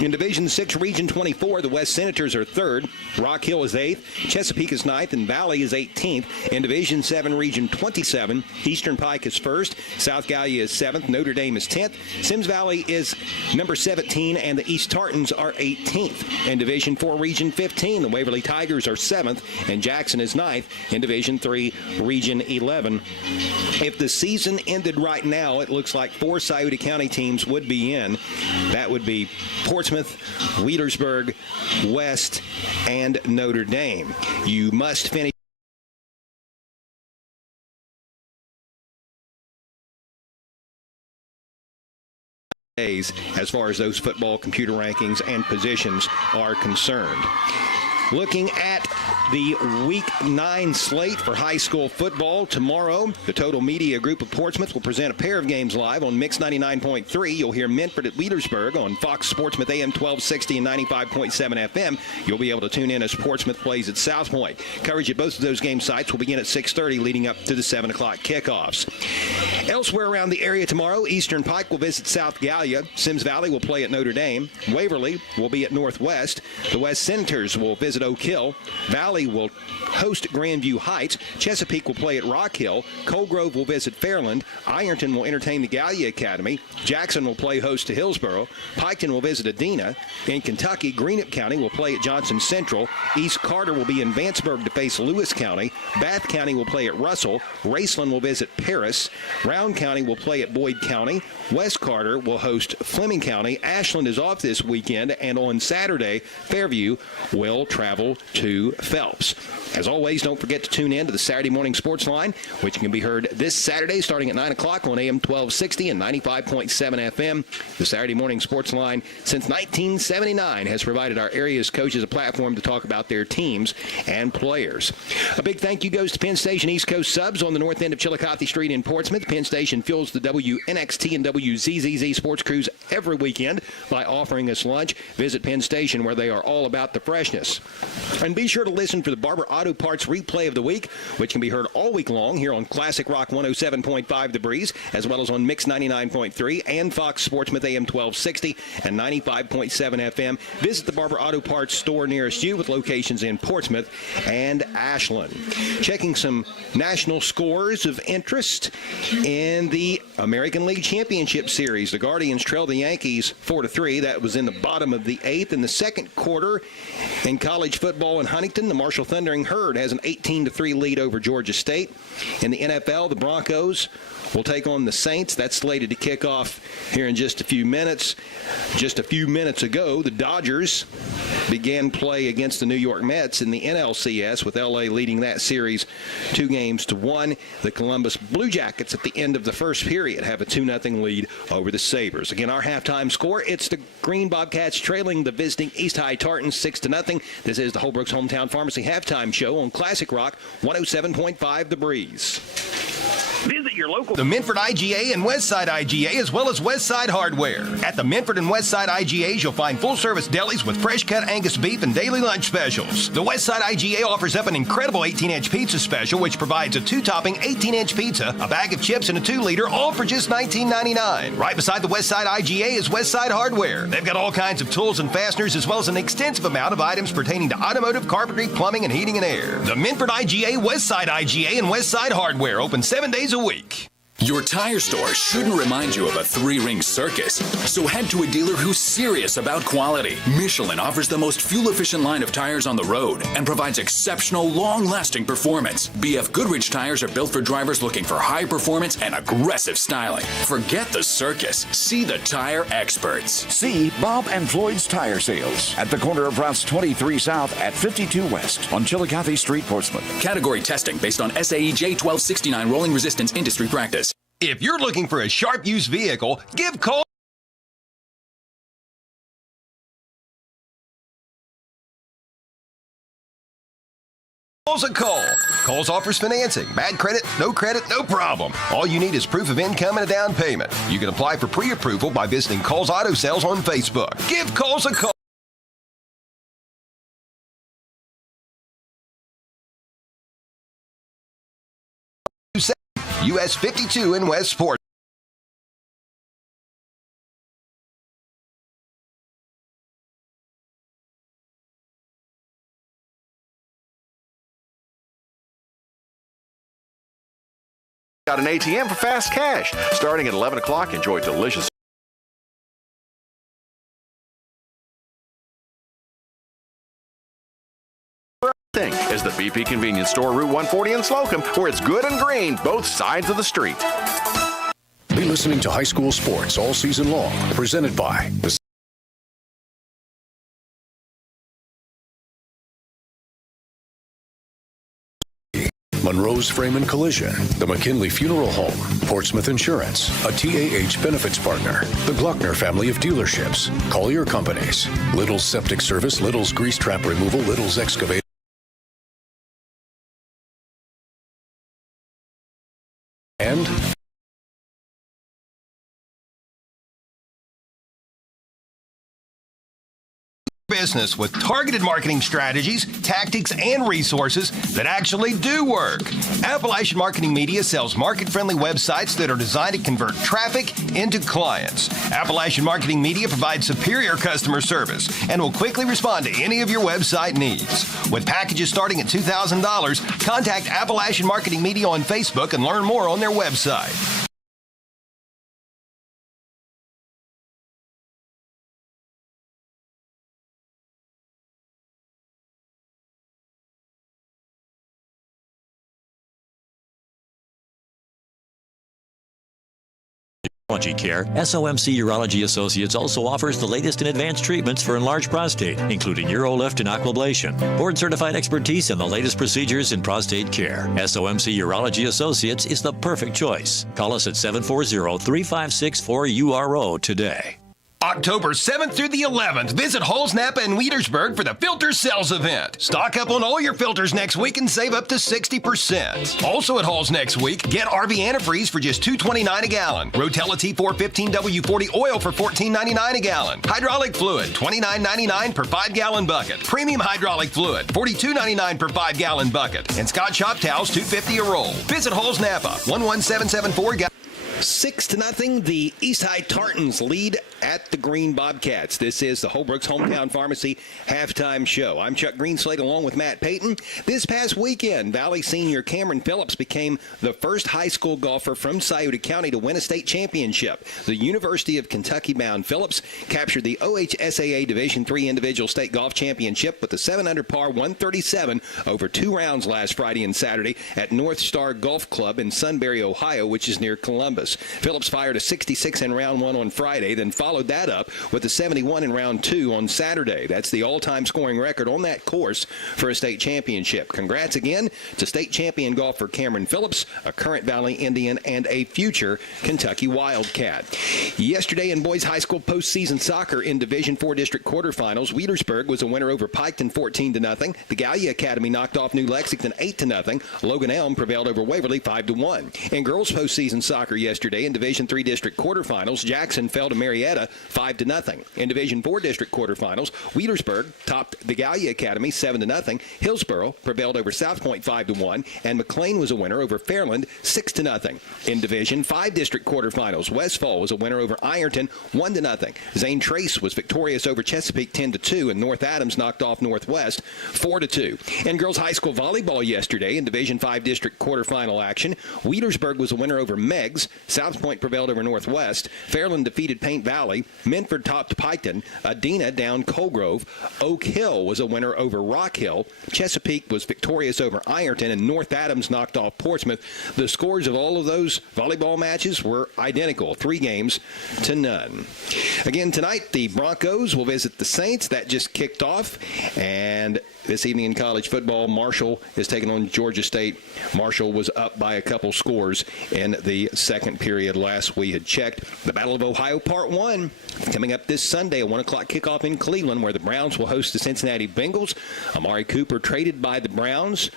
In Division 6 Region 24, the West Senators are 3rd, Rock Hill is 8th, Chesapeake is 9th, and Valley is 18th. In Division 7 Region 27, Eastern Pike is 1st, South Gallia is 7th, Notre Dame is 10th, Sims Valley is number 17, and the East Tartans are 18th. In Division 4 Region 15, the Waverly Tigers are 7th, and Jackson is 9th. In Division 3 Region 11, if the season ended right now, it looks like 4 Scioto County teams would be in. That would be Portsmouth, Wheelersburg, West, and Notre Dame. You must finish as far as those football computer rankings and positions are concerned. Looking at the Week 9 slate for high school football, tomorrow, the Total Media Group of Portsmouth will present a pair of games live on Mix 99.3. You'll hear Minford at Wheelersburg on Fox Sportsmouth AM 1260 and 95.7 FM. You'll be able to tune in as Portsmouth plays at South Point. Coverage at both of those game sites will begin at 6:30, leading up to the 7 o'clock kickoffs. Elsewhere around the area tomorrow, Eastern Pike will visit South Gallia. Sims Valley will play at Notre Dame. Waverly will be at Northwest. The West Senators will visit Oak Hill. Valley will host Grandview Heights. Chesapeake will play at Rock Hill. Colgrove will visit Fairland. Ironton will entertain the Gallia Academy. Jackson will play host to Hillsboro. Piketon will visit Adena. In Kentucky, Greenup County will play at Johnson Central. East Carter will be in Vanceburg to face Lewis County. Bath County will play at Russell. Raceland will visit Paris. Round County will play at Boyd County. West Carter will host Fleming County. Ashland is off this weekend, and on Saturday, Fairview will travel to Phelps. As always, don't forget to tune in to the Saturday Morning Sports Line, which can be heard this Saturday starting at 9 o'clock on AM 1260 and 95.7 FM. The Saturday Morning Sports Line, since 1979, has provided our area's coaches a platform to talk about their teams and players. A big thank you goes to Penn Station East Coast Subs on the north end of Chillicothe Street in Portsmouth. Penn Station fuels the WNXT and WZZZ sports crews every weekend by offering us lunch. Visit Penn Station, where they are all about the freshness. And be sure to listen for the Barber Auto Parts Replay of the Week, which can be heard all week long here on Classic Rock 107.5 The Breeze, as well as on Mix 99.3 and Fox Sportsmouth AM 1260 and 95.7 FM. Visit the Barber Auto Parts store nearest you with locations in Portsmouth and Ashland. Checking some national scores of interest in the American League Championship Series. The Guardians trailed the Yankees 4-3. That was in the bottom of the 8th. In the second quarter in college football in Huntington, the Marshall Thundering Herd has an 18-3 lead over Georgia State. In the NFL, the Broncos will take on the Saints. That's slated to kick off here in just a few minutes. Just a few minutes ago, the Dodgers began play against the New York Mets in the NLCS, with L.A. leading that series 2-1. The Columbus Blue Jackets at the end of the first period have a 2-0 lead over the Sabres. Again, our halftime score, it's the Green Bobcats trailing the visiting East High Tartans 6-0. This is the Holbrook's Hometown Pharmacy halftime show on Classic Rock 107.5 The Breeze. Visit your local the Minford IGA and Westside IGA, as well as Westside Hardware. At the Minford and Westside IGAs, you'll find full-service delis with fresh-cut Angus beef and daily lunch specials. The Westside IGA offers up an incredible 18-inch pizza special, which provides a 2-topping 18-inch pizza, a bag of chips, and a 2-liter, all for just $19.99. Right beside the Westside IGA is Westside Hardware. They've got all kinds of tools and fasteners, as well as an extensive amount of items pertaining to automotive, carpentry, plumbing, and heating and air. The Minford IGA, Westside IGA, and Westside Hardware open 7 days a week. Your tire store shouldn't remind you of a three-ring circus, so head to a dealer who's serious about quality. Michelin offers the most fuel-efficient line of tires on the road and provides exceptional, long-lasting performance. BF Goodrich tires are built for drivers looking for high performance and aggressive styling. Forget the circus. See the tire experts. See Bob and Floyd's Tire Sales at the corner of routes 23 South at 52 West on Chillicothe Street, Portsmouth. Category testing based on SAE J1269 rolling resistance industry practice. If you're looking for a sharp used vehicle, give Cole a call. Coles offers financing. Bad credit, no problem. All you need is proof of income and a down payment. You can apply for pre-approval by visiting Coles Auto Sales on Facebook. Give Coles a call. US 52 in Westport. Got an ATM for fast cash. Starting at 11 o'clock, enjoy delicious is the BP Convenience Store, Route 140 in Slocum, where it's good and green, both sides of the street. Be listening to high school sports all season long. Presented by the Monroe's Frame and Collision, the McKinley Funeral Home, Portsmouth Insurance, a TAH benefits partner, the Gluckner family of dealerships, Collier Companies, Little's Septic Service, Little's Grease Trap Removal, Little's Excavator, and business with targeted marketing strategies, tactics, and resources that actually do work. Appalachian Marketing Media sells market-friendly websites that are designed to convert traffic into clients. Appalachian Marketing Media provides superior customer service and will quickly respond to any of your website needs. With packages starting at $2,000, contact Appalachian Marketing Media on Facebook and learn more on their website. Care, SOMC Urology Associates also offers the latest in advanced treatments for enlarged prostate, including UroLift and Aquablation. Board-certified expertise in the latest procedures in prostate care. SOMC Urology Associates is the perfect choice. Call us at 740-3564-URO today. October 7th through the 11th, visit Halls, Napa, and Wietersburg for the Filter Sales event. Stock up on all your filters next week and save up to 60%. Also at Halls next week, get RV antifreeze for just $2.29 a gallon. Rotella T415 W40 oil for $14.99 a gallon. Hydraulic fluid, $29.99 per 5-gallon bucket. Premium hydraulic fluid, $42.99 per 5-gallon bucket. And Scott Shop towels, $2.50 a roll. Visit Halls Napa, 11774. 6-0, the East High Tartans lead at the Green Bobcats. This is the Holbrook's Hometown Pharmacy halftime show. I'm Chuck Greenslade along with Matt Payton. This past weekend, Valley senior Cameron Phillips became the first high school golfer from Scioto County to win a state championship. The University of Kentucky-bound Phillips captured the OHSAA Division III Individual State Golf Championship with the 7-under par 137 over 2 rounds last Friday and Saturday at North Star Golf Club in Sunbury, Ohio, which is near Columbus. Phillips fired a 66 in round 1 on Friday, then followed that up with a 71 in round 2 on Saturday. That's the all-time scoring record on that course for a state championship. Congrats again to state champion golfer Cameron Phillips, a current Valley Indian and a future Kentucky Wildcat. Yesterday in boys high school postseason soccer in Division IV district quarterfinals, Wietersburg was a winner over Piketon 14-0. The Gallia Academy knocked off New Lexington 8-0. Logan Elm prevailed over Waverly 5-1. In girls postseason soccer yesterday in Division III district quarterfinals, Jackson fell to Marietta 5-0. In Division IV district quarterfinals, Wietersburg topped the Gallia Academy 7-0. Hillsboro prevailed over South Point 5-1, and McLean was a winner over Fairland 6-0. In Division V district quarterfinals, Westfall was a winner over Ironton 1-0. Zane Trace was victorious over Chesapeake 10-2, and North Adams knocked off Northwest 4-2. In girls high school volleyball yesterday in Division V district quarterfinal action, Wietersburg was a winner over Meggs. South Point prevailed over Northwest. Fairland defeated Paint Valley. Minford topped Piketon. Adena downed Colgrove. Oak Hill was a winner over Rock Hill. Chesapeake was victorious over Ironton, and North Adams knocked off Portsmouth. The scores of all of those volleyball matches were identical, 3-0. Again, tonight, the Broncos will visit the Saints. That just kicked off. And this evening in college football, Marshall is taking on Georgia State. Marshall was up by a couple scores in the second time period last we had checked. The Battle of Ohio Part 1 coming up this Sunday, a 1 o'clock kickoff in Cleveland, where the Browns will host the Cincinnati Bengals. Amari Cooper traded by the Browns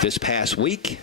this past week,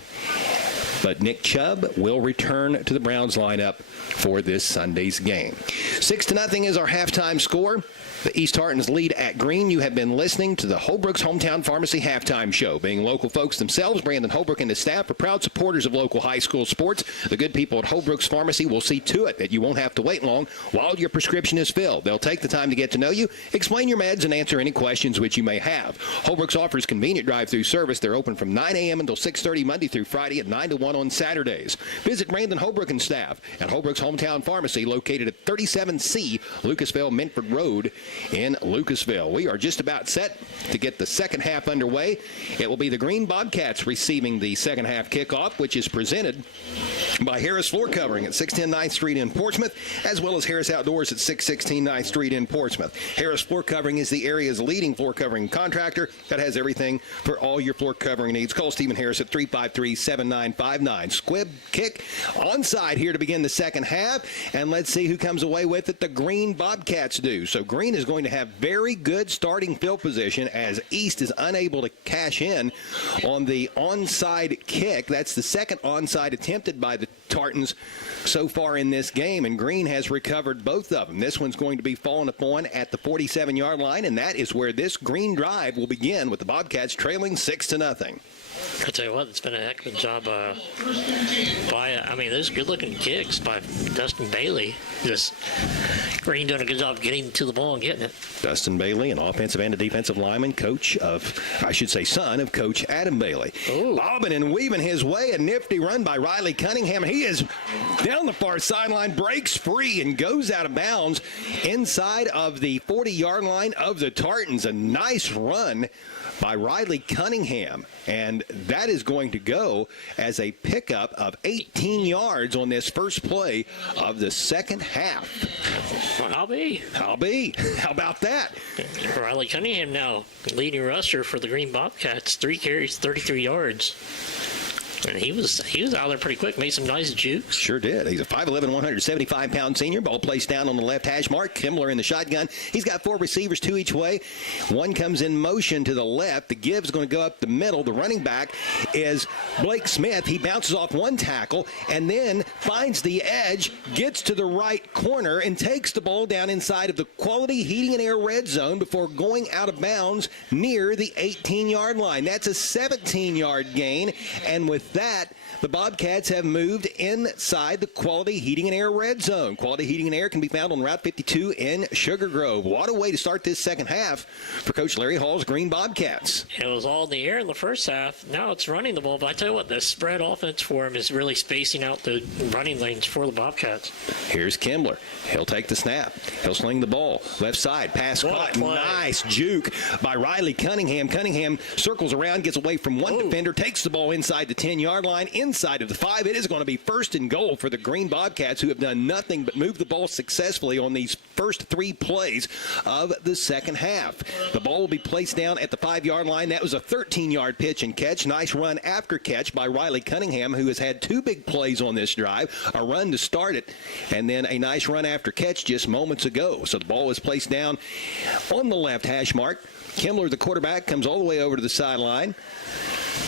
but Nick Chubb will return to the Browns lineup for this Sunday's game. 6-0 is our halftime score. The East Tartans lead at Green. You have been listening to the Holbrook's Hometown Pharmacy Halftime Show. Being local folks themselves, Brandon Holbrook and his staff are proud supporters of local high school sports. The good people at Holbrook's Pharmacy will see to it that you won't have to wait long while your prescription is filled. They'll take the time to get to know you, explain your meds, and answer any questions which you may have. Holbrook's offers convenient drive-through service. They're open from 9 a.m. until 6:30 Monday through Friday, and 9 to 1 on Saturdays. Visit Brandon Holbrook and staff at Holbrook's Hometown Pharmacy, located at 37C Lucasville Minford Road in Lucasville. We are just about set to get the second half underway. It will be the Green Bobcats receiving the second half kickoff, which is presented by Harris Floor Covering at 610 9th Street in Portsmouth, as well as Harris Outdoors at 616 9th Street in Portsmouth. Harris Floor Covering is the area's leading floor covering contractor that has everything for all your floor covering needs. Call Stephen Harris at 353-7959. Squib kick onside here to begin the second half, and let's see who comes away with it. The Green Bobcats do. So Green is going to have very good starting field position as East is unable to cash in on the onside kick. That's the second onside attempted by the Tartans so far in this game, and Green has recovered both of them. This one's going to be fallen upon at the 47-yard line, and that is where this Green drive will begin, with the Bobcats trailing 6-0. I tell you what, it's been a heck of a job by, those good-looking kicks by Dustin Bailey. Just Green doing a good job getting to the ball and getting it. Dustin Bailey, an offensive and a defensive lineman, son of Coach Adam Bailey. Bobbing and weaving his way, a nifty run by Riley Cunningham. He is down the far sideline, breaks free, and goes out of bounds inside of the 40-yard line of the Tartans. A nice run by Riley Cunningham, and that is going to go as a pickup of 18 yards on this first play of the second half. I'll be. How about that? Riley Cunningham now leading rusher for the Green Bobcats. 3 carries, 33 yards. And he was out there pretty quick, made some nice jukes. Sure did. He's a 5'11", 175-pound senior. Ball placed down on the left hash mark. Kimmler in the shotgun. He's got 4 receivers, 2 each way. One comes in motion to the left. The give's going to go up the middle. The running back is Blake Smith. He bounces off one tackle and then finds the edge, gets to the right corner, and takes the ball down inside of the Quality Heating and Air red zone before going out of bounds near the 18-yard line. That's a 17-yard gain, and with that, the Bobcats have moved inside the Quality Heating and Air red zone. Quality Heating and Air can be found on Route 52 in Sugar Grove. What a way to start this second half for Coach Larry Hall's Green Bobcats. It was all in the air in the first half. Now it's running the ball. But I tell you what, the spread offense for him is really spacing out the running lanes for the Bobcats. Here's Kimbler. He'll take the snap. He'll sling the ball. Left side, pass caught. Nice juke by Riley Cunningham. Cunningham circles around, gets away from one defender, takes the ball inside the 10-yard line, inside of the 5. It is going to be first and goal for the Green Bobcats, who have done nothing but move the ball successfully on these first 3 plays of the second half. The ball will be placed down at the 5-yard line. That was a 13-yard pitch and catch. Nice run after catch by Riley Cunningham, who has had 2 big plays on this drive, a run to start it, and then a nice run after catch just moments ago. So the ball is placed down on the left hash mark. Kimmler, the quarterback, comes all the way over to the sideline,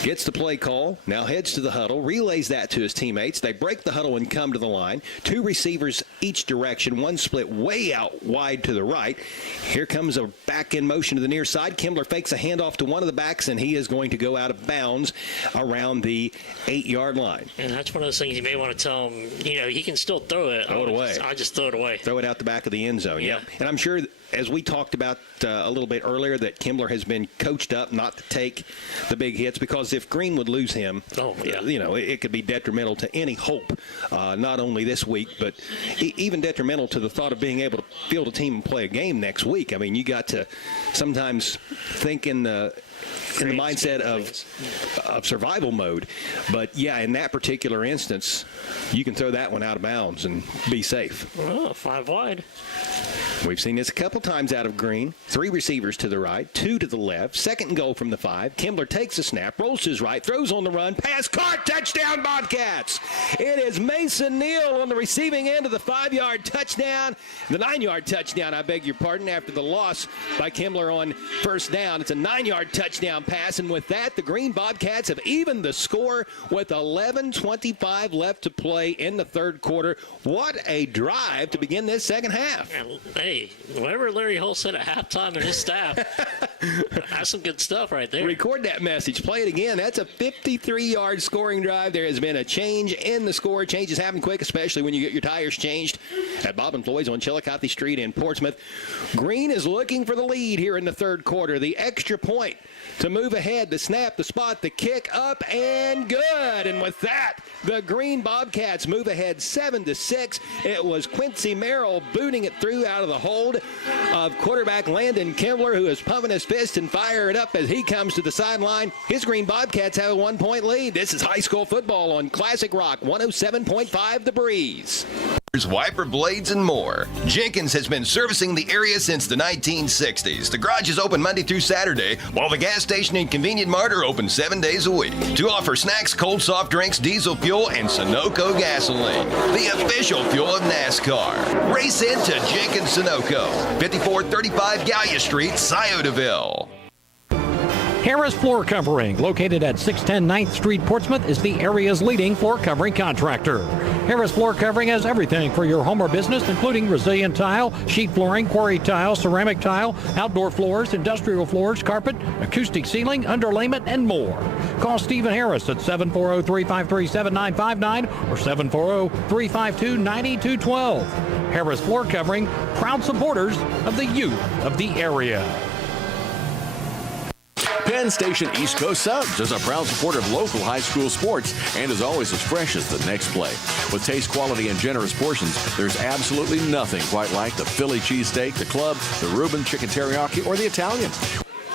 gets the play call, now heads to the huddle, relays that to his teammates. They break the huddle and come to the line. 2 receivers each direction, one split way out wide to the right. Here comes a back in motion to the near side. Kimmler fakes a handoff to one of the backs, and he is going to go out of bounds around the 8-yard line. And that's one of those things you may want to tell him, he can still throw it. Throw it away. I just throw it away. Throw it out the back of the end zone, yeah. And I'm sure, as we talked about a little bit earlier, that Kimmler has been coached up not to take the big hits, because if Green would lose him, it could be detrimental to any hope, not only this week, but even detrimental to the thought of being able to field a team and play a game next week. I mean, you got to sometimes think in the mindset of survival mode. But, yeah, in that particular instance, you can throw that one out of bounds and be safe. Oh, 5 wide. We've seen this a couple times out of Green. 3 receivers to the right, 2 to the left. 2nd and goal from the 5. Kimbler takes a snap, rolls to his right, throws on the run, pass caught, touchdown Bobcats. It is Mason Neal on the receiving end of the 5-yard touchdown. The 9-yard touchdown, I beg your pardon, after the loss by Kimbler on first down. It's a 9-yard touchdown pass, and with that, the Green Bobcats have evened the score with 11:25 left to play in the third quarter. What a drive to begin this second half. Hey, whatever Larry Hull said at halftime and his staff, that's some good stuff right there. Record that message. Play it again. That's a 53-yard scoring drive. There has been a change in the score. Changes happen quick, especially when you get your tires changed at Bob and Floyd's on Chillicothe Street in Portsmouth. Green is looking for the lead here in the third quarter. The extra point to move ahead, the snap, the spot, the kick, up and good. And with that, the Green Bobcats move ahead 7-6. It was Quincy Merrill booting it through out of the hold of quarterback Landon Kimbler, who is pumping his fist and firing it up as he comes to the sideline. His Green Bobcats have a 1-point lead. This is high school football on Classic Rock 107.5 The Breeze. Wiper blades and more. Jenkins has been servicing the area since the 1960s. The garage is open Monday through Saturday, while the gas station and convenient mart are open 7 days a week to offer snacks, cold soft drinks, diesel fuel, and Sunoco gasoline, the official fuel of NASCAR. Race into Jenkins Sunoco, 5435 Gallia Street, Sciotaville. Harris Floor Covering, located at 610 9th Street, Portsmouth, is the area's leading floor covering contractor. Harris Floor Covering has everything for your home or business, including resilient tile, sheet flooring, quarry tile, ceramic tile, outdoor floors, industrial floors, carpet, acoustic ceiling, underlayment, and more. Call Stephen Harris at 740-353-7959 or 740-352-9212. Harris Floor Covering, proud supporters of the youth of the area. Penn Station East Coast Subs is a proud supporter of local high school sports and is always as fresh as the next play. With taste, quality, and generous portions, there's absolutely nothing quite like the Philly cheesesteak, the club, the Reuben chicken teriyaki, or the Italian.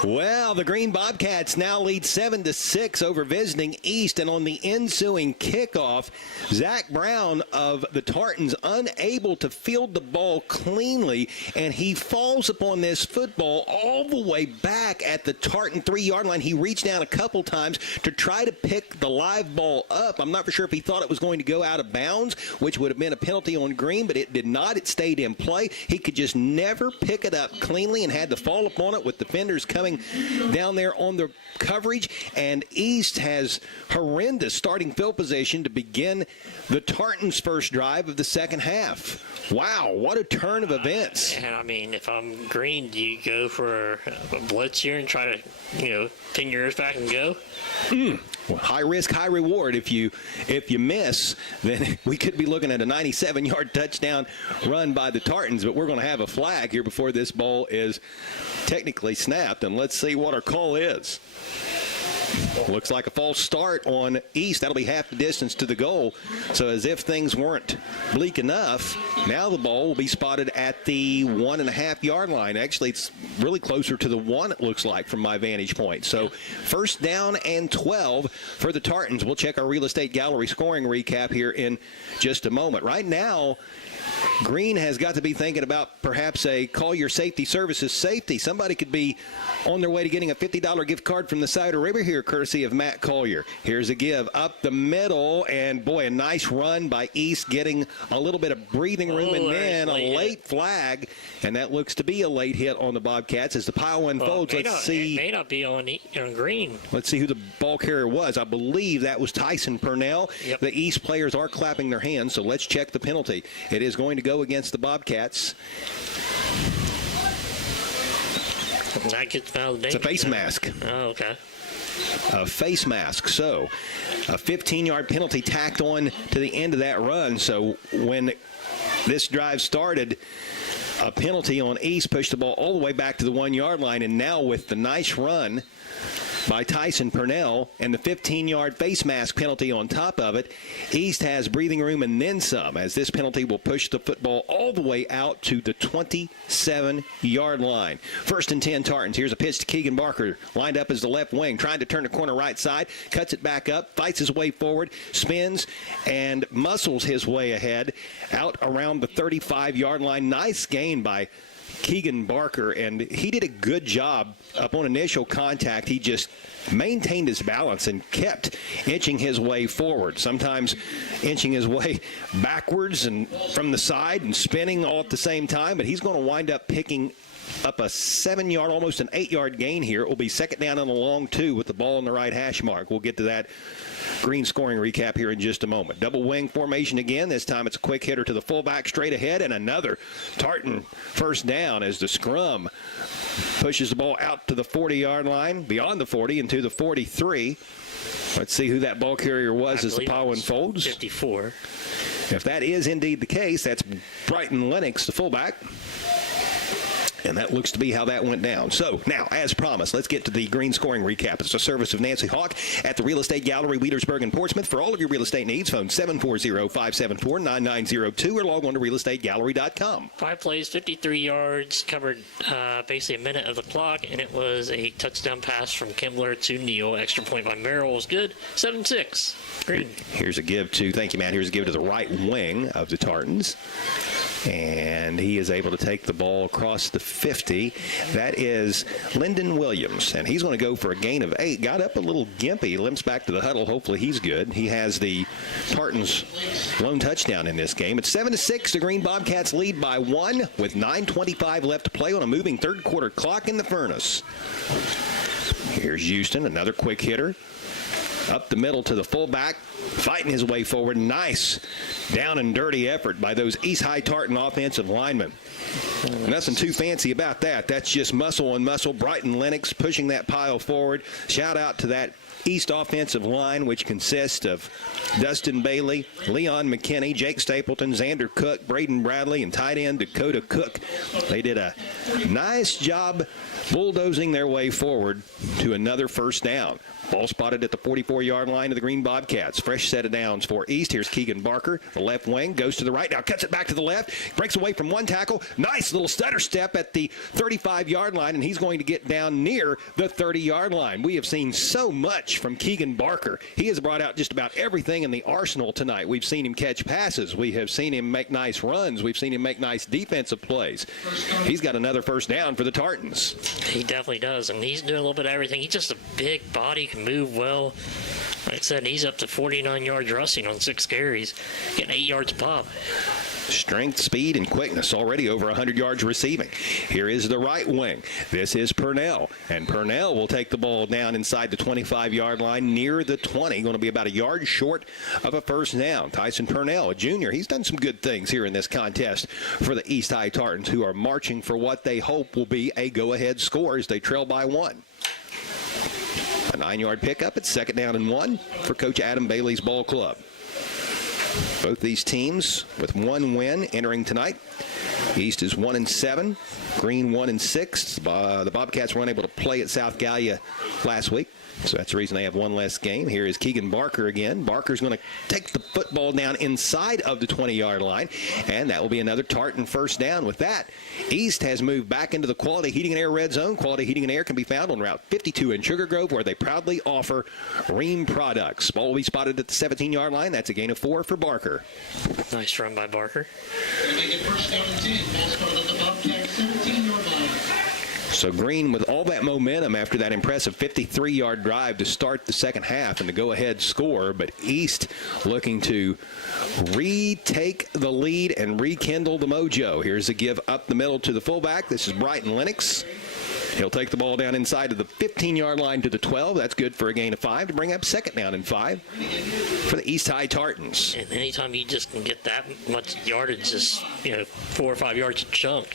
Well, the Green Bobcats now lead 7-6 over visiting East, and on the ensuing kickoff, Zach Brown of the Tartans unable to field the ball cleanly, and he falls upon this football all the way back at the Tartan 3-yard line. He reached down a couple times to try to pick the live ball up. I'm not for sure if he thought it was going to go out of bounds, which would have been a penalty on Green, but it did not. It stayed in play. He could just never pick it up cleanly and had to fall upon it with defenders coming down there on the coverage, and East has horrendous starting field position to begin the Tartans' first drive of the second half. Wow, what a turn of events. And I mean, if I'm Green, do you go for a blitz here and try to, pin your ears back and go? Well, high risk, high reward. If you miss, then we could be looking at a 97-yard touchdown run by the Tartans, but we're going to have a flag here before this ball is technically snapped, and let's see what our call is. Looks like a false start on East. That'll be half the distance to the goal. So as if things weren't bleak enough, now the ball will be spotted at the 1.5-yard line. Actually, it's really closer to the 1, it looks like, from my vantage point. So first down and 12 for the Tartans. We'll check our real estate gallery scoring recap here in just a moment. Right now, Green has got to be thinking about perhaps a call your safety services safety. Somebody could be on their way to getting a $50 gift card from the Cider River here, courtesy of Matt Collier. Here's a give up the middle, and boy, a nice run by East, getting a little bit of breathing room, and then a late flag, and that looks to be a late hit on the Bobcats as the pile unfolds. It may not be on Green. Let's see who the ball carrier was. I believe that was Tyson Purnell. Yep. The East players are clapping their hands, so let's check the penalty. It is going to go against the Bobcats. That gets fouled. It's a face mask. Oh, okay. A face mask. So a 15-yard penalty tacked on to the end of that run. So when this drive started, a penalty on East pushed the ball all the way back to the 1-yard line, and now with the nice run by Tyson Purnell and the 15-yard face mask penalty on top of it, East has breathing room and then some, as this penalty will push the football all the way out to the 27-yard line. First and 10 Tartans. Here's a pitch to Keegan Barker, lined up as the left wing, trying to turn the corner right side, cuts it back up, fights his way forward, spins, and muscles his way ahead out around the 35-yard line. Nice gain by Keegan Barker, and he did a good job upon initial contact. He just maintained his balance and kept inching his way forward, sometimes inching his way backwards and from the side and spinning all at the same time, but he's going to wind up picking up a 7-yard, almost an 8-yard gain here. It will be second down on the long 2 with the ball on the right hash mark. We'll get to that Green scoring recap here in just a moment. Double wing formation again. This time it's a quick hitter to the fullback straight ahead, and another Tartan first down as the scrum pushes the ball out to the 40-yard line, beyond the 40 and to the 43. Let's see who that ball carrier was as the pile unfolds. 54. If that is indeed the case, that's Brighton Lennox, the fullback. And that looks to be how that went down. So now, as promised, let's get to the green scoring recap. It's a service of Nancy Hawk at the Real Estate Gallery, Wheelersburg and Portsmouth. For all of your real estate needs, phone 740-574-9902 or log on to realestategallery.com. 5 plays, 53 yards, covered basically a minute of the clock, and it was a touchdown pass from Kimbler to Neal. Extra point by Merrill was good. 7-6. Green. Here's a give to, thank you, Matt. Here's a give to the right wing of the Tartans. And he is able to take the ball across the 50. That is Lyndon Williams, and he's going to go for a gain of 8. Got up a little gimpy, limps back to the huddle. Hopefully he's good. He has the Tartans' lone touchdown in this game. It's 7-6. The Green Bobcats lead by 1 with 9:25 left to play on a moving third quarter clock in the furnace. Here's Houston, another quick hitter. Up the middle to the fullback, fighting his way forward. Nice down and dirty effort by those East High Tartan offensive linemen. Nothing too fancy about that. That's just muscle on muscle. Brighton Lennox pushing that pile forward. Shout out to that East offensive line, which consists of Dustin Bailey, Leon McKinney, Jake Stapleton, Xander Cook, Braden Bradley, and tight end Dakota Cook. They did a nice job bulldozing their way forward to another first down. Ball spotted at the 44-yard line of the Green Bobcats. Fresh set of downs for East. Here's Keegan Barker, the left wing, goes to the right. Now cuts it back to the left, breaks away from one tackle. Nice little stutter step at the 35-yard line, and he's going to get down near the 30-yard line. We have seen so much from Keegan Barker. He has brought out just about everything in the arsenal tonight. We've seen him catch passes. We have seen him make nice runs. We've seen him make nice defensive plays. He's got another first down for the Tartans. He definitely does, and he's doing a little bit of everything. He's just a big body, can move well. Like I said, he's up to 49 yards rushing on 6 carries, getting 8 yards a pop. Strength, speed, and quickness, already over 100 yards receiving. Here is the right wing. This is Purnell, and Purnell will take the ball down inside the 25-yard line near the 20, going to be about a yard short of a first down. Tyson Purnell, a junior, he's done some good things here in this contest for the East High Tartans, who are marching for what they hope will be a go-ahead score as they trail by 1. A 9-yard pickup. It's second down and 1 for Coach Adam Bailey's ball club. Both these teams with 1 win entering tonight. East is 1-7, Green 1-6. The Bobcats were unable to play at South Gallia last week, so that's the reason they have 1 less game. Here is Keegan Barker again. Barker's going to take the football down inside of the 20-yard line, and that will be another Tartan first down. With that, East has moved back into the Quality Heating and Air red zone. Quality Heating and Air can be found on Route 52 in Sugar Grove, where they proudly offer Ream products. Ball will be spotted at the 17-yard line. That's a gain of 4 for Barker. Nice run by Barker. So Green with all that momentum after that impressive 53-yard drive to start the second half and the go-ahead score, but East looking to retake the lead and rekindle the mojo. Here's a give up the middle to the fullback. This is Brighton Lennox. He'll take the ball down inside of the 15-yard line to the 12. That's good for a gain of 5 to bring up second down and 5 for the East High Tartans. And anytime you just can get that much yardage, just 4 or 5 yards a chunk,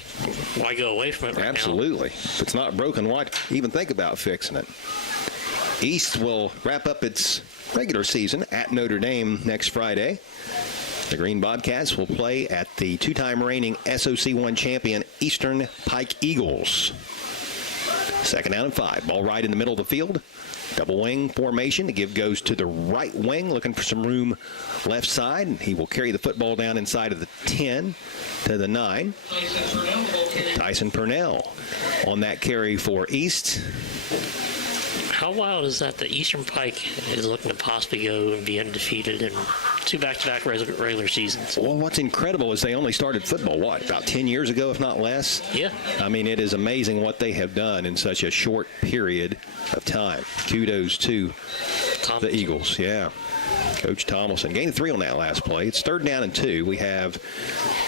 why go away from it right Absolutely. If it's not broken, why even think about fixing it? East will wrap up its regular season at Notre Dame next Friday. The Green Bobcats will play at the 2-time reigning SOC1 champion Eastern Pike Eagles. Second down and 5. Ball right in the middle of the field. Double wing formation. The give goes to the right wing, looking for some room left side. And he will carry the football down inside of the 10 to the 9. Tyson Purnell on that carry for East. How wild is that? The Eastern Pike is looking to possibly go and be undefeated in 2 back-to-back regular seasons. Well, what's incredible is they only started football, about 10 years ago, if not less? Yeah. I mean, it is amazing what they have done in such a short period of time. Kudos to the Eagles, yeah. Coach Tomlinson gained 3 on that last play. It's 3rd down and 2. We have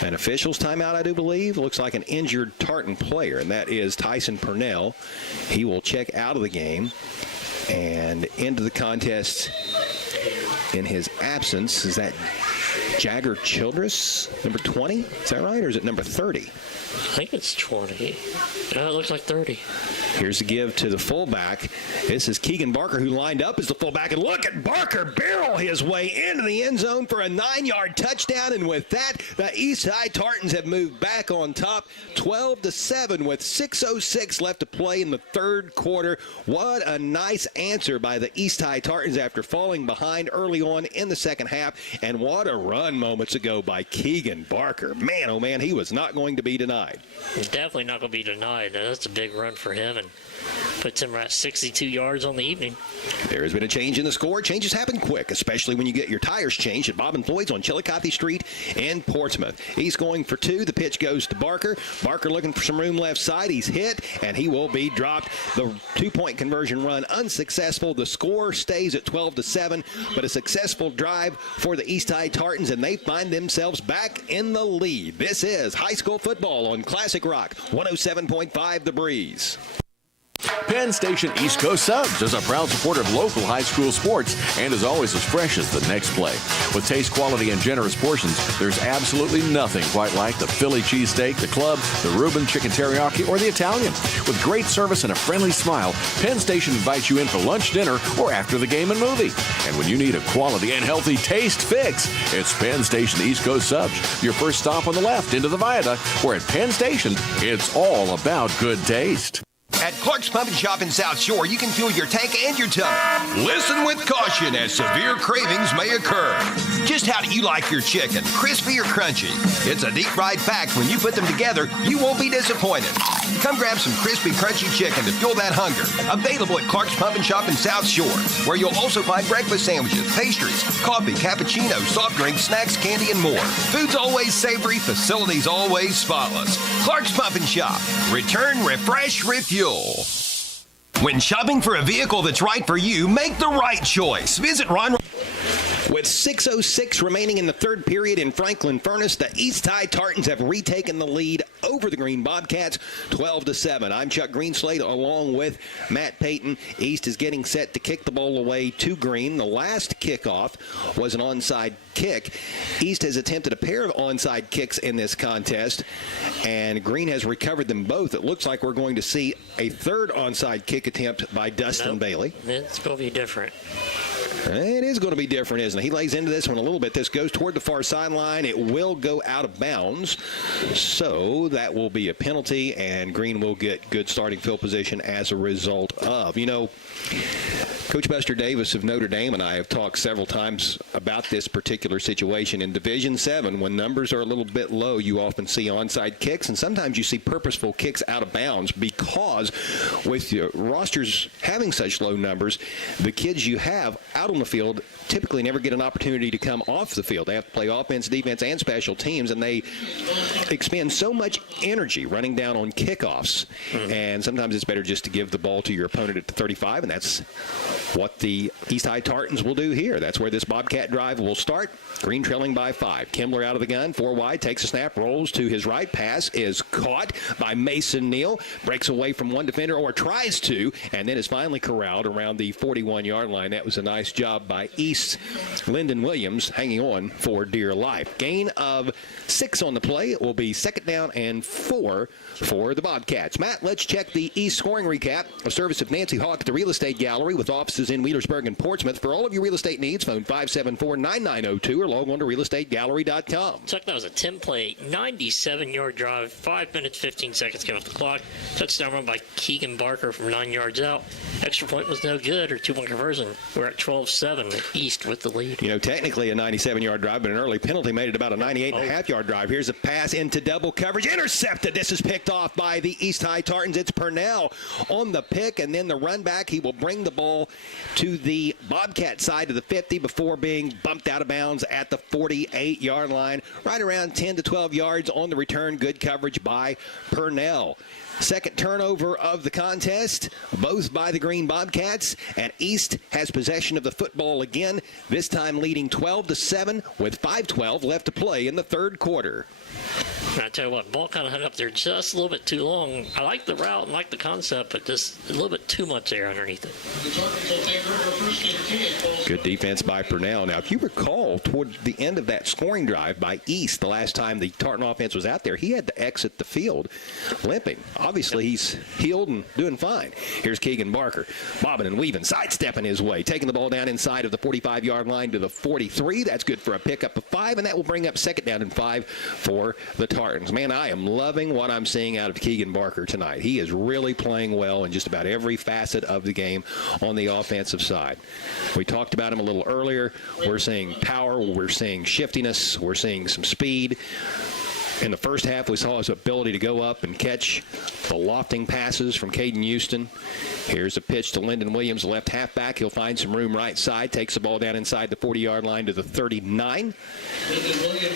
an official's timeout, I do believe. Looks like an injured Tartan player, and that is Tyson Purnell. He will check out of the game and into the contest in his absence. Is that Jagger Childress, number 20? Is that right, or is it number 30? I think it's 20. No, it looks like 30. Here's the give to the fullback. This is Keegan Barker, who lined up as the fullback. And look at Barker barrel his way into the end zone for a 9-yard touchdown. And with that, the East High Tartans have moved back on top 12-7 with 6:06 left to play in the 3rd quarter. What a nice answer by the East High Tartans after falling behind early on in the 2nd half. And what a run moments ago by Keegan Barker. Man, oh man, he was not going to be denied. He's definitely not going to be denied. That's a big run for him and puts him at 62 yards on the evening. There has been a change in the score. Changes happen quick, especially when you get your tires changed at Bob & Floyd's on Chillicothe Street in Portsmouth. He's going for 2. The pitch goes to Barker. Barker looking for some room left side. He's hit, and he will be dropped. The 2-point conversion run unsuccessful. The score stays at 12-7, but a successful drive for the East High Tartans, and they find themselves back in the lead. This is high school football on Classic Rock 107.5 The Breeze. Penn Station East Coast Subs is a proud supporter of local high school sports and is always as fresh as the next play. With taste, quality, and generous portions, there's absolutely nothing quite like the Philly cheesesteak, the club, the Reuben chicken teriyaki, or the Italian. With great service and a friendly smile, Penn Station invites you in for lunch, dinner, or after the game and movie. And when you need a quality and healthy taste fix, it's Penn Station East Coast Subs, your first stop on the left into the viaduct, where at Penn Station, it's all about good taste. At Clark's Pump and Shop in South Shore, you can fuel your tank and your tummy. Listen with caution as severe cravings may occur. Just how do you like your chicken, crispy or crunchy? It's a deep-fried fact. When you put them together, you won't be disappointed. Come grab some crispy, crunchy chicken to fuel that hunger. Available at Clark's Pump and Shop in South Shore, where you'll also find breakfast sandwiches, pastries, coffee, cappuccino, soft drinks, snacks, candy, and more. Food's always savory, facilities always spotless. Clark's Pump and Shop. Return, refresh, refuel. When shopping for a vehicle that's right for you, make the right choice. Visit Ron. With 6:06 remaining in the 3rd period in Franklin Furnace, the East High Tartans have retaken the lead over the Green Bobcats, 12-7. I'm Chuck Greenslade along with Matt Payton. East is getting set to kick the ball away to Green. The last kickoff was an onside kick. East has attempted a pair of onside kicks in this contest, and Green has recovered them both. It looks like we're going to see a 3rd onside kick attempt by Dustin Bailey. It's going to be different. It is going to be different, isn't it? He lays into this one a little bit. This goes toward the far sideline. It will go out of bounds. So that will be a penalty, and Green will get good starting field position as a result of. You know, Coach Buster Davis of Notre Dame and I have talked several times about this particular situation. In Division VII, when numbers are a little bit low, you often see onside kicks, and sometimes you see purposeful kicks out of bounds because with your rosters having such low numbers, the kids you have out on the field typically never get an opportunity to come off the field. They have to play offense, defense, and special teams, and they expend so much energy running down on kickoffs. And sometimes it's better just to give the ball to your opponent at the 35, and that's what the East High Tartans will do here. That's where this Bobcat drive will start. Green trailing by 5. Kimbler out of the gun, 4 wide, takes a snap, rolls to his right. Pass is caught by Mason Neal, breaks away from one defender, or tries to, and then is finally corralled around the 41-yard line. That was a nice job by East. Lyndon Williams hanging on for dear life. Gain of 6 on the play. It will be 2nd down and 4 for the Bobcats. Matt, let's check the East scoring recap. A service of Nancy Hawk at the Real Estate Gallery with offices offices in Wheelersburg and Portsmouth. For all of your real estate needs, phone 574-9902 or log on to realestategallery.com. Chuck, that was a 10-play, 97-yard drive, 5 minutes, 15 seconds came off the clock. Touchdown run by Keegan Barker from 9 yards out. Extra point was no good, or two-point conversion. We're at 12-7, East with the lead. You know, technically a 97-yard drive, but an early penalty made it about a 98.5-yard drive. Here's a pass into double coverage. Intercepted. This is picked off by the East High Tartans. It's Purnell on the pick, and then the run back. He will bring the ball to the Bobcat side of the 50 before being bumped out of bounds at the 48-yard line. Right around 10 to 12 yards on the return. Good coverage by Purnell. Second turnover of the contest, both by the Green Bobcats, and East has possession of the football again, this time leading 12-7 with 5:12 left to play in the third quarter. I tell you what, ball kind of hung up there just a little bit too long. I like the route and like the concept, but just a little bit too much air underneath it. Good defense by Purnell. Now, if you recall, toward the end of that scoring drive by East, the last time the Tartan offense was out there, he had to exit the field limping. Obviously, he's healed and doing fine. Here's Keegan Barker, bobbing and weaving, sidestepping his way, taking the ball down inside of the 45-yard line to the 43. That's good for a pickup of 5, and that will bring up second down and 5 for the Tartans. Man, I am loving what I'm seeing out of Keegan Barker tonight. He is really playing well in just about every facet of the game on the offensive side. We talked about him a little earlier. We're seeing power. We're seeing shiftiness. We're seeing some speed. In the first half, we saw his ability to go up and catch the lofting passes from Caden Houston. Here's a pitch to Lyndon Williams, left halfback. He'll find some room right side, takes the ball down inside the 40-yard line to the 39.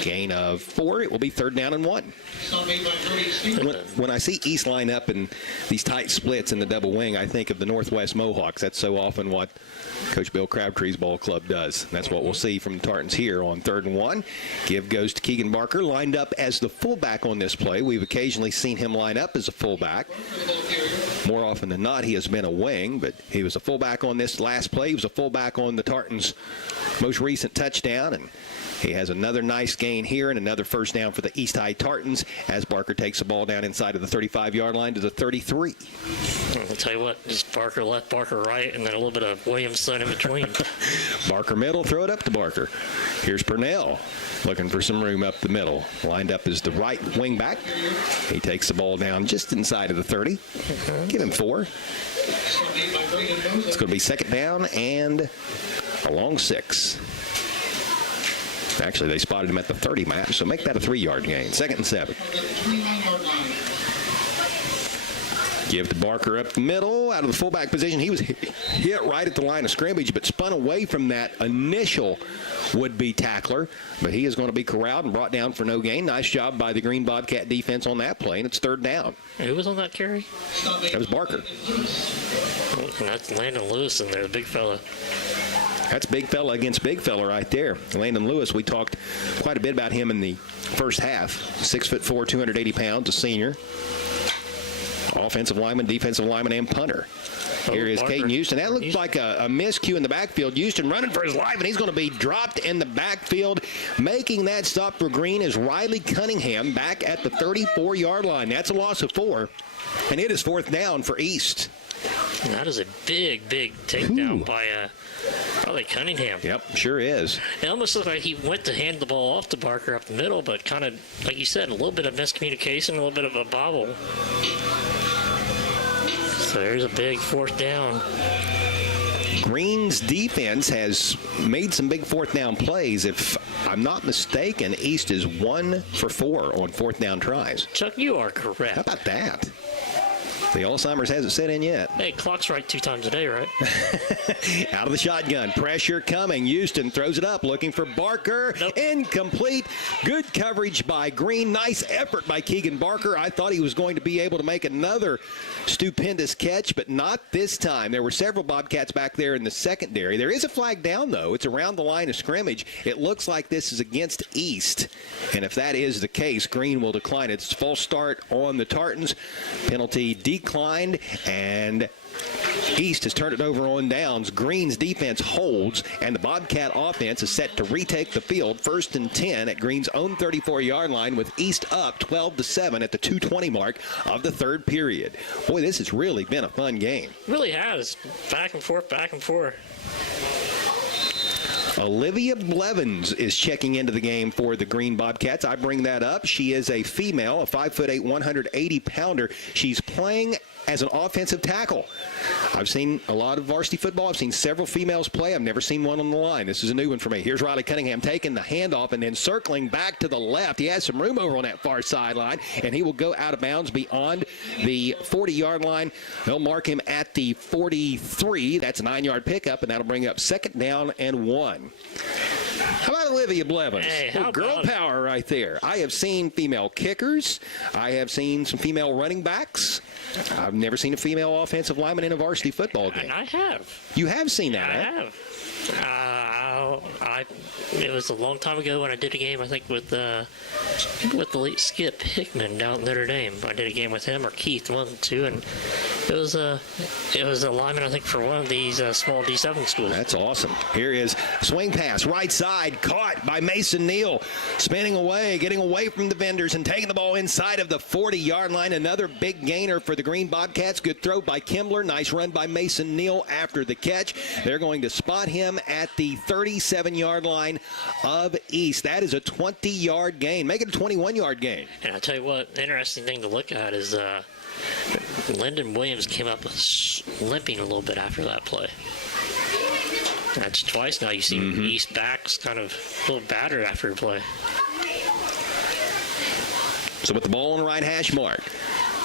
Gain of 4. It will be third down and 1. When I see East line up in these tight splits in the double wing, I think of the Northwest Mohawks. That's so often what Coach Bill Crabtree's ball club does. That's what we'll see from the Tartans here on 3rd and 1. Give goes to Keegan Barker, lined up as the fullback on this play. We've occasionally seen him line up as a fullback. More often than not, he has been a wing, but he was a fullback on this last play. He was a fullback on the Tartans' most recent touchdown, and he has another nice gain here and another first down for the East High Tartans as Barker takes the ball down inside of the 35-yard line to the 33. I'll tell you what, just Barker left, Barker right, and then a little bit of Williamson in between. Barker middle, throw it up to Barker. Here's Purnell looking for some room up the middle. Lined up as the right wing back. He takes the ball down just inside of the 30. Give him 4. It's going to be second down and a long 6. Actually, they spotted him at the 30, Matt, so make that a 3-yard gain. 2nd and 7. Give to Barker up the middle, out of the fullback position. He was hit right at the line of scrimmage, but spun away from that initial would-be tackler. But he is going to be corralled and brought down for no gain. Nice job by the Green Bobcat defense on that play, and it's third down. Who was on that carry? That was Barker. That's Landon Lewis in there, the big fella. That's big fella against big fella right there. Landon Lewis, we talked quite a bit about him in the first half. 6'4", 280 pounds, a senior. Offensive lineman, defensive lineman, and punter. Here is Caden Houston. That looked like a miscue in the backfield. Houston running for his life, and he's going to be dropped in the backfield. Making that stop for Green is Riley Cunningham back at the 34-yard line. That's a loss of 4, and it is fourth down for East. And that is a big, big takedown by Riley Cunningham. Yep, sure is. It almost looked like he went to hand the ball off to Barker up the middle, but kind of, like you said, a little bit of miscommunication, a little bit of a bobble. So there's a big fourth down. Green's defense has made some big fourth down plays. If I'm not mistaken, East is 1 for 4 on fourth down tries. Chuck, you are correct. How about that? The Alzheimer's hasn't set in yet. Hey, clock's right 2 times a day, right? Out of the shotgun. Pressure coming. Houston throws it up, looking for Barker. Nope. Incomplete. Good coverage by Green. Nice effort by Keegan Barker. I thought he was going to be able to make another stupendous catch, but not this time. There were several Bobcats back there in the secondary. There is a flag down, though. It's around the line of scrimmage. It looks like this is against East. And if that is the case, Green will decline. It's false start on the Tartans. Penalty declined, and East has turned it over on downs. Green's defense holds, and the Bobcat offense is set to retake the field 1st and 10 at Green's own 34-yard line, with East up 12-7 at the 2:20 mark of the third period. Boy, this has really been a fun game. Really has. Back and forth, back and forth. Olivia Blevins is checking into the game for the Green Bobcats. I bring that up. She is a female, a 5'8", 180-pounder. She's playing as an offensive tackle. I've seen a lot of varsity football. I've seen several females play. I've never seen one on the line. This is a new one for me. Here's Riley Cunningham taking the handoff and then circling back to the left. He has some room over on that far sideline, and he will go out of bounds beyond the 40-yard line. They'll mark him at the 43. That's a 9-yard pickup, and that'll bring up 2nd down and 1. How about Olivia Blevins? Hey, Well, girl power right there. I have seen female kickers. I have seen some female running backs. I've never seen a female offensive lineman in a varsity football game. I have. You have seen that, I huh? have. It was a long time ago when I did a game, I think, with the late Skip Hickman down at Notre Dame. I did a game with him or Keith, one of the two, and it was a lineman, I think, for one of these small D7 schools. That's awesome. Here is swing pass, right side, caught by Mason Neal, spinning away, getting away from the vendors and taking the ball inside of the 40-yard line. Another big gainer for the Green Bobcats. Good throw by Kimbler. Nice run by Mason Neal after the catch. They're going to spot him at the 37-yard line of East. That is a 20-yard gain. Make it a 21-yard gain. And I tell you what, the interesting thing to look at is Lyndon Williams came up limping a little bit after that play. That's twice now. You see East backs kind of a little battered after the play. So with the ball on the right hash mark,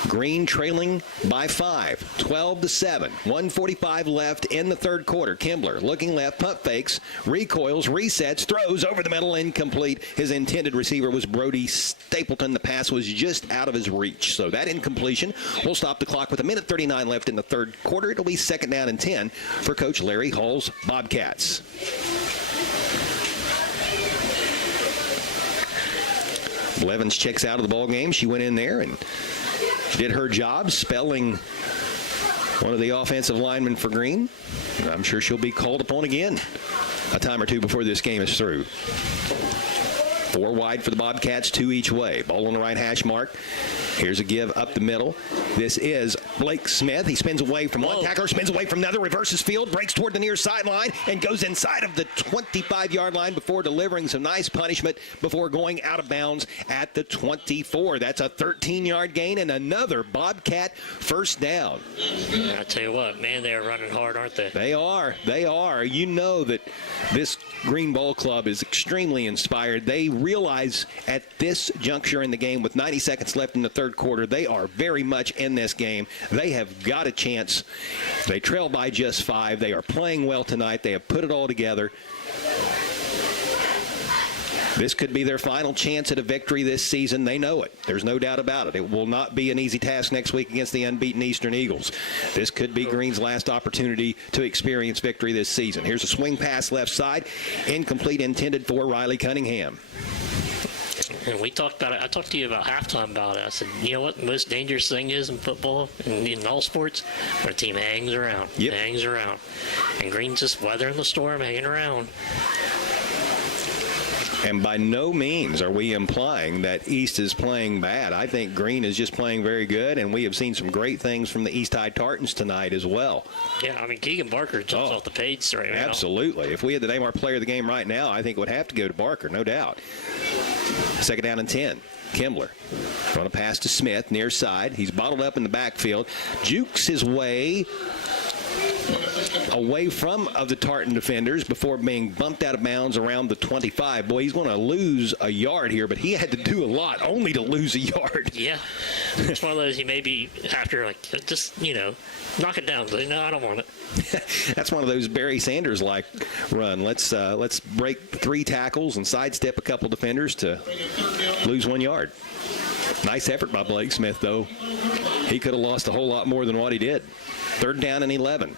Green trailing by 5, 12-7. 1:45 left in the third quarter. Kimbler looking left, pump fakes, recoils, resets, throws over the middle, incomplete. His intended receiver was Brody Stapleton. The pass was just out of his reach. So that incompletion will stop the clock with 1:39 left in the third quarter. It'll be 2nd down and 10 for Coach Larry Hall's Bobcats. Blevins checks out of the ball game. She went in there and did her job spelling one of the offensive linemen for Green. And I'm sure she'll be called upon again a time or two before this game is through. 4 wide for the Bobcats, 2 each way. Ball on the right hash mark. Here's a give up the middle. This is Blake Smith. He spins away from one tackler, spins away from another, reverses field, breaks toward the near sideline, and goes inside of the 25-yard line before delivering some nice punishment before going out of bounds at the 24. That's a 13-yard gain and another Bobcat first down. Yeah, I tell you what, man, they are running hard, aren't they? They are. They are. You know that this Green Ball Club is extremely inspired. They realize at this juncture in the game, with 90 seconds left in the third quarter, they are very much in this game. They have got a chance. They trail by just 5. They are playing well tonight. They have put it all together. This could be their final chance at a victory this season. They know it. There's no doubt about it. It will not be an easy task next week against the unbeaten Eastern Eagles. This could be Green's last opportunity to experience victory this season. Here's a swing pass left side. Incomplete, intended for Riley Cunningham. And we talked about it. I talked to you about halftime about it. I said, you know what the most dangerous thing is in football and in all sports? When a team hangs around. Yep. Hangs around. And Green's just weathering the storm, hanging around. And by no means are we implying that East is playing bad. I think Green is just playing very good, and we have seen some great things from the East High Tartans tonight as well. Yeah, I mean, Keegan Barker jumps off the page right now. Absolutely. If we had to name our player of the game right now, I think it would have to go to Barker, no doubt. 2nd down and 10. Kimbler on a pass to Smith, near side. He's bottled up in the backfield. Jukes his way away from the Tartan defenders before being bumped out of bounds around the 25. Boy, he's going to lose a yard here, but he had to do a lot only to lose a yard. Yeah. It's one of those you maybe after, like, just, knock it down. No, I don't want it. That's one of those Barry Sanders-like run. Let's break 3 tackles and sidestep a couple defenders to lose 1 yard. Nice effort by Blake Smith, though. He could have lost a whole lot more than what he did. 3rd down and 11.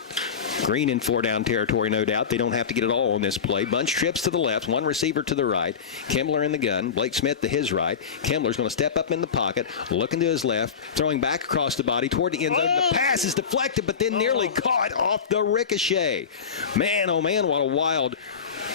Green in 4-down territory, no doubt. They don't have to get it all on this play. Bunch trips to the left, one receiver to the right. Kimbler in the gun. Blake Smith to his right. Kimbler's going to step up in the pocket, looking to his left, throwing back across the body toward the end zone. The pass is deflected, but then nearly caught off the ricochet. Man, oh man, what a wild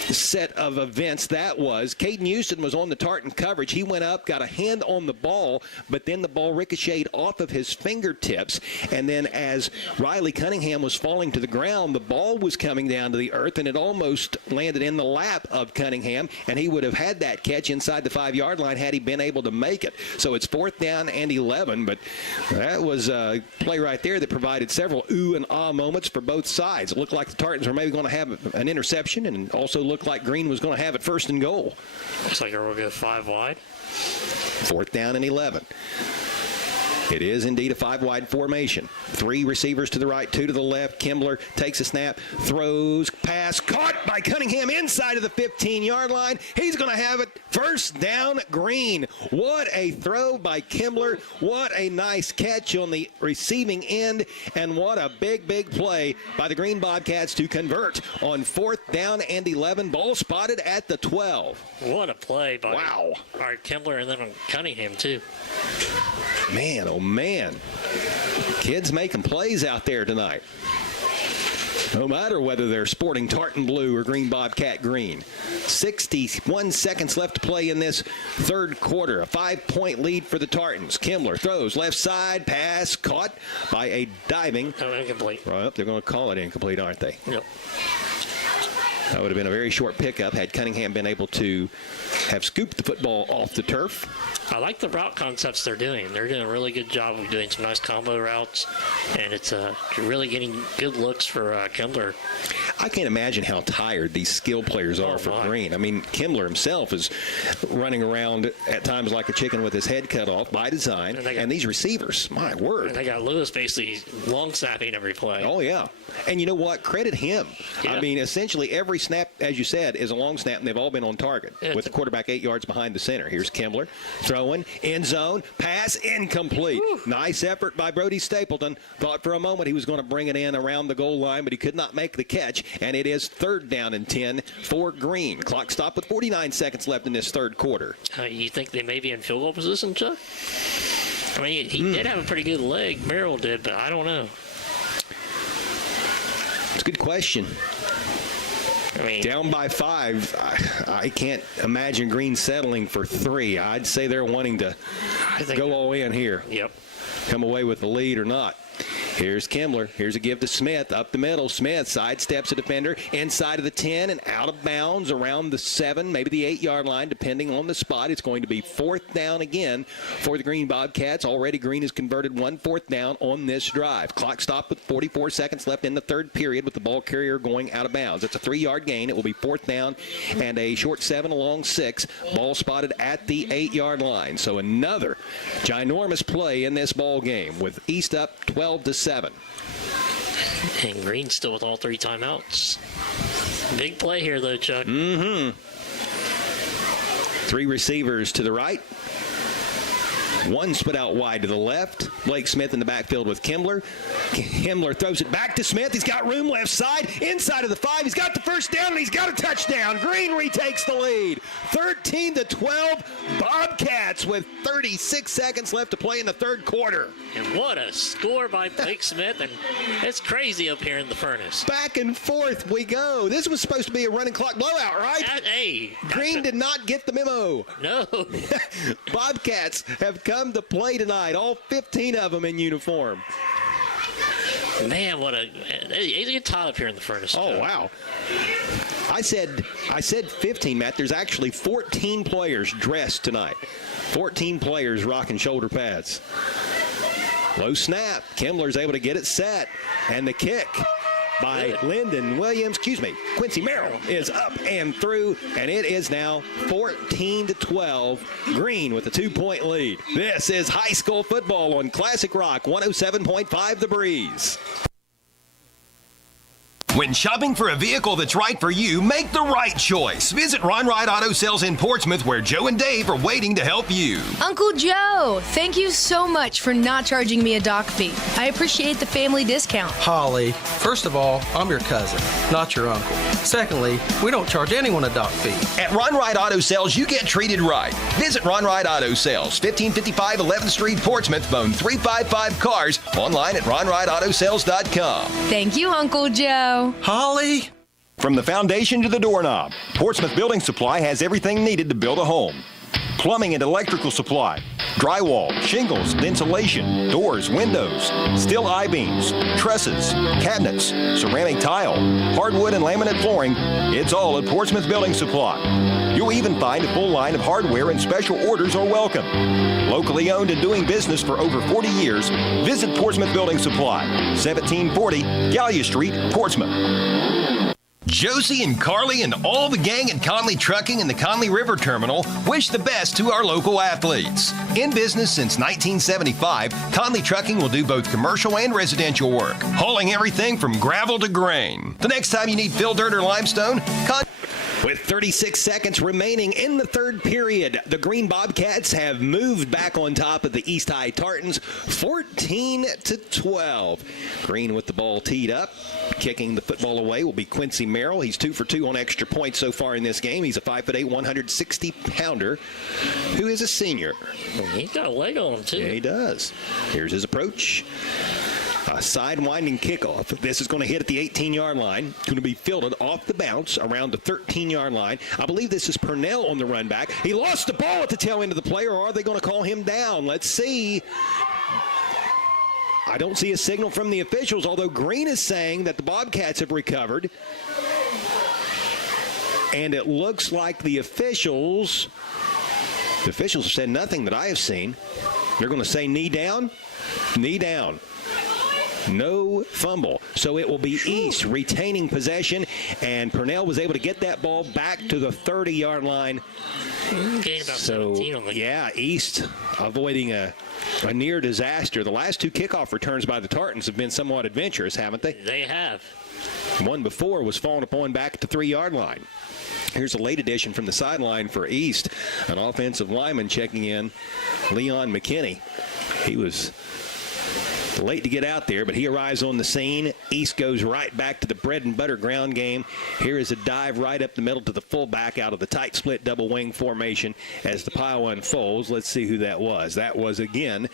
set of events that was. Caden Houston was on the Tartan coverage. He went up, got a hand on the ball, but then the ball ricocheted off of his fingertips. And then as Riley Cunningham was falling to the ground, the ball was coming down to the earth, and it almost landed in the lap of Cunningham, and he would have had that catch inside the 5-yard line had he been able to make it. So it's 4th down and 11, but that was a play right there that provided several ooh and ah moments for both sides. It looked like the Tartans were maybe going to have an interception, and also looked like Green was going to have it 1st and goal. Looks like we'll go 5 wide. 4th down and 11. It is indeed a 5-wide formation. 3 receivers to the right, 2 to the left. Kimbler takes a snap, throws, pass, caught by Cunningham inside of the 15-yard line. He's going to have it 1st down, Green. What a throw by Kimbler. What a nice catch on the receiving end. And what a big, big play by the Green Bobcats to convert on 4th down and 11. Ball spotted at the 12. What a play by Art Kimbler, and then on Cunningham, too. Man, oh man. Kids making plays out there tonight. No matter whether they're sporting tartan blue or green Bobcat green. 61 seconds left to play in this 3rd quarter. A 5-point lead for the Tartans. Kimbler throws left side, pass caught by a diving. Incomplete. Well, they're going to call it incomplete, aren't they? Yep. That would have been a very short pickup had Cunningham been able to have scooped the football off the turf. I like the route concepts they're doing. They're doing a really good job of doing some nice combo routes, and it's really getting good looks for Kimbler. I can't imagine how tired these skill players are for Green. I mean, Kimbler himself is running around at times like a chicken with his head cut off by design, and these receivers, my word. And they got Lewis basically long snapping every play. Oh, yeah. And you know what? Credit him. Yeah. I mean, essentially every snap, as you said, is a long snap, and they've all been on target with the quarterback 8 yards behind the center. Here's Kimbler throwing, end zone, pass incomplete. Whew. Nice effort by Brody Stapleton. Thought for a moment he was going to bring it in around the goal line, but he could not make the catch, and it is 3rd down and 10 for Green. Clock stopped with 49 seconds left in this 3rd quarter. You think they may be in field goal position, Chuck? I mean, he did have a pretty good leg. Merrill did, but I don't know. It's a good question. I mean, down by 5, I can't imagine Green settling for 3. I'd say they're wanting to go all in here. Yep. Come away with the lead or not. Here's Kimbler. Here's a give to Smith. Up the middle. Smith sidesteps a defender inside of the 10 and out of bounds around the 7, maybe the 8-yard line, depending on the spot. It's going to be 4th down again for the Green Bobcats. Already Green has converted 1 4th down on this drive. Clock stopped with 44 seconds left in the 3rd period with the ball carrier going out of bounds. It's a 3-yard gain. It will be 4th down and a short 7 along 6. Ball spotted at the 8-yard line. So another ginormous play in this ball game with East up 12-7. And Green still with all 3 timeouts. Big play here, though, Chuck. 3 receivers to the right. 1 split out wide to the left. Blake Smith in the backfield with Kimbler. Kimbler throws it back to Smith. He's got room left side. Inside of the 5. He's got the 1st down, and he's got a touchdown. Green retakes the lead. 13-12. Bobcats with 36 seconds left to play in the 3rd quarter. And what a score by Blake Smith. And it's crazy up here in the furnace. Back and forth we go. This was supposed to be a running clock blowout, right? Hey. Green did not get the memo. No. Bobcats have come to play tonight, all 15 of them in uniform. Man, they get tied up here in the furnace. Oh, wow. I said 15, Matt. There's actually 14 players dressed tonight. 14 players rocking shoulder pads. Low snap. Kimbler's able to get it set. And the kick by Quincy Merrill is up and through, and it is now 14-12. Green with a 2-point lead. This is high school football on Classic Rock 107.5 The Breeze. When shopping for a vehicle that's right for you, make the right choice. Visit Ron Wright Auto Sales in Portsmouth, where Joe and Dave are waiting to help you. Uncle Joe, thank you so much for not charging me a dock fee. I appreciate the family discount. Holly, first of all, I'm your cousin, not your uncle. Secondly, we don't charge anyone a dock fee. At Ron Wright Auto Sales, you get treated right. Visit Ron Wright Auto Sales, 1555 11th Street, Portsmouth, phone 355-CARS, online at ronwrightautosales.com. Thank you, Uncle Joe. Holly? From the foundation to the doorknob, Portsmouth Building Supply has everything needed to build a home. Plumbing and electrical supply, drywall, shingles, insulation, doors, windows, steel I-beams, trusses, cabinets, ceramic tile, hardwood and laminate flooring. It's all at Portsmouth Building Supply. You'll even find a full line of hardware and special orders are welcome. Locally owned and doing business for over 40 years, visit Portsmouth Building Supply, 1740 Gallia Street, Portsmouth. Josie and Carly and all the gang at Conley Trucking and the Conley River Terminal wish the best to our local athletes. In business since 1975, Conley Trucking will do both commercial and residential work, hauling everything from gravel to grain. The next time you need fill, dirt, or limestone, With 36 seconds remaining in the third period, the Green Bobcats have moved back on top of the East High Tartans, 14-12. Green with the ball teed up. Kicking the football away will be Quincy Merrill. He's 2 for 2 on extra points so far in this game. He's a 5'8", 160-pounder who is a senior. He's got a leg on him, too. Yeah, he does. Here's his approach. A side-winding kickoff. This is going to hit at the 18-yard line. Going to be fielded off the bounce around the 13-yard line. I believe this is Purnell on the run back. He lost the ball at the tail end of the play, or are they going to call him down? Let's see. I don't see a signal from the officials, although Green is saying that the Bobcats have recovered. And it looks like the officials have said nothing that I have seen. They're going to say knee down, knee down. No fumble. So it will be East retaining possession, and Purnell was able to get that ball back to the 30-yard line. Gained about 17 on the yeah, East avoiding a near disaster. The last 2 kickoff returns by the Tartans have been somewhat adventurous, haven't they? They have. One before was fallen upon back at the 3-yard line. Here's a late addition from the sideline for East, an offensive lineman checking in, Leon McKinney. He was late to get out there, but he arrives on the scene. East goes right back to the bread and butter ground game. Here is a dive right up the middle to the fullback out of the tight split double wing formation as the pile unfolds. Let's see who that was. That was, again,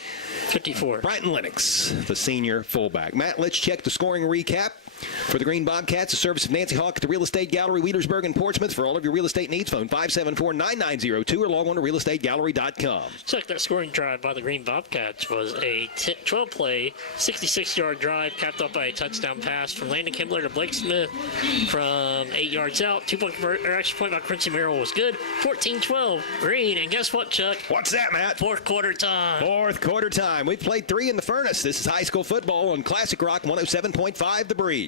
54. Brighton Lennox, the senior fullback. Matt, let's check the scoring recap. For the Green Bobcats, a service of Nancy Hawk at the Real Estate Gallery, Wheelersburg and Portsmouth. For all of your real estate needs, phone 574-9902 or log on to realestategallery.com. Check that scoring drive by the Green Bobcats was a 12-play, 66-yard drive capped off by a touchdown pass from Landon Kimbler to Blake Smith from 8 yards out. 2-point extra point by Quincy Merrill was good. 14-12 Green. And guess what, Chuck? What's that, Matt? Fourth quarter time. Fourth quarter time. We played 3 in the furnace. This is high school football on Classic Rock 107.5 The Breeze.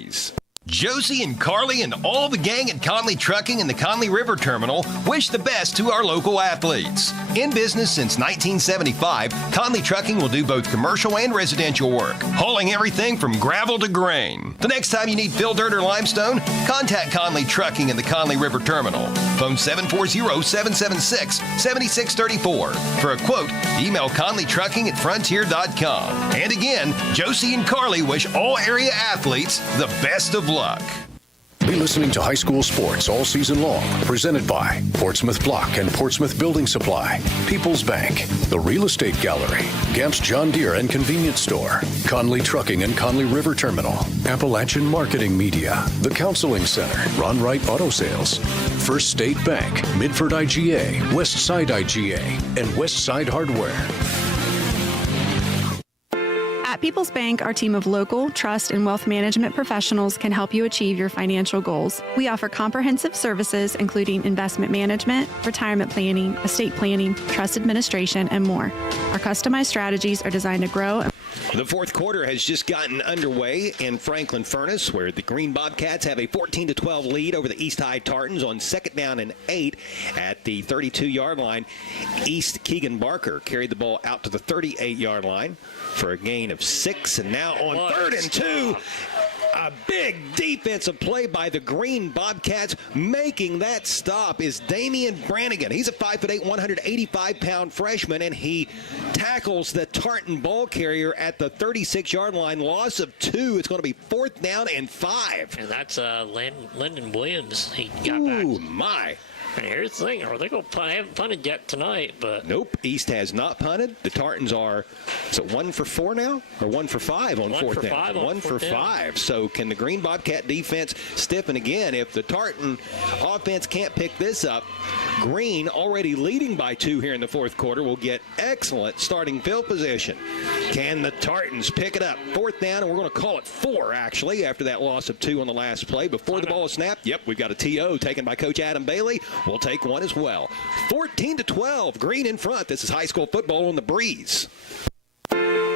Josie and Carly and all the gang at Conley Trucking and the Conley River Terminal wish the best to our local athletes. In business since 1975, Conley Trucking will do both commercial and residential work, hauling everything from gravel to grain. The next time you need fill, dirt, or limestone, contact Conley Trucking and the Conley River Terminal. Phone 740-776-7634. For a quote, email conleytrucking@frontier.com. And again, Josie and Carly wish all area athletes the best of luck. Be listening to high school sports all season long. Presented by Portsmouth Block and Portsmouth Building Supply, People's Bank, the Real Estate Gallery, Gamp's John Deere and Convenience Store, Conley Trucking and Conley River Terminal, Appalachian Marketing Media, the Counseling Center, Ron Wright Auto Sales, First State Bank, Midford IGA, Westside IGA, and Westside Hardware. At People's Bank, our team of local, trust, and wealth management professionals can help you achieve your financial goals. We offer comprehensive services including investment management, retirement planning, estate planning, trust administration, and more. Our customized strategies are designed to grow. The fourth quarter has just gotten underway in Franklin Furnace, where the Green Bobcats have a 14-12 lead over the East High Tartans on 2nd down and 8 at the 32-yard line. East Keegan Barker carried the ball out to the 38-yard line for a gain of 6, and now on 3rd and 2. A big defensive play by the Green Bobcats. Making that stop is Damian Brannigan. He's a 5'8", 185-pound freshman, and he tackles the Tartan ball carrier at the 36-yard line. Loss of 2. It's going to be 4th down and 5. And that's Lyndon Williams. He got back. Ooh, my. And here's the thing. Are they going to punt? They haven't punted yet tonight, but. Nope. East has not punted. The Tartans are, is it 1 for 4 now? Or 1 for 5 on 4th down? 1 for 5. So can the Green Bobcat defense stiffen again? If the Tartan offense can't pick this up, Green, already leading by 2 here in the 4th quarter, will get excellent starting field position. Can the Tartans pick it up? 4th down, and we're going to call it 4, actually, after that loss of 2 on the last play. Before the ball is snapped, yep, we've got a TO taken by Coach Adam Bailey. We'll take one as well. 14-12, Green in front. This is high school football on the Breeze.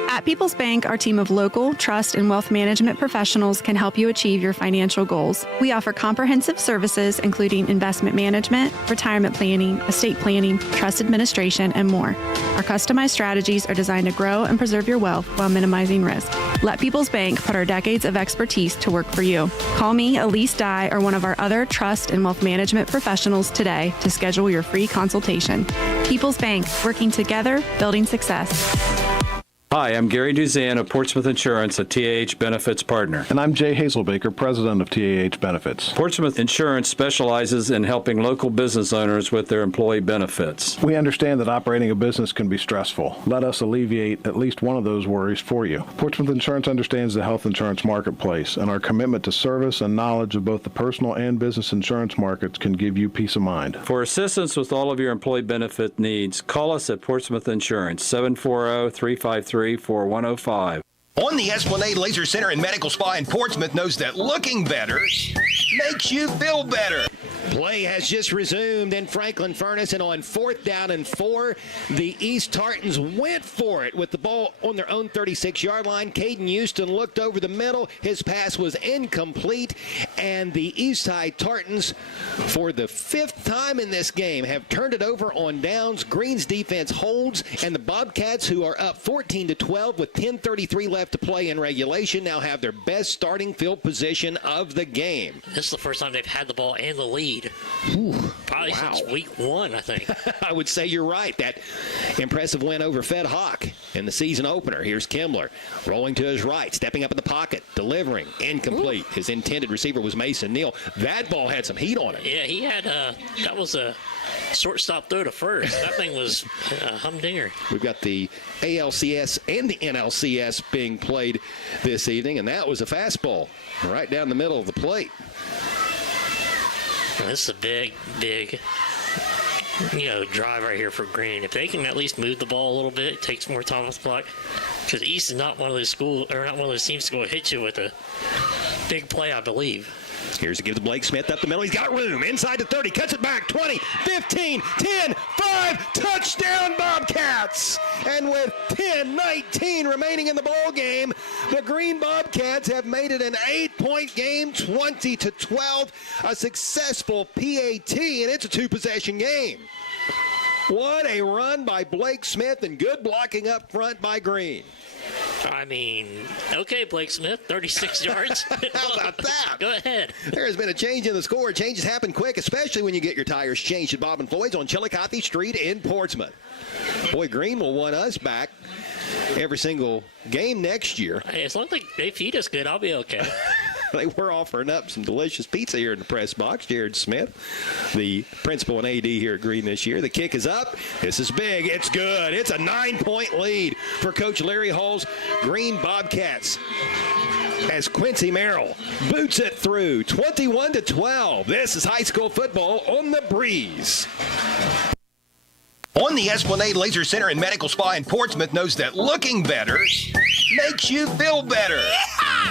At People's Bank, our team of local, trust, and wealth management professionals can help you achieve your financial goals. We offer comprehensive services including investment management, retirement planning, estate planning, trust administration, and more. Our customized strategies are designed to grow and preserve your wealth while minimizing risk. Let People's Bank put our decades of expertise to work for you. Call me, Elise Dye, or one of our other trust and wealth management professionals today to schedule your free consultation. People's Bank, working together, building success. Hi, I'm Gary Duzan of Portsmouth Insurance, a TAH Benefits partner. And I'm Jay Hazelbaker, president of TAH Benefits. Portsmouth Insurance specializes in helping local business owners with their employee benefits. We understand that operating a business can be stressful. Let us alleviate at least one of those worries for you. Portsmouth Insurance understands the health insurance marketplace, and our commitment to service and knowledge of both the personal and business insurance markets can give you peace of mind. For assistance with all of your employee benefit needs, call us at Portsmouth Insurance, 740-353-4105. On the Esplanade Laser Center and Medical Spa in Portsmouth knows that looking better makes you feel better. Play has just resumed in Franklin Furnace, and on 4th down and 4, the East Tartans went for it with the ball on their own 36-yard line. Caden Houston looked over the middle. His pass was incomplete, and the Eastside Tartans, for the 5th time in this game, have turned it over on downs. Green's defense holds, and the Bobcats, who are up 14-12 with 10:33 left to play in regulation, now have their best starting field position of the game. This is the first time they've had the ball and the lead. Ooh, probably since week 1, I think. I would say you're right. That impressive win over Fed Hawk in the season opener. Here's Kimmler rolling to his right, stepping up in the pocket, delivering, incomplete. His intended receiver was Mason Neal. That ball had some heat on it. Yeah, he had that was a shortstop throw to first. That thing was a humdinger. We've got the ALCS and the NLCS being played this evening, and that was a fastball right down the middle of the plate. This is a big, drive right here for Green. If they can at least move the ball a little bit, it takes more time off the clock. Because East is not one of those teams to go hit you with a big play, I believe. Here's to give to Blake Smith up the middle. He's got room. Inside to 30. Cuts it back. 20, 15, 10, 5. Touchdown, Bobcats. And with 10-19 remaining in the ball game, the Green Bobcats have made it an 8-point game, 20-12. A successful PAT, and it's a 2-possession game. What a run by Blake Smith, and good blocking up front by Green. I mean, okay, Blake Smith, 36 yards. How about that? Go ahead. There has been a change in the score. Changes happen quick, especially when you get your tires changed at Bob and Floyd's on Chillicothe Street in Portsmouth. Boy, Green will want us back every single game next year. Hey, as long as they feed us good, I'll be okay. They were offering up some delicious pizza here in the press box. Jared Smith, the principal and AD here at Green this year. The kick is up. This is big. It's good. It's a 9-point lead for Coach Larry Hall's Green Bobcats, as Quincy Merrill boots it through 21-12. This is high school football on the Breeze. On the Esplanade Laser Center and Medical Spa in Portsmouth knows that looking better makes you feel better.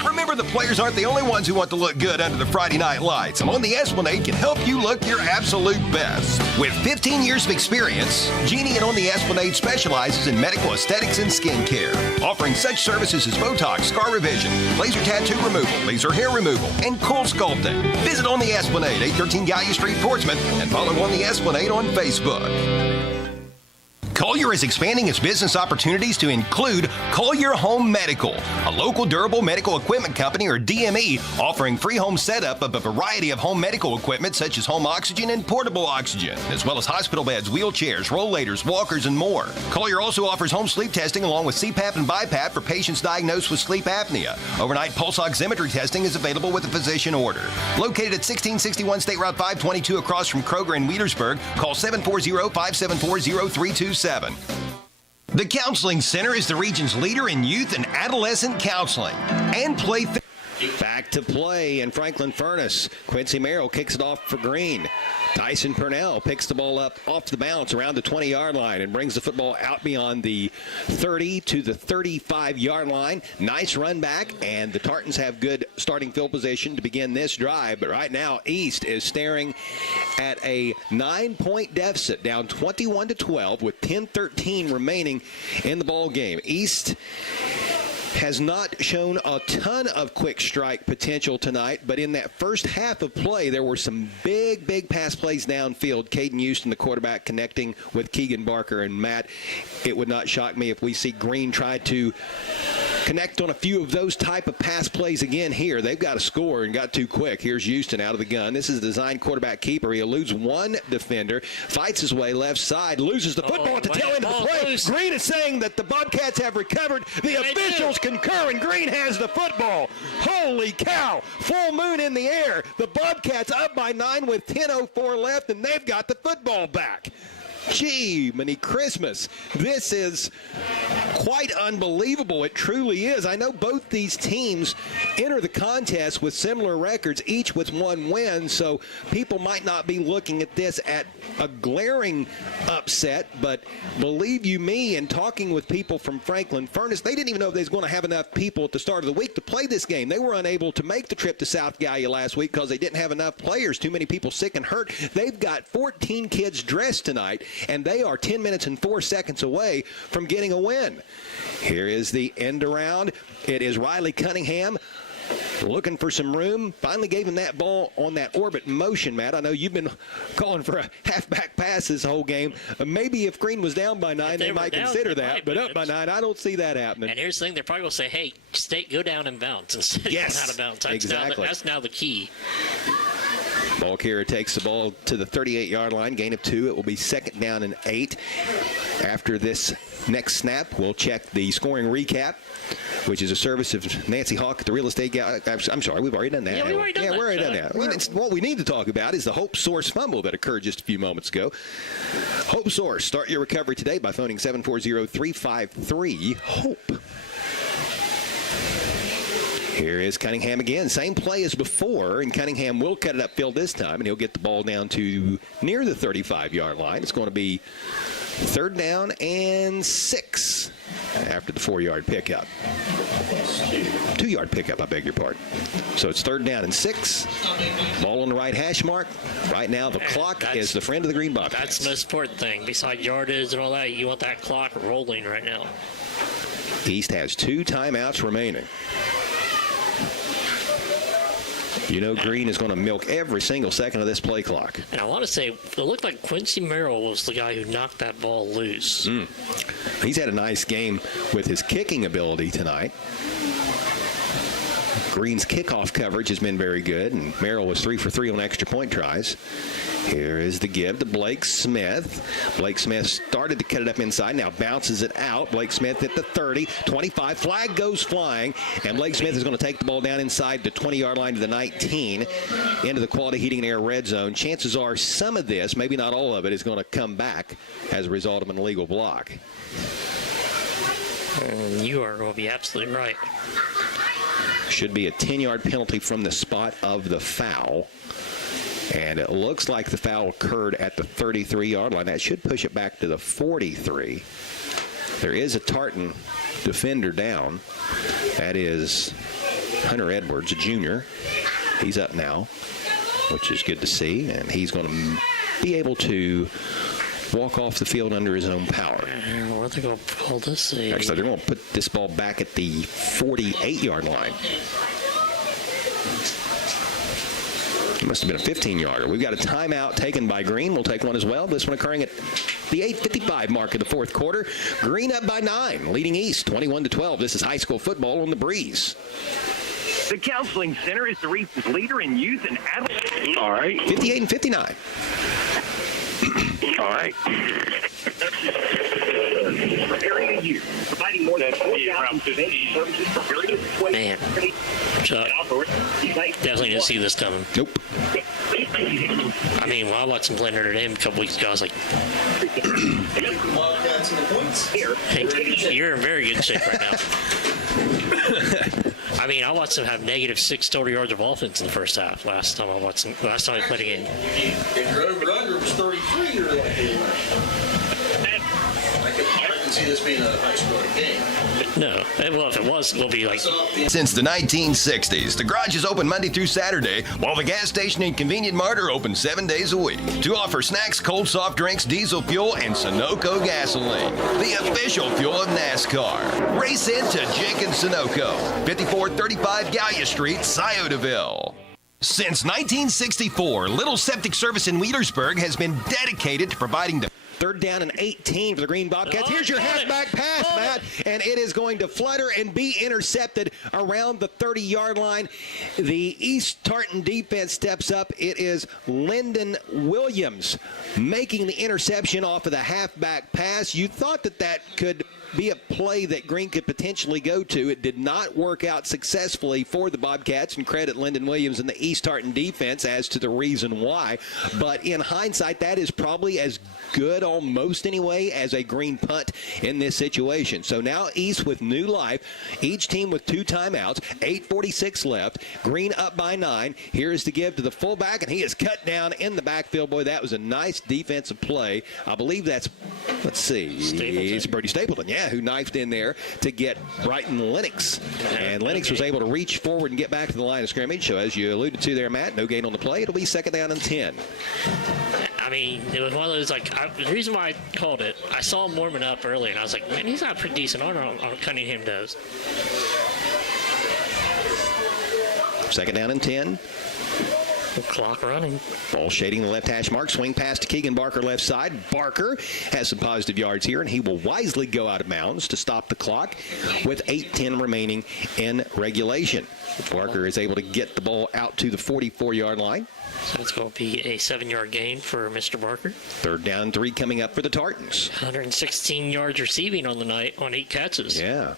Remember, the players aren't the only ones who want to look good under the Friday night lights. On the Esplanade can help you look your absolute best. With 15 years of experience, Jeannie and On the Esplanade specializes in medical aesthetics and skincare, offering such services as Botox, scar revision, laser tattoo removal, laser hair removal, and cool sculpting. Visit On the Esplanade, 813 Gallia Street, Portsmouth, and follow On the Esplanade on Facebook. Collier is expanding its business opportunities to include Collier Home Medical, a local durable medical equipment company, or DME, offering free home setup of a variety of home medical equipment such as home oxygen and portable oxygen, as well as hospital beds, wheelchairs, rollators, walkers, and more. Collier also offers home sleep testing along with CPAP and BiPAP for patients diagnosed with sleep apnea. Overnight pulse oximetry testing is available with a physician order. Located at 1661 State Route 522 across from Kroger in Wheelersburg, call 740-574-0327. The Counseling Center is the region's leader in youth and adolescent counseling and play. Back to play in Franklin Furnace. Quincy Merrill kicks it off for Green. Tyson Purnell picks the ball up off the bounce around the 20-yard line and brings the football out beyond the 30 to the 35-yard line. Nice run back, and the Tartans have good starting field position to begin this drive. But right now, East is staring at a 9-point deficit, down 21-12 with 10:13 remaining in the ball game. East has not shown a ton of quick strike potential tonight, but in that first half of play, there were some big pass plays downfield. Caden Houston, the quarterback, connecting with Keegan Barker and Matt. It would not shock me if we see Green try to connect on a few of those type of pass plays again here. They've got to score and got too quick. Here's Houston out of the gun. This is a designed quarterback keeper. He eludes one defender, fights his way left side, loses the football at the tail end of the play. Green is saying that the Bobcats have recovered. The officials concur, and Green has the football. Holy cow. Full moon in the air. The Bobcats up by 9 with 10:04 left, and they've got the football back. Gee, many Christmas. This is quite unbelievable. It truly is. I know both these teams enter the contest with similar records, each with one win, so people might not be looking at this at a glaring upset, but believe you me, in talking with people from Franklin Furnace, they didn't even know if they was going to have enough people at the start of the week to play this game. They were unable to make the trip to South Gallia last week because they didn't have enough players, too many people sick and hurt. They've got 14 kids dressed tonight, and they are 10 minutes and 4 seconds away from getting a win. Here is the end around. It is Riley Cunningham looking for some room. Finally gave him that ball on that orbit motion, Matt. I know you've been calling for a halfback pass this whole game. Maybe if Green was down by 9, they might consider that. But up by 9, I don't see that happening. And here's the thing. They're probably going to say, hey, go down and bounce instead of going out of bounds. That's now the key. Ball carrier takes the ball to the 38-yard line, gain of 2. It will be 2nd down and 8. After this next snap, we'll check the scoring recap, which is a service of Nancy Hawk at the real estate guy. I'm sorry, we've already done that. Yeah, we've already done that. What we need to talk about is the Hope Source fumble that occurred just a few moments ago. Hope Source, start your recovery today by phoning 740-353-HOPE. Here is Cunningham again. Same play as before, and Cunningham will cut it upfield this time, and he'll get the ball down to near the 35-yard line. It's going to be 3rd down and 6 after the 4-yard pickup. 2-yard pickup, I beg your pardon. So it's 3rd down and 6. Ball on the right hash mark. Right now the clock is the friend of the Green Bobcats. That's the most important thing. Besides yardage and all that, you want that clock rolling right now. East has 2 timeouts remaining. You know Green is going to milk every single second of this play clock. And I want to say, it looked like Quincy Merrill was the guy who knocked that ball loose. He's had a nice game with his kicking ability tonight. Green's kickoff coverage has been very good, and Merrill was 3 for 3 on extra point tries. Here is the give to Blake Smith. Blake Smith started to cut it up inside, now bounces it out. Blake Smith at the 30, 25, flag goes flying, and Blake Smith is going to take the ball down inside the 20-yard line to the 19, into the Quality Heating and Air red zone. Chances are some of this, maybe not all of it, is going to come back as a result of an illegal block. And you are going to be absolutely right. Should be a 10-yard penalty from the spot of the foul. And it looks like the foul occurred at the 33-yard line. That should push it back to the 43. There is a Tartan defender down. That is Hunter Edwards, a junior. He's up now, which is good to see. And he's going to be able to walk off the field under his own power. Where are they going to pull this? Actually, they're going to put this ball back at the 48-yard line. It must have been a 15-yarder. We've got a timeout taken by Green. We'll take one as well. This one occurring at the 8:55 mark of the fourth quarter. Green up by 9, leading East 21-12. This is high school football on the Breeze. The Counseling Center is the region's leader in youth and adult. All right. 58-59. All right. Area youth, providing more than 4,000 services for area. Man, Chuck, definitely didn't see this coming. Nope. I mean, when I watched him play Notre Dame a couple weeks ago, I was like, hey, you're in very good shape right now. I mean, I watched him have -6 total yards of offense in the first half last time he played a game. If your over-under was 33, you're like, I can see this being a high-scoring game. No. Well, if it was, it'll be like... Since the 1960s, the garage is open Monday through Saturday, while the gas station and convenient mart are open 7 days a week to offer snacks, cold soft drinks, diesel fuel, and Sunoco gasoline, the official fuel of NASCAR. Race into Jenkins Sunoco, 5435 Gallia Street, Sciotaville. Since 1964, Little Septic Service in Wheelersburg has been dedicated to providing the 3rd down and 18 for the Green Bobcats. Here's your halfback pass, Matt, and it is going to flutter and be intercepted around the 30-yard line. The East Tartan defense steps up. It is Lyndon Williams making the interception off of the halfback pass. You thought that could be a play that Green could potentially go to. It did not work out successfully for the Bobcats, and credit Lyndon Williams and the East Tartan defense as to the reason why. But in hindsight, that is probably as good, almost anyway, as a Green punt in this situation. So now East with new life, each team with 2 timeouts, 8:46 left. Green up by 9. Here's the give to the fullback, and he is cut down in the backfield. Boy, that was a nice defensive play. I believe that's, let's see, it's Brody Stapleton, who knifed in there to get Brighton Lennox. And Lennox was able to reach forward and get back to the line of scrimmage. So as you alluded to there, Matt, no gain on the play. It'll be 2nd down and 10. I mean, it was one of those, the reason why I called it, I saw him warming up early, and I was like, man, he's got a pretty decent arm on Cunningham does. 2nd down and 10. Clock running. Ball shading the left hash mark. Swing pass to Keegan Barker left side. Barker has some positive yards here, and he will wisely go out of bounds to stop the clock with 8:10 remaining in regulation. Barker is able to get the ball out to the 44-yard line. So it's going to be a 7-yard gain for Mr. Barker. 3rd down 3 coming up for the Tartans. 116 yards receiving on the night on 8 catches. Yeah.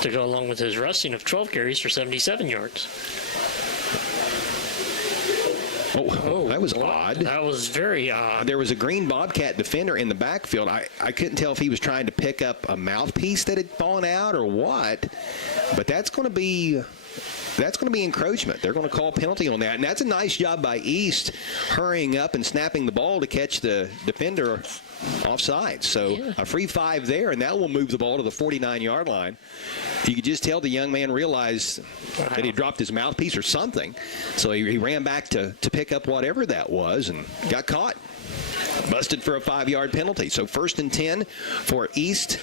To go along with his rushing of 12 carries for 77 yards. Oh, that was odd. That was very odd. There was a Green Bobcat defender in the backfield. I couldn't tell if he was trying to pick up a mouthpiece that had fallen out or what, but that's going to be encroachment. They're going to call penalty on that, and that's a nice job by East hurrying up and snapping the ball to catch the defender offside. So a free 5 there, and that will move the ball to the 49-yard line. You could just tell the young man realized that he dropped his mouthpiece or something. So he ran back to pick up whatever that was and got caught. Busted for a 5-yard penalty. So 1st and 10 for East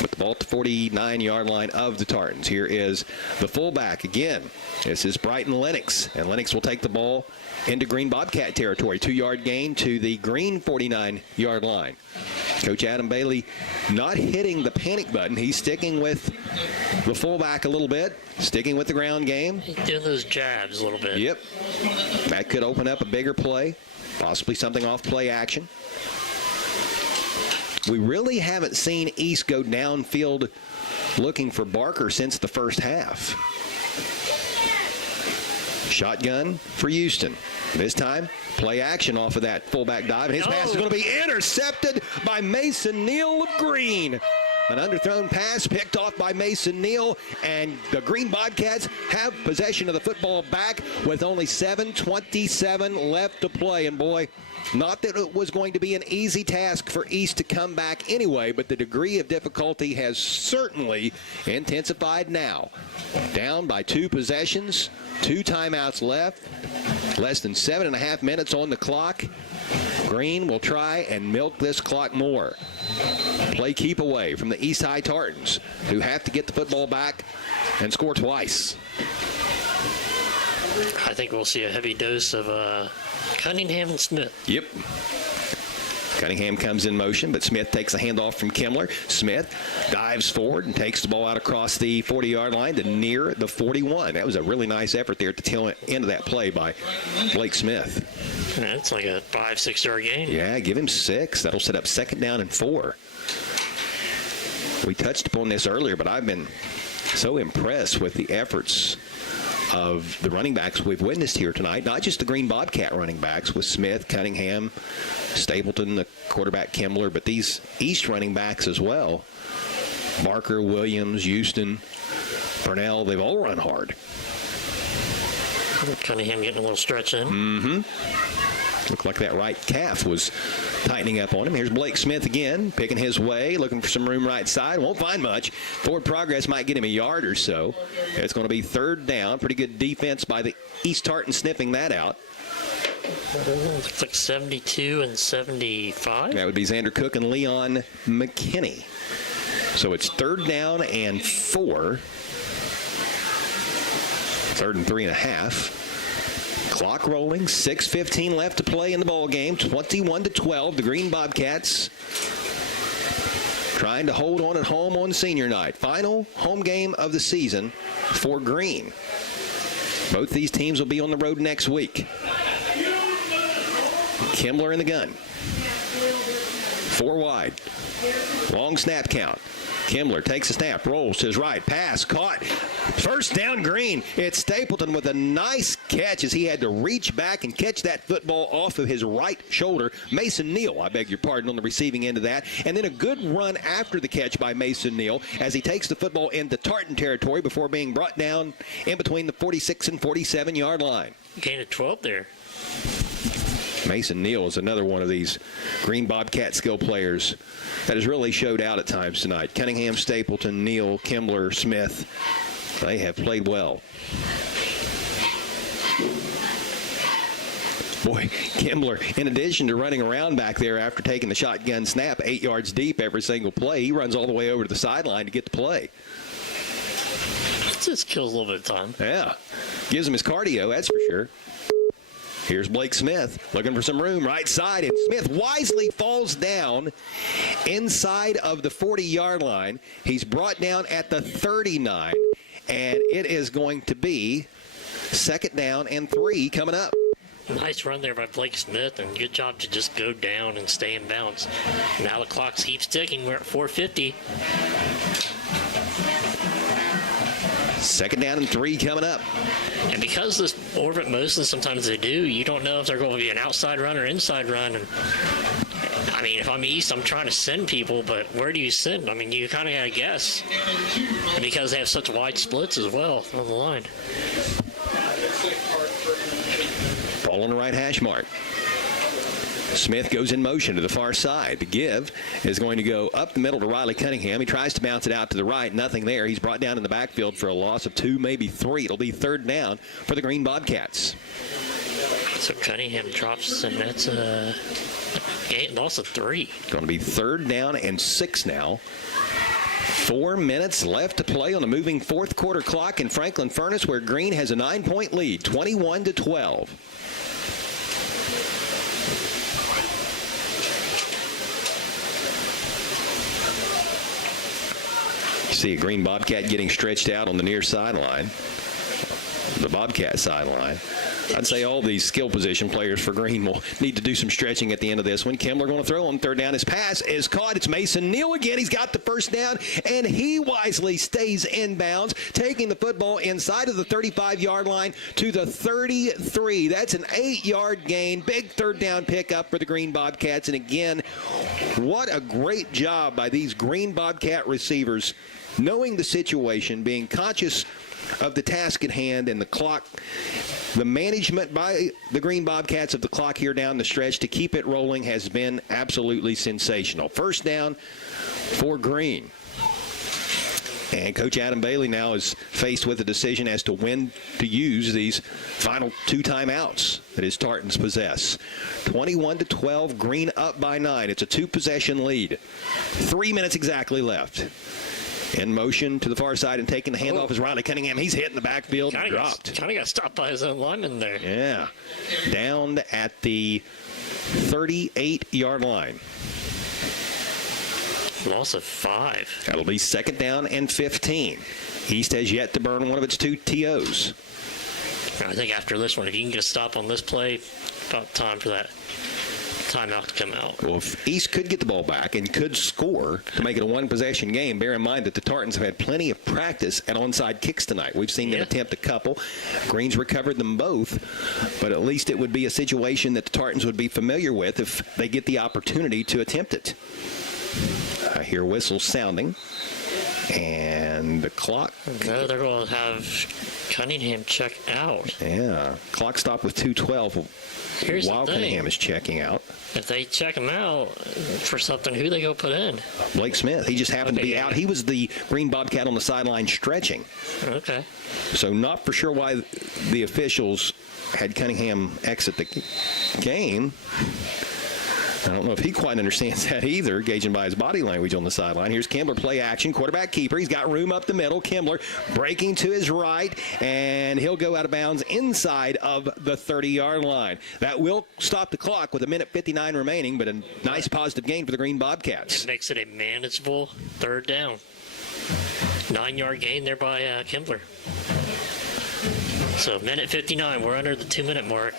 with the ball at the 49-yard line of the Tartans. Here is the fullback again. This is Brighton Lennox, and Lennox will take the ball into Green Bobcat territory. 2-yard gain to the Green 49-yard line. Coach Adam Bailey not hitting the panic button. He's sticking with the fullback a little bit, sticking with the ground game. He's doing those jabs a little bit. Yep. That could open up a bigger play, possibly something off play action. We really haven't seen East go downfield looking for Barker since the first half. Shotgun for Houston. This time, play action off of that fullback dive, and his pass is going to be intercepted by Mason Neal of Green. An underthrown pass picked off by Mason Neal, and the Green Bobcats have possession of the football back with only 7:27 left to play. And boy, not that it was going to be an easy task for East to come back anyway, but the degree of difficulty has certainly intensified now. Down by 2 possessions, 2 timeouts left, less than 7.5 minutes on the clock. Green will try and milk this clock more. Play keep away from the East High Tartans, who have to get the football back and score twice. I think we'll see a heavy dose of Cunningham and Smith. Yep. Cunningham comes in motion, but Smith takes the handoff from Kimmler. Smith dives forward and takes the ball out across the 40-yard line to near the 41. That was a really nice effort there at the tail end of that play by Blake Smith. That's like a 5-6 yard gain. Yeah, give him 6. That'll set up 2nd down and 4. We touched upon this earlier, but I've been so impressed with the efforts of the running backs we've witnessed here tonight. Not just the Green Bobcat running backs with Smith, Cunningham, Stapleton, the quarterback Kimmler, but these East running backs as well. Barker, Williams, Houston, Burnell, they've all run hard. Cunningham getting a little stretch in. Mm-hmm. Looked like that right calf was tightening up on him. Here's Blake Smith again, picking his way, looking for some room right side. Won't find much. Forward progress might get him a yard or so. It's going to be 3rd down. Pretty good defense by the East Tartans sniffing that out. Looks like 72 and 75. That would be Xander Cook and Leon McKinney. So it's 3rd down and 4. 3rd and 3.5. Clock rolling, 6:15 left to play in the ball game. 21-12. The Green Bobcats trying to hold on at home on senior night. Final home game of the season for Green. Both these teams will be on the road next week. Kimmler in the gun. 4 wide. Long snap count. Kimmler takes a snap, rolls to his right, pass, caught. 1st down, Green. It's Stapleton with a nice catch as he had to reach back and catch that football off of his right shoulder. Mason Neal, I beg your pardon, on the receiving end of that. And then a good run after the catch by Mason Neal as he takes the football into Tartan territory before being brought down in between the 46 and 47-yard line. Gain of 12 there. Mason Neal is another one of these Green Bobcat skill players that has really showed out at times tonight. Cunningham, Stapleton, Neal, Kimmler, Smith, they have played well. Boy, Kimmler, in addition to running around back there after taking the shotgun snap 8 yards deep every single play, he runs all the way over to the sideline to get the play. It just kills a little bit of time. Yeah, gives him his cardio, that's for sure. Here's Blake Smith looking for some room right side, and Smith wisely falls down inside of the 40-yard line. He's brought down at the 39, and it is going to be 2nd down and 3 coming up. Nice run there by Blake Smith, and good job to just go down and stay in bounds. Now the clock keeps ticking. We're at 4:50. 2nd down and 3 coming up. And because this orbit mostly sometimes they do, you don't know if they're going to be an outside run or inside run. And I mean, if I'm East, I'm trying to send people, but where do you send? I mean, you kind of got to guess. And because they have such wide splits as well on the line. Ball on the right hash mark. Smith goes in motion to the far side. The give is going to go up the middle to Riley Cunningham. He tries to bounce it out to the right. Nothing there. He's brought down in the backfield for a loss of 2, maybe 3. It'll be 3rd down for the Green Bobcats. So Cunningham drops, and that's a loss of 3. Going to be 3rd down and 6 now. 4 minutes left to play on the moving 4th quarter clock in Franklin Furnace, where Green has a 9-point lead, 21-12. You see a Green Bobcat getting stretched out on the near sideline, the Bobcat sideline. I'd say all these skill position players for Green will need to do some stretching at the end of this one. Kimmler going to throw on 3rd down. His pass is caught. It's Mason Neal again. He's got the 1st down, and he wisely stays in bounds, taking the football inside of the 35-yard line to the 33. That's an 8-yard gain. Big 3rd down pickup for the Green Bobcats. And again, what a great job by these Green Bobcat receivers, knowing the situation, being conscious of the task at hand and the clock. The management by the Green Bobcats of the clock here down the stretch to keep it rolling has been absolutely sensational. 1st down for Green. And Coach Adam Bailey now is faced with a decision as to when to use these final 2 timeouts that his Tartans possess. 21-12, Green up by 9. It's a 2-possession lead. 3 minutes exactly left. In motion to the far side and taking the handoff is Riley Cunningham. He's hit in the backfield and dropped. Kind of got stopped by his own lineman there. Yeah. Down at the 38-yard line. Loss of 5. That'll be 2nd down and 15. East has yet to burn one of its 2 TOs. I think after this one, if you can get a stop on this play, about time for that timeout to come out. Well, if East could get the ball back and could score to make it a one-possession game, bear in mind that the Tartans have had plenty of practice at onside kicks tonight. We've seen them attempt a couple. Green's recovered them both, but at least it would be a situation that the Tartans would be familiar with if they get the opportunity to attempt it. I hear whistles sounding, and the clock. No, they're going to have Cunningham check out. Yeah, clock stopped with 2:12 while Cunningham is checking out. If they check him out for something, who they go put in? Blake Smith. He just happened to be out. He was the Green Bobcat on the sideline stretching. Okay. So not for sure why the officials had Cunningham exit the game. I don't know if he quite understands that either, gauging by his body language on the sideline. Here's Kimbler, play action, quarterback keeper. He's got room up the middle. Kimbler breaking to his right, and he'll go out of bounds inside of the 30-yard line. That will stop the clock with 1:59 remaining, but a nice positive gain for the Green Bobcats. It makes it a manageable 3rd down. 9-yard gain there by Kimbler. So, 1:59, we're under the 2-minute mark.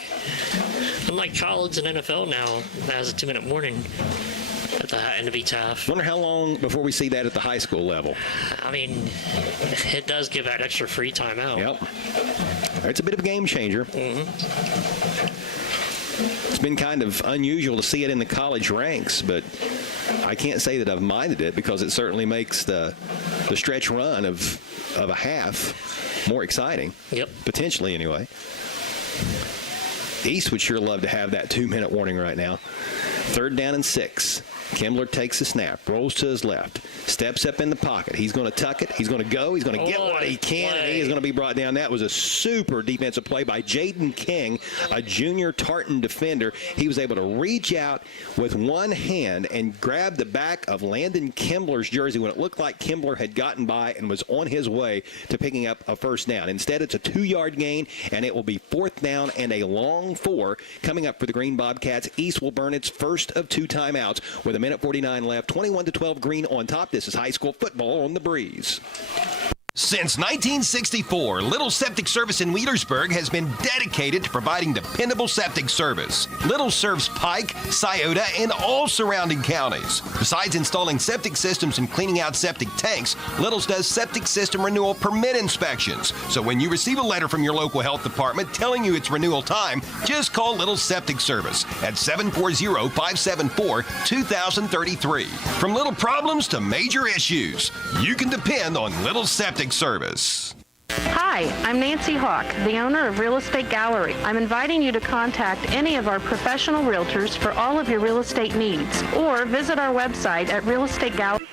Unlike college and NFL now, that has a 2-minute warning at the end to be tough. Wonder how long before we see that at the high school level. I mean, it does give that extra free time out. Yep. It's a bit of a game changer. It's been kind of unusual to see it in the college ranks, but I can't say that I've minded it because it certainly makes the stretch run of a half more exciting. Yep. Potentially, anyway. East would sure love to have that 2-minute warning right now. 3rd down and 6. Kimbler takes the snap, rolls to his left, steps up in the pocket. He's going to tuck it. He's going to go. He's going to get what he can, and he is going to be brought down. That was a super defensive play by Jaden King, a junior Tartan defender. He was able to reach out with one hand and grab the back of Landon Kimbler's jersey when it looked like Kimbler had gotten by and was on his way to picking up a 1st down. Instead, it's a 2-yard gain, and it will be 4th down and a long 4 coming up for the Green Bobcats. East will burn its first of 2 timeouts with 1:49 left. 21-12 Green on top. This is high school football on the Breeze. Since 1964, Little Septic Service in Wheelersburg has been dedicated to providing dependable septic service. Little serves Pike, Scioto, and all surrounding counties. Besides installing septic systems and cleaning out septic tanks, Little's does septic system renewal permit inspections. So when you receive a letter from your local health department telling you it's renewal time, just call Little Septic Service at 740-574-2033. From little problems to major issues, you can depend on Little Septic Service. Hi, I'm Nancy Hawk, the owner of Real Estate Gallery. I'm inviting you to contact any of our professional realtors for all of your real estate needs, or visit our website at Real Estate Gallery.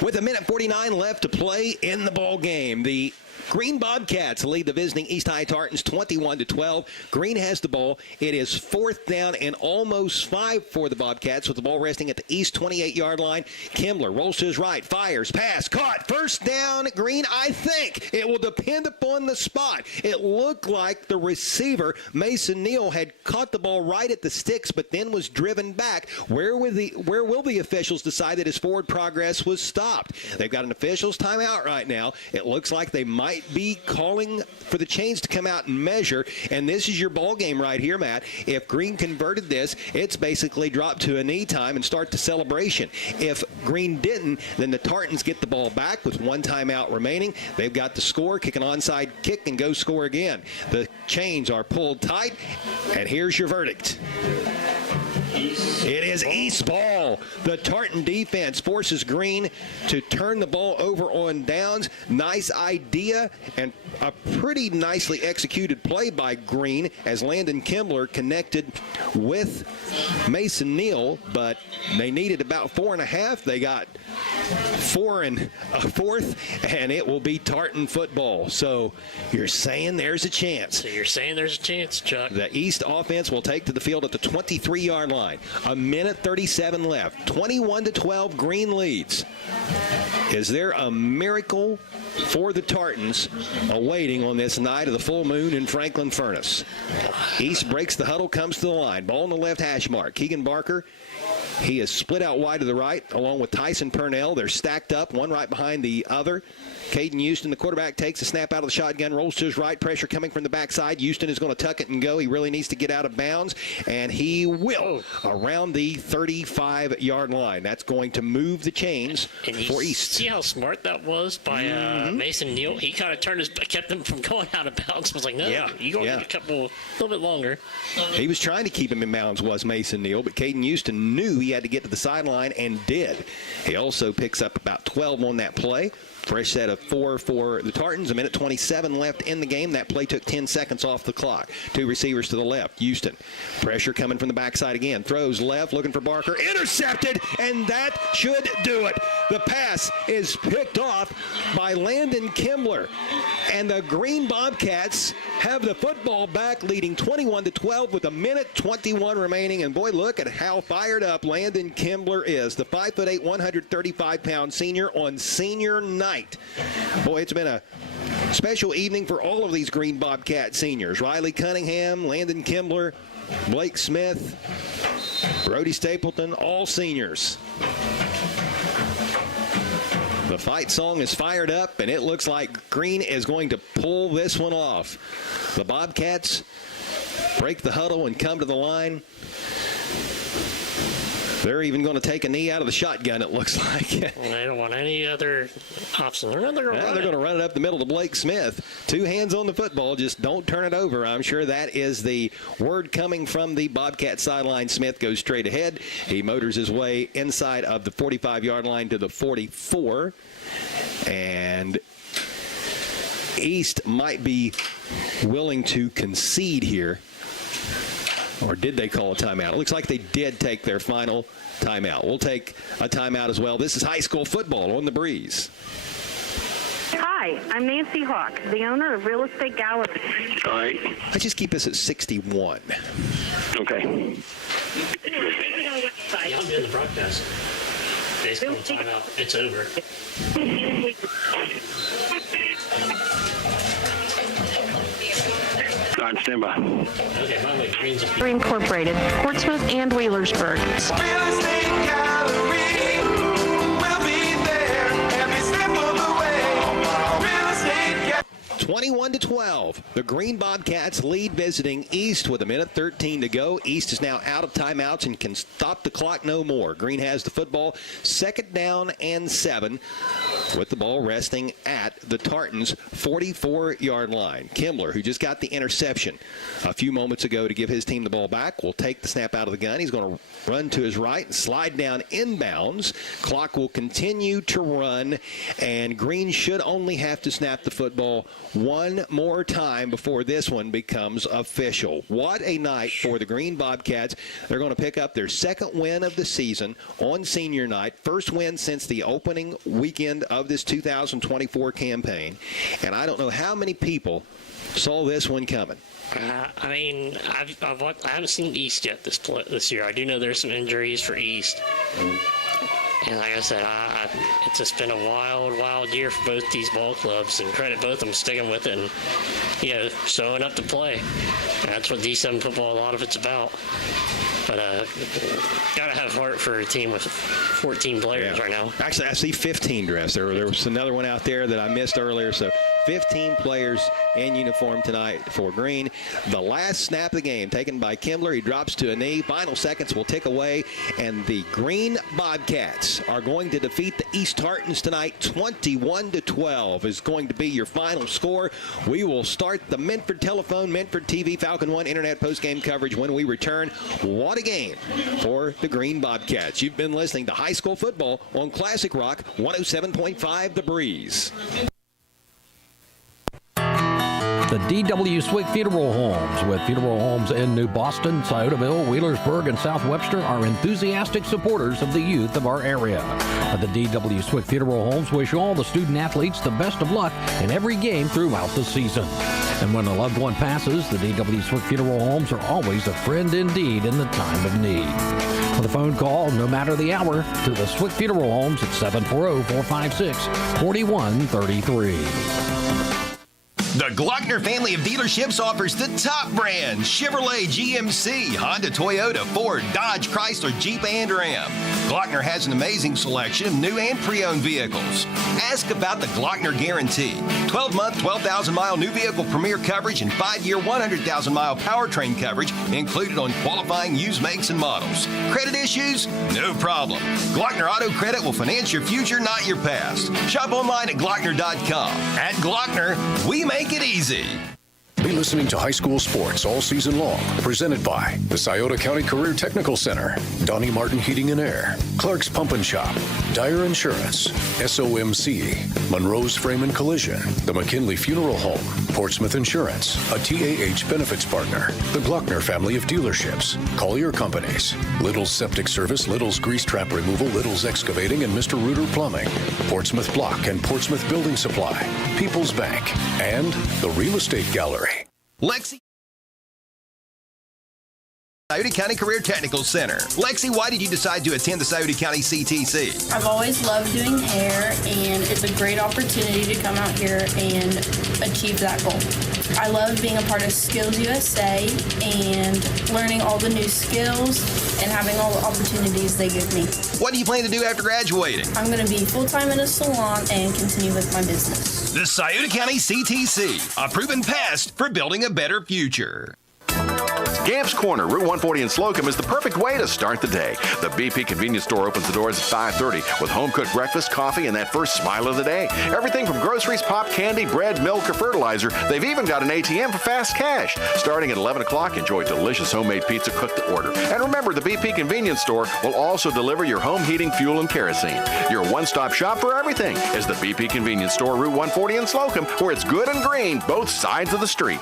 With 1:49 left to play in the ball game, the Green Bobcats lead the visiting East High Tartans 21-12. Green has the ball. It is 4th down and almost 5 for the Bobcats with the ball resting at the East 28-yard line. Kimbler rolls to his right, fires, pass, caught, 1st down, Green. I think it will depend upon the spot. It looked like the receiver, Mason Neal, had caught the ball right at the sticks but then was driven back. Where will the officials decide that his forward progress was stopped? They've got an officials timeout right now. It looks like they might be calling for the chains to come out and measure, and this is your ball game right here, Matt. If Green converted this, it's basically dropped to a knee time and start the celebration. If Green didn't, then the Tartans get the ball back with 1 timeout remaining. They've got the score, kick an onside kick, and go score again. The chains are pulled tight, and here's your verdict. It is East ball. The Tartan defense forces Green to turn the ball over on downs. Nice idea and a pretty nicely executed play by Green as Landon Kimbler connected with Mason Neal, but they needed about 4.5. They got 4 1/4, and it will be Tartan football. So you're saying there's a chance. So you're saying there's a chance, Chuck. The East offense will take to the field at the 23-yard line. 1:37 left. 21-12, Green leads. Is there a miracle for the Tartans awaiting on this night of the full moon in Franklin Furnace. East breaks the huddle, comes to the line. Ball on the left hash mark. Keegan Barker, he is split out wide to the right along with Tyson Purnell. They're stacked up, one right behind the other. Caden Houston, the quarterback, takes a snap out of the shotgun, rolls to his right, pressure coming from the backside. Houston is going to tuck it and go. He really needs to get out of bounds, and he will around the 35-yard line. That's going to move the chains for East. See how smart that was by Mason Neal? He kind of kept them from going out of bounds. I was like, no, you're going to get a little bit longer. He was trying to keep him in bounds, was Mason Neal, but Caden Houston knew he had to get to the sideline and did. He also picks up about 12 on that play. Fresh set of 4 for the Tartans. 1:27 left in the game. That play took 10 seconds off the clock. Two receivers to the left. Houston. Pressure coming from the backside again. Throws left, looking for Barker. Intercepted, and that should do it. The pass is picked off by Landon Kimbler. And the Green Bobcats have the football back, leading 21-12 with 1:21 remaining. And boy, look at how fired up Landon Kimbler is. The 5'8", 135-pound senior on senior night. Boy, it's been a special evening for all of these Green Bobcat seniors. Riley Cunningham, Landon Kimbler, Blake Smith, Brody Stapleton, all seniors. The fight song is fired up, and it looks like Green is going to pull this one off. The Bobcats break the huddle and come to the line. They're even going to take a knee out of the shotgun, it looks like. They don't want any other option. They're going to run it up the middle to Blake Smith. Two hands on the football. Just don't turn it over. I'm sure that is the word coming from the Bobcat sideline. Smith goes straight ahead. He motors his way inside of the 45-yard line to the 44. And East might be willing to concede here. Or did they call a timeout? It looks like they did take their final timeout. We'll take a timeout as well. This is high school football on the Breeze. Hi, I'm Nancy Hawk, the owner of Real Estate Gallery. All right. Let's just keep this at 61. Okay. Yeah, I'm doing the broadcast. They just call a timeout. It's over. On standby. Okay, by the way, Green's Incorporated, Portsmouth and Wheelersburg. 21-12. The Green Bobcats lead visiting East with 1:13 to go. East is now out of timeouts and can stop the clock no more. Green has the football. 2nd down and 7 with the ball resting at the Tartans' 44-yard line. Kimbler, who just got the interception a few moments ago to give his team the ball back, will take the snap out of the gun. He's going to run to his right and slide down inbounds. Clock will continue to run, and Green should only have to snap the football one more time before this one becomes official. What a night for the Green Bobcats. They're going to pick up their 2nd win of the season on senior night. First win since the opening weekend of this 2024 campaign. And I don't know how many people saw this one coming. I mean, I haven't seen East yet this year. I do know there's some injuries for East. And like I said, it's just been a wild year for both these ball clubs, and credit both of them sticking with it and, showing up to play. And that's what D7 football, a lot of it's about. But got to have heart for a team with 14 players right now. Actually, I see 15 dressed. There was another one out there that I missed earlier, so 15 players in uniform tonight for Green. The last snap of the game taken by Kimbler. He drops to a knee. Final seconds will tick away, and the Green Bobcats are going to defeat the East Tartans tonight. 21-12 is going to be your final score. We will start the Medford Telephone, Medford TV, Falcon One Internet postgame coverage when we return. What a game for the Green Bobcats. You've been listening to High School Football on Classic Rock 107.5 The Breeze. The D.W. Swick Funeral Homes, with funeral homes in New Boston, Sciotaville, Wheelersburg, and South Webster, are enthusiastic supporters of the youth of our area. The D.W. Swick Funeral Homes wish all the student athletes the best of luck in every game throughout the season. And when a loved one passes, the D.W. Swick Funeral Homes are always a friend indeed in the time of need. With a phone call, no matter the hour, to the Swick Funeral Homes at 740-456-4133. The Glockner family of dealerships offers the top brands: Chevrolet, GMC, Honda, Toyota, Ford, Dodge, Chrysler, Jeep, and Ram. Glockner has an amazing selection of new and pre-owned vehicles. Ask about the Glockner Guarantee. 12-month, 12,000-mile new vehicle premier coverage and 5-year, 100,000-mile powertrain coverage included on qualifying used makes and models. Credit issues? No problem. Glockner Auto Credit will finance your future, not your past. Shop online at Glockner.com. At Glockner, we make it easy. Be listening to high school sports all season long. Presented by the Scioto County Career Technical Center, Donnie Martin Heating and Air, Clark's Pump and Shop, Dyer Insurance, SOMC, Monroe's Frame and Collision, the McKinley Funeral Home, Portsmouth Insurance, a TAH benefits partner, the Glockner family of dealerships, Collier Companies, Little's Septic Service, Little's Grease Trap Removal, Little's Excavating, and Mr. Reuter Plumbing, Portsmouth Block and Portsmouth Building Supply, People's Bank, and the Real Estate Gallery. Lexi. Scioto County Career Technical Center. Lexi, why did you decide to attend the Scioto County CTC? I've always loved doing hair, and it's a great opportunity to come out here and achieve that goal. I love being a part of Skills USA and learning all the new skills and having all the opportunities they give me. What do you plan to do after graduating? I'm going to be full-time in a salon and continue with my business. The Scioto County CTC, a proven past for building a better future. Gamp's Corner, Route 140 in Slocum, is the perfect way to start the day. The BP convenience store opens the doors at 5:30 with home-cooked breakfast, coffee, and that first smile of the day. Everything from groceries, pop, candy, bread, milk, or fertilizer. They've even got an ATM for fast cash. Starting at 11 o'clock, enjoy delicious homemade pizza cooked to order. And remember, the BP convenience store will also deliver your home heating, fuel, and kerosene. Your one-stop shop for everything is the BP convenience store, Route 140 in Slocum, where it's good and green, both sides of the street.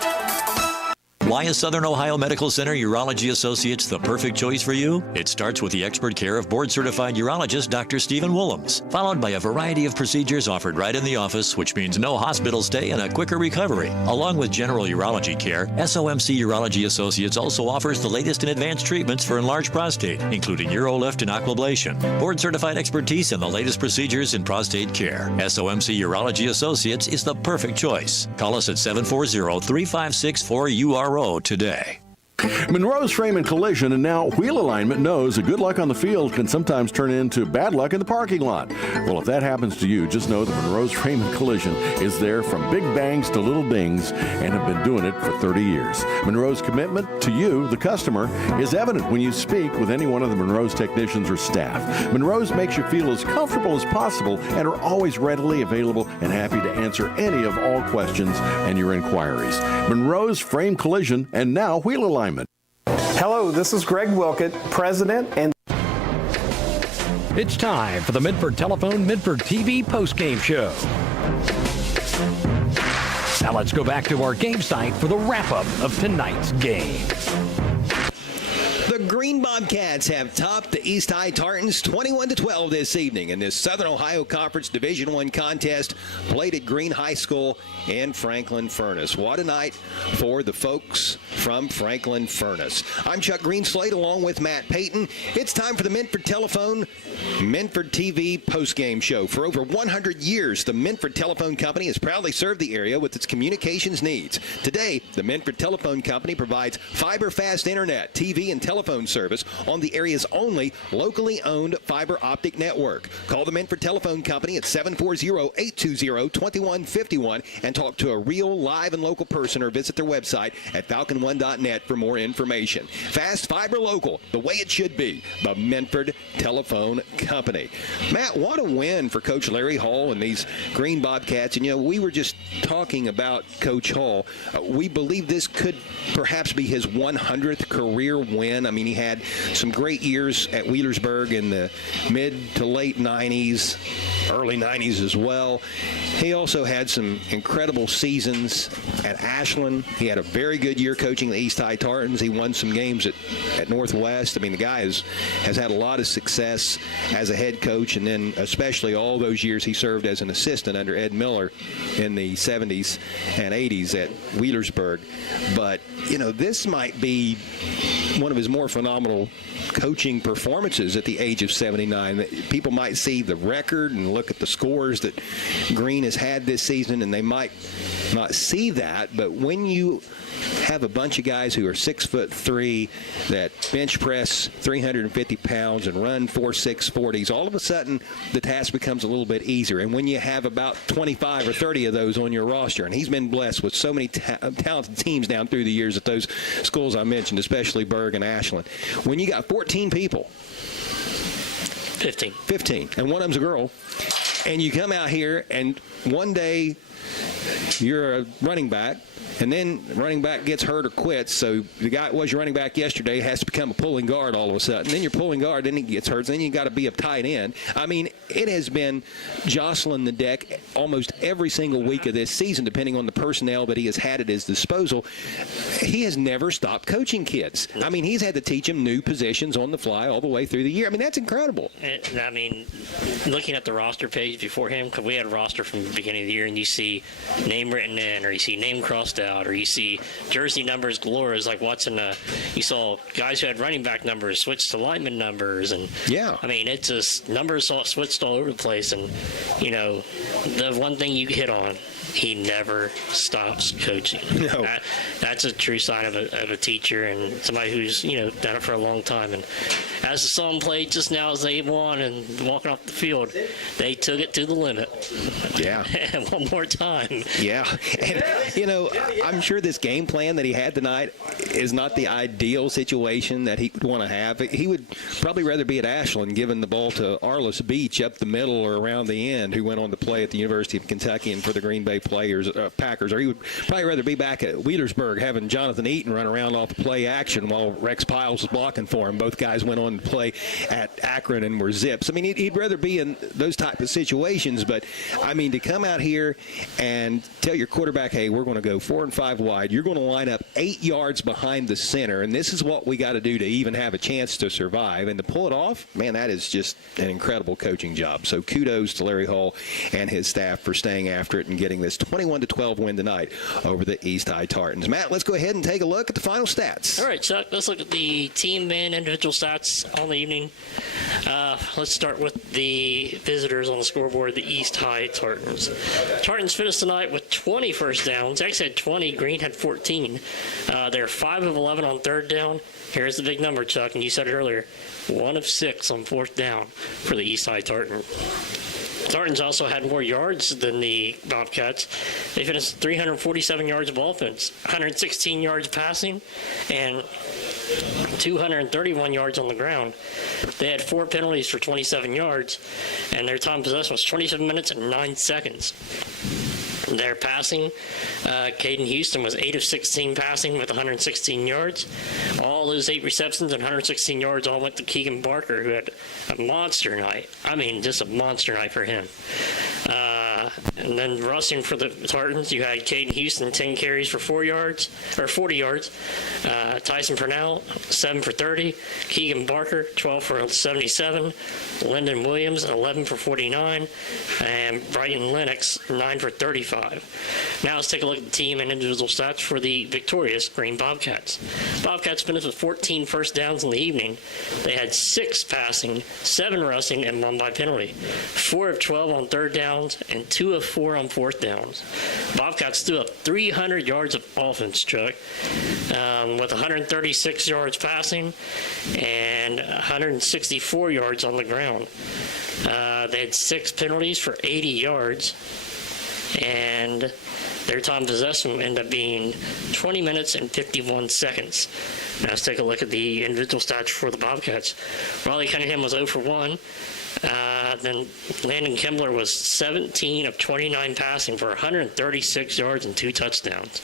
Why is Southern Ohio Medical Center Urology Associates the perfect choice for you? It starts with the expert care of board-certified urologist Dr. Stephen Willems, followed by a variety of procedures offered right in the office, which means no hospital stay and a quicker recovery. Along with general urology care, SOMC Urology Associates also offers the latest in advanced treatments for enlarged prostate, including UroLift and Aquablation, board-certified expertise in the latest procedures in prostate care. SOMC Urology Associates is the perfect choice. Call us at 740-3564-URO today. Monroe's Frame and Collision and now Wheel Alignment knows that good luck on the field can sometimes turn into bad luck in the parking lot. Well, if that happens to you, just know that Monroe's Frame and Collision is there from big bangs to little dings and have been doing it for 30 years. Monroe's commitment to you, the customer, is evident when you speak with any one of the Monroe's technicians or staff. Monroe's makes you feel as comfortable as possible and are always readily available and happy to answer any of all questions and your inquiries. Monroe's Frame Collision and now Wheel Alignment. Hello, this is Greg Wilkett, President and... It's time for the Midford Telephone Midford TV postgame show. Now let's go back to our game site for the wrap-up of tonight's game. The Green Bobcats have topped the East High Tartans 21-12 this evening in this Southern Ohio Conference Division I contest played at Green High School in Franklin Furnace. What a night for the folks from Franklin Furnace. I'm Chuck Greenslade along with Matt Payton. It's time for the Minford Telephone Minford TV postgame show. For over 100 years, the Minford Telephone Company has proudly served the area with its communications needs. Today, the Minford Telephone Company provides fiber-fast internet, TV, and telephone service on the area's only locally owned fiber optic network. Call the Minford Telephone Company at 740-820-2151 and talk to a real, live, and local person, or visit their website at falcon1.net for more information. Fast fiber local, the way it should be. The Minford Telephone Company. Matt, what a win for Coach Larry Hall and these Green Bobcats. And, you know, we were just talking about Coach Hall. We believe this could perhaps be his 100th career win. I mean, he had some great years at Wheelersburg in the mid to late 90s. early 90s as well. He also had some incredible seasons at Ashland. He had a very good year coaching the East High Tartans. He won some games at Northwest. I mean, the guy has had a lot of success as a head coach, and then especially all those years he served as an assistant under Ed Miller in the 70s and 80s at Wheelersburg. But, this might be one of his more phenomenal coaching performances at the age of 79. People might see the record and look at the scores that Green has had this season, and they might not see that. But when you have a bunch of guys who are 6'3" that bench press 350 pounds and run 4.6 40s, all of a sudden the task becomes a little bit easier. And when you have about 25 or 30 of those on your roster, and he's been blessed with so many talented teams down through the years at those schools I mentioned, especially Berg and Ashland. When you got 14 people, 15, and one of them's a girl, and you come out here and one day you're a running back, and then running back gets hurt or quits, so the guy that was your running back yesterday has to become a pulling guard all of a sudden. Then you're pulling guard, then he gets hurt, then you got to be a tight end. I mean, it has been jostling the deck almost every single week of this season, depending on the personnel that he has had at his disposal. He has never stopped coaching kids. I mean, he's had to teach them new positions on the fly all the way through the year. I mean, that's incredible. I mean, looking at the roster page before him, because we had a roster from the beginning of the year, and you see name written in, or you see name crossed out, or you see jersey numbers galore. It's like watching you saw guys who had running back numbers switch to lineman numbers, and I mean, it's just numbers all switched all over the place. And the one thing you hit on, he never stops coaching. No. That's a true sign of a teacher and somebody who's done it for a long time. And as the song played just now as they won and walking off the field, they took it to the limit. Yeah. And one more time. Yeah. And, I'm sure this game plan that he had tonight is not the ideal situation that he would want to have. He would probably rather be at Ashland giving the ball to Arliss Beach up the middle or around the end, who went on to play at the University of Kentucky and for the Green Bay Packers. Or he would probably rather be back at Wheelersburg having Jonathan Eaton run around off the play action while Rex Piles was blocking for him. Both guys went on to play at Akron and were Zips. I mean, he'd rather be in those type of situations. But, I mean, to come out here and tell your quarterback, hey, we're going to go 4 and 5 wide. You're going to line up 8 yards behind the center, and this is what we got to do to even have a chance to survive. And to pull it off, man, that is just an incredible coaching job. So kudos to Larry Hall and his staff for staying after it and getting this 21-12 win tonight over the East High Tartans. Matt, let's go ahead and take a look at the final stats. All right, Chuck, let's look at the team and individual stats on the evening. Let's start with the visitors on the scoreboard, the East High Tartans. Tartans finished tonight with 20 first downs. They actually had 20. Green had 14. They're 5 of 11 on third down. Here's the big number, Chuck, and you said it earlier. 1 of 6 on fourth down for the East High Tartans. Tartans also had more yards than the Bobcats. They finished 347 yards of offense, 116 yards passing, and 231 yards on the ground. They had 4 penalties for 27 yards, and their time of possession was 27 minutes and 9 seconds. Their passing, Caden Houston was 8 of 16 passing with 116 yards. All those 8 receptions and 116 yards all went to Keegan Barker, who had a monster night. I mean, just a monster night for him. And then rushing for the Tartans, you had Caden Houston, 10 carries for 40 yards. Tyson Purnell, 7 for 30. Keegan Barker, 12 for 77. Lyndon Williams, 11 for 49. And Brighton Lennox, 9 for 35. Now let's take a look at the team and individual stats for the victorious Green Bobcats. Bobcats finished with 14 first downs in the evening. They had 6 passing, 7 rushing, and 1 by penalty. 4 of 12 on third downs and 2 of 4 on fourth downs. Bobcats threw up 300 yards of offense, Chuck, with 136 yards passing and 164 yards on the ground. They had 6 penalties for 80 yards, and their time of possession ended up being 20 minutes and 51 seconds. Now let's take a look at the individual stats for the Bobcats. Riley Cunningham was 0 for 1. Then Landon Kimbler was 17 of 29 passing for 136 yards and 2 touchdowns.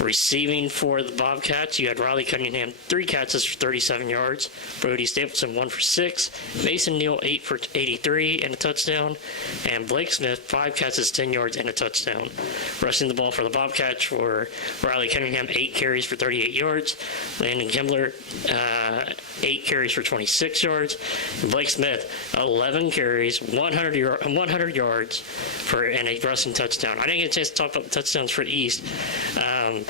Receiving for the Bobcats, you had Riley Cunningham, 3 catches for 37 yards. Brody Stapleton, 1 for 6. Mason Neal, 8 for 83 and a touchdown. And Blake Smith, 5 catches, 10 yards and a touchdown. Rushing the ball for the Bobcats for Riley Cunningham, 8 carries for 38 yards. Landon Kimbler, 8 carries for 26 yards. And Blake Smith, 11 carries, 100 yards and a rushing touchdown. I didn't get a chance to talk about the touchdowns for the East.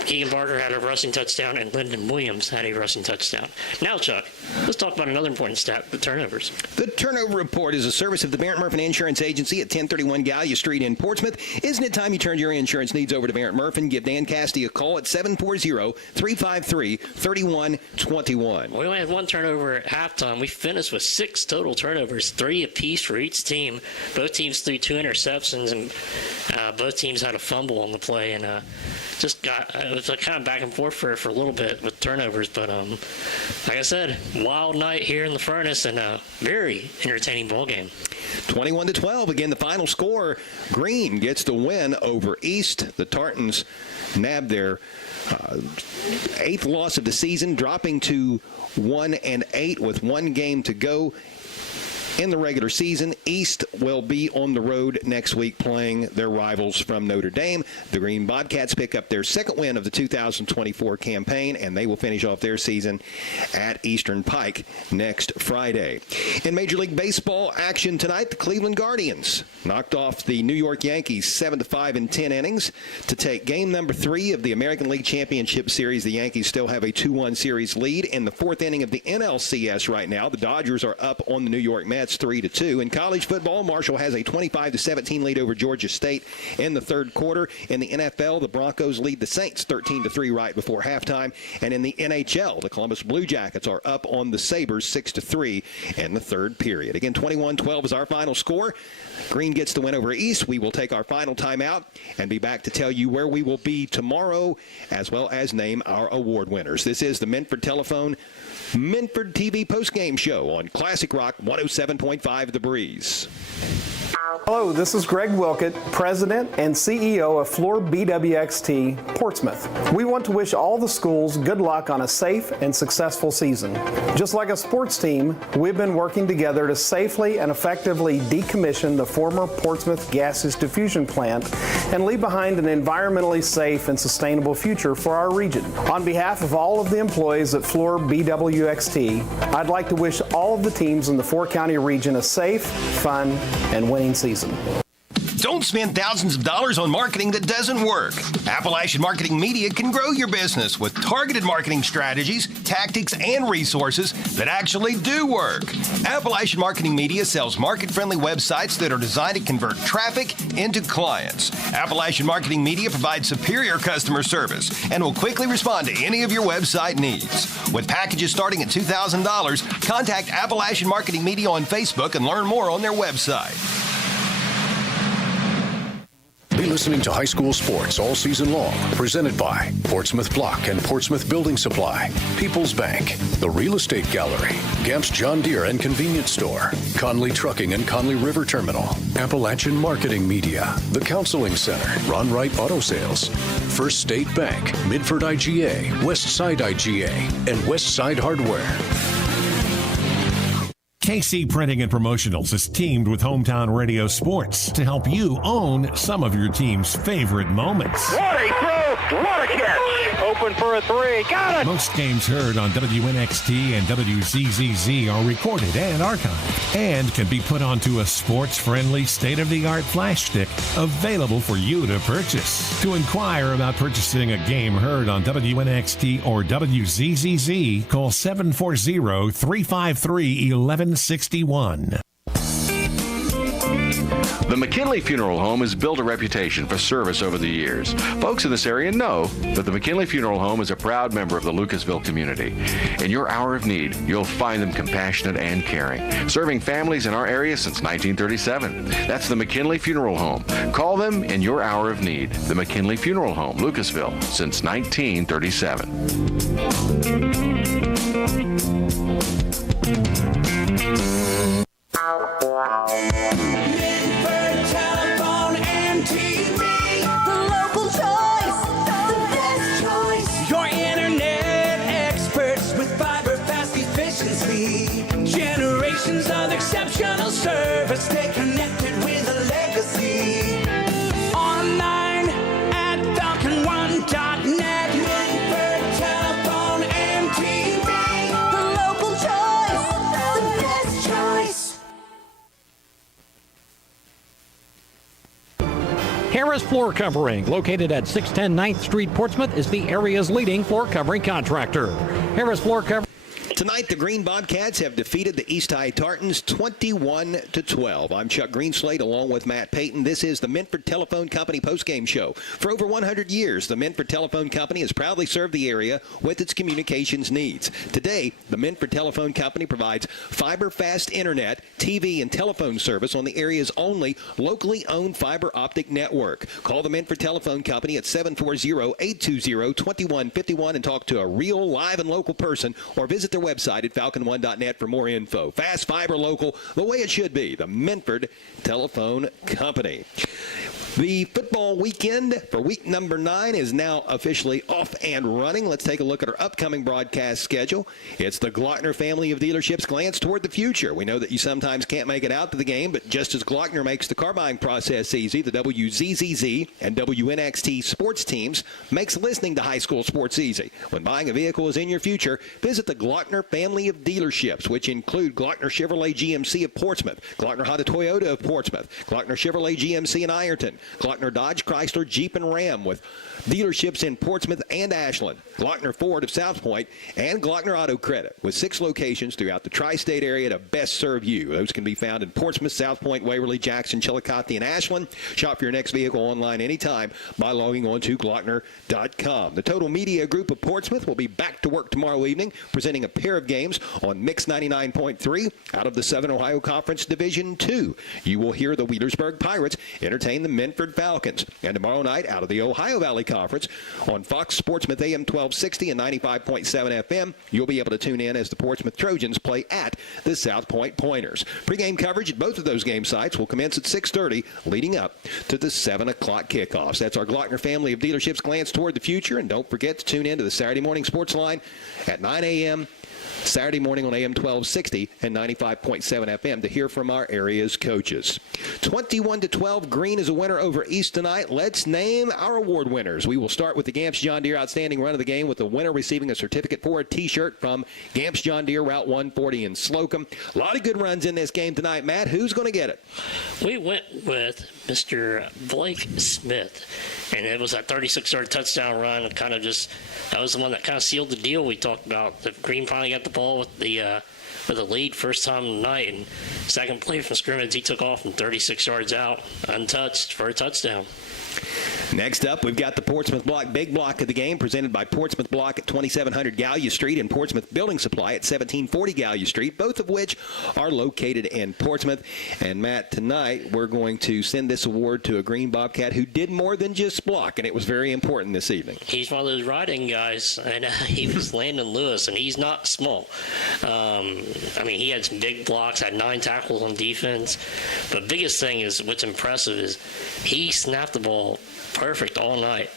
Keegan Barker had a rushing touchdown, and Lyndon Williams had a rushing touchdown. Now, Chuck, let's talk about another important stat, the turnovers. The Turnover Report is a service of the Barrett Murphy Insurance Agency at 1031 Gallia Street in Portsmouth. Isn't it time you turned your insurance needs over to Barrett Murphy? Give Dan Castee a call at 740-353-3121. We only had 1 turnover at halftime. We finished with 6 total turnovers, 3 apiece for each team. Both teams threw 2 interceptions, and both teams had a fumble on the play, and it was kind of back and forth for a little bit with turnovers. But like I said, wild night here in the Furnace, and a very entertaining ball game. 21-12. Again, the final score. Green gets the win over East. The Tartans nabbed their 8th loss of the season, dropping to 1-8 with 1 game to go in the regular season. East will be on the road next week playing their rivals from Notre Dame. The Green Bobcats pick up their 2nd win of the 2024 campaign, and they will finish off their season at Eastern Pike next Friday. In Major League Baseball action tonight, the Cleveland Guardians knocked off the New York Yankees 7-5 in 10 innings to take game number 3 of the American League Championship Series. The Yankees still have a 2-1 series lead in the 4th inning of the NLCS right now. The Dodgers are up on the New York Mets 3-2. In college football, Marshall has a 25-17 lead over Georgia State in the 3rd quarter. In the NFL, the Broncos lead the Saints 13-3 right before halftime. And in the NHL, the Columbus Blue Jackets are up on the Sabres 6-3 in the 3rd period. Again, 21-12 is our final score. Green gets the win over East. We will take our final timeout and be back to tell you where we will be tomorrow, as well as name our award winners. This is the Minford Telephone Minford TV postgame show on Classic Rock 107.5 The Breeze. Hello, this is Greg Wilkett, President and CEO of Floor BWXT Portsmouth. We want to wish all the schools good luck on a safe and successful season. Just like a sports team, we've been working together to safely and effectively decommission the former Portsmouth gaseous diffusion plant and leave behind an environmentally safe and sustainable future for our region. On behalf of all of the employees at Floor BWXT, I'd like to wish all of the teams in the 4-county region a safe, fun, and winning season. Don't spend thousands of dollars on marketing that doesn't work. Appalachian Marketing Media can grow your business with targeted marketing strategies, tactics, and resources that actually do work. Appalachian Marketing Media sells market-friendly websites that are designed to convert traffic into clients. Appalachian Marketing Media provides superior customer service and will quickly respond to any of your website needs. With packages starting at $2,000, contact Appalachian Marketing Media on Facebook and learn more on their website. Be listening to high school sports all season long. Presented by Portsmouth Block and Portsmouth Building Supply, People's Bank, The Real Estate Gallery, Gamp's John Deere and Convenience Store, Conley Trucking and Conley River Terminal, Appalachian Marketing Media, The Counseling Center, Ron Wright Auto Sales, First State Bank, Midford IGA, Westside IGA, and Westside Hardware. KC Printing and Promotionals is teamed with Hometown Radio Sports to help you own some of your team's favorite moments. What a throw! What a catch! Open for a 3. Got it! Most games heard on WNXT and WZZZ are recorded and archived and can be put onto a sports-friendly, state-of-the-art flash stick available for you to purchase. To inquire about purchasing a game heard on WNXT or WZZZ, call 740-353-1161. The McKinley Funeral Home has built a reputation for service over the years. Folks in this area know that the McKinley Funeral Home is a proud member of the Lucasville community. In your hour of need, you'll find them compassionate and caring, serving families in our area since 1937. That's the McKinley Funeral Home. Call them in your hour of need. The McKinley Funeral Home, Lucasville, since 1937. Telephone and TV, the local choice, the best choice. Forever stay connected with a legacy. Online at falcon1.net. Minford telephone and TV. The local choice, the best choice. Harris Floor Covering, located at 610 9th Street, Portsmouth, is the area's leading floor covering contractor. Harris Floor Covering. Tonight, the Green Bobcats have defeated the East High Tartans 21-12. I'm Chuck Greenslade along with Matt Payton. This is the Minford Telephone Company postgame show. For over 100 years, the Minford Telephone Company has proudly served the area with its communications needs. Today, the Minford Telephone Company provides fiber fast internet, TV, and telephone service on the area's only locally owned fiber optic network. Call the Minford Telephone Company at 740-820-2151 and talk to a real, live, and local person, or visit their website at falcon1.net for more info. Fast fiber local, the way it should be. The Minford Telephone Company. The football weekend for week number 9 is now officially off and running. Let's take a look at our upcoming broadcast schedule. It's the Glockner family of dealerships glance toward the future. We know that you sometimes can't make it out to the game, but just as Glockner makes the car buying process easy, the WZZZ and WNXT sports teams makes listening to high school sports easy. When buying a vehicle is in your future, visit the Glockner family of dealerships, which include Glockner Chevrolet GMC of Portsmouth, Glockner Honda Toyota of Portsmouth, Glockner Chevrolet GMC in Ironton, Glockner Dodge Chrysler Jeep and Ram with dealerships in Portsmouth and Ashland, Glockner Ford of South Point, and Glockner Auto Credit with 6 locations throughout the tri-state area to best serve you. Those can be found in Portsmouth, South Point, Waverly, Jackson, Chillicothe, and Ashland. Shop for your next vehicle online anytime by logging on to Glockner.com. The Total Media Group of Portsmouth will be back to work tomorrow evening, presenting a pair of games on Mix 99.3 out of the Southern Ohio Conference Division II. You will hear the Wheelersburg Pirates entertain the Minford Falcons. And tomorrow night, out of the Ohio Valley Conference, on Fox Sportsmouth AM 1260 and 95.7 FM, you'll be able to tune in as the Portsmouth Trojans play at the South Point Pointers. Pre-game coverage at both of those game sites will commence at 6:30, leading up to the 7 o'clock kickoffs. That's our Glockner family of dealerships glance toward the future. And don't forget to tune in to the Saturday Morning Sports Line at 9 a.m. Saturday morning on AM 1260 and 95.7 FM to hear from our area's coaches. 21-12, Green is a winner over East tonight. Let's name our award winners. We will start with the Gamps John Deere Outstanding Run of the Game, with the winner receiving a certificate for a T-shirt from Gamps John Deere Route 140 in Slocum. A lot of good runs in this game tonight. Matt, who's going to get it? We went with Mr. Blake Smith, and it was that 36-yard touchdown run. And kind of just, that was the one that kind of sealed the deal. We talked about the Green finally got the ball with the lead first time tonight, and second play from scrimmage, he took off from 36 yards out, untouched for a touchdown. Next up, we've got the Portsmouth Block Big Block of the game, presented by Portsmouth Block at 2700 Gallia Street and Portsmouth Building Supply at 1740 Gallia Street, both of which are located in Portsmouth. And Matt, tonight we're going to send this award to a Green Bobcat who did more than just block, and it was very important this evening. He's one of those riding guys, and he was Landon Lewis, and he's not small. He had some big blocks, had 9 tackles on defense. But biggest thing is, what's impressive is he snapped the ball perfect all night,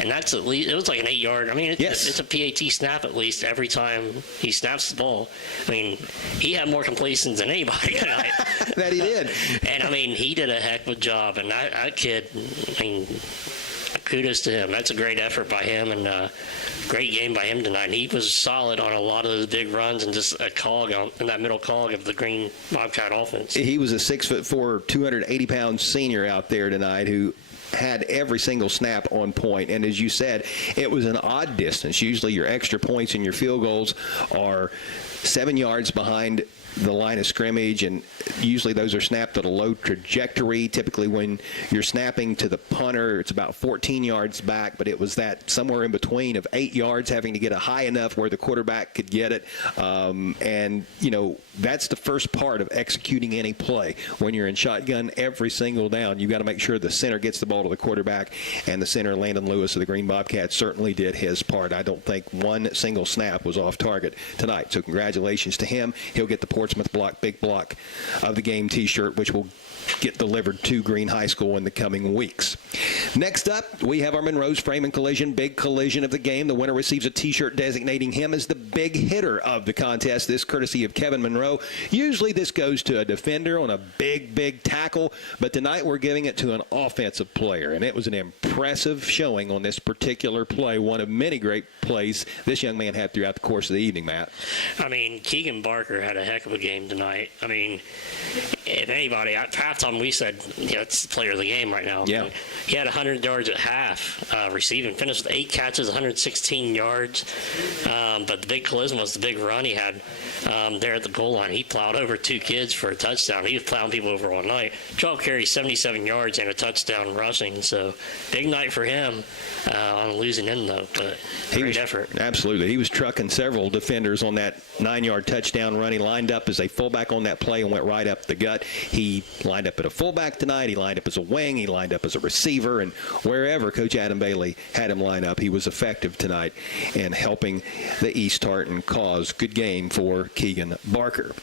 and that's at least, it was like an 8-yard. It's a PAT snap at least every time he snaps the ball. He had more completions than anybody tonight. That he did. And he did a heck of a job, and that kid, kudos to him. That's a great effort by him, and great game by him tonight. He was solid on a lot of those big runs and just a cog in that middle cog of the Green Bobcat offense. He was a 6'4", 280-pound senior out there tonight who had every single snap on point. And as you said, it was an odd distance. Usually your extra points and your field goals are 7 yards behind the line of scrimmage, and usually those are snapped at a low trajectory. Typically when you're snapping to the punter, it's about 14 yards back, but it was that somewhere in between of 8 yards, having to get it high enough where the quarterback could get it. That's the first part of executing any play. When you're in shotgun every single down, you've got to make sure the center gets the ball to the quarterback, and the center, Landon Lewis of the Green Bobcats, certainly did his part. I don't think one single snap was off target tonight, so congratulations to him. He'll get the Portsmouth Block Big Block of the Game T-shirt, which will get delivered to Green High School in the coming weeks. Next up, we have our Monroe's Frame and Collision big collision of the game. The winner receives a T-shirt designating him as the big hitter of the contest. This courtesy of Kevin Monroe. Usually this goes to a defender on a big tackle, but tonight we're giving it to an offensive player, and it was an impressive showing on this particular play, one of many great plays this young man had throughout the course of the evening, Matt. I mean, Keegan Barker had a heck of a game tonight. I mean, if anybody, at halftime we said, it's the player of the game right now. Yeah. He had 100 yards at half receiving, finished with 8 catches, 116 yards. But the big collision was the big run he had there at the goal line. He plowed over 2 kids for a touchdown. He was plowing people over all night. 12 carries, 77 yards, and a touchdown rushing. So big night for him on the losing end, though. But great effort. Absolutely. He was trucking several defenders on that 9-yard touchdown run. He lined up as a fullback on that play and went right up the gut. He lined up at a fullback tonight. He lined up as a wing. He lined up as a receiver. And wherever Coach Adam Bailey had him line up, he was effective tonight in helping the East Tartan cause. Good game for Keegan Barker.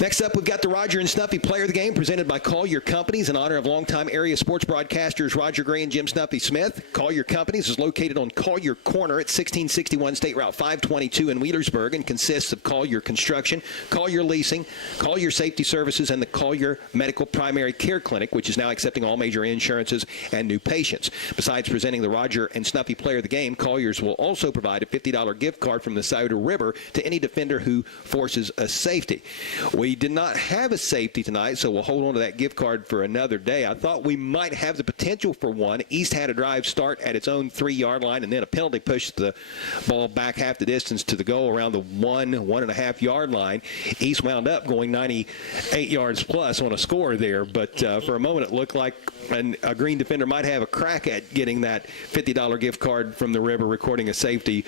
Next up, we've got the Roger and Snuffy Player of the Game presented by Collier Companies in honor of longtime area sports broadcasters Roger Gray and Jim Snuffy Smith. Collier Companies is located on Collier Corner at 1661 State Route 522 in Wheelersburg and consists of Collier Construction, Collier Leasing, Collier Safety Services, and the Collier Medical Primary Care Clinic, which is now accepting all major insurances and new patients. Besides presenting the Roger and Snuffy Player of the Game, Collier's will also provide a $50 gift card from the Scioto River to any defender who forces a safety. We did not have a safety tonight, so we'll hold on to that gift card for another day. I thought we might have the potential for one. East had a drive start at its own 3-yard line, and then a penalty pushed the ball back half the distance to the goal around the 1.5 yard line. East wound up going 98 yards plus on a score there, but for a moment it looked like a Green defender might have a crack at getting that $50 gift card from the River, recording a safety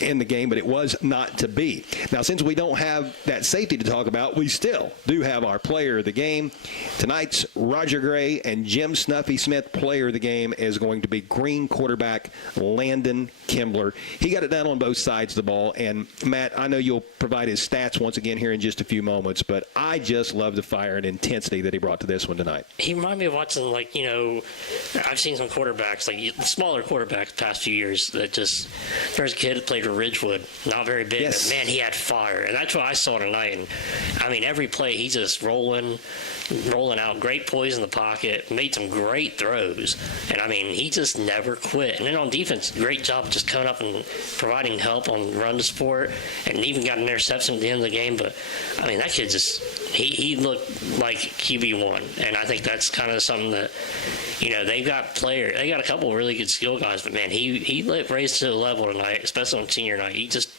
in the game, but it was not to be. Now, since we don't have that safety to talk about, we still do have our player of the game. Tonight's Roger Gray and Jim Snuffy Smith player of the game is going to be Green quarterback Landon Kimbler. He got it done on both sides of the ball, and Matt, I know you'll provide his stats once again here in just a few moments, but I just love the fire and intensity that he brought to this one tonight. He reminded me of watching, I've seen some quarterbacks, like smaller quarterbacks the past few years that just, there's a kid that played for Ridgewood, not very big, yes. But man, he had fire, and that's what I saw tonight. And I mean, every play, he's just rolling out, great poise in the pocket, made some great throws, and I mean, he just never quit. And then on defense, great job just coming up and providing help on run support, and even got an interception at the end of the game. But I mean, that kid just, he looked like QB1, and I think that's kind of something that, they got a couple of really good skill guys, but man, he raised to the level tonight, especially on senior night. He just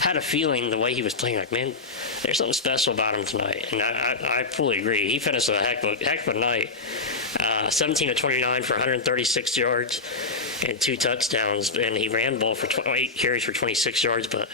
had a feeling the way he was playing, like, man, there's something special about him tonight, and I fully agree. He finished a heck of a night, 17 of 29 for 136 yards and 2 touchdowns, and he ran the ball for 8 carries for 26 yards, but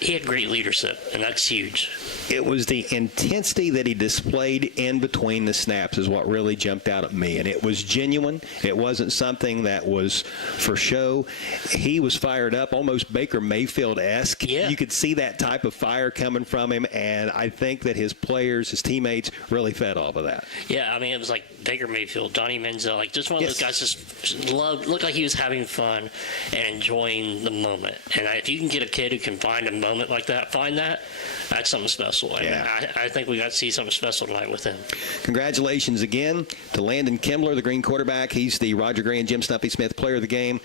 he had great leadership, and that's huge. It was the intensity that he displayed in between the snaps is what really jumped out at me, and it was genuine. It wasn't something that was for show. He was fired up, almost Baker Mayfield-esque. Yeah. You could see that type of fire coming from him, and I think that his players, his teammates, really fed off of that. Yeah, I mean, it was like Baker Mayfield, Johnny Manziel, like just one of those guys just looked like he was having fun and enjoying the moment. And if you can get a kid who can find a moment like that, that's something special. And yeah. I think we got to see something special tonight with him. Congratulations again to Landon Kimbler, the Green quarterback. He's the Roger Gray and Jim Snuffy Smith player of the game.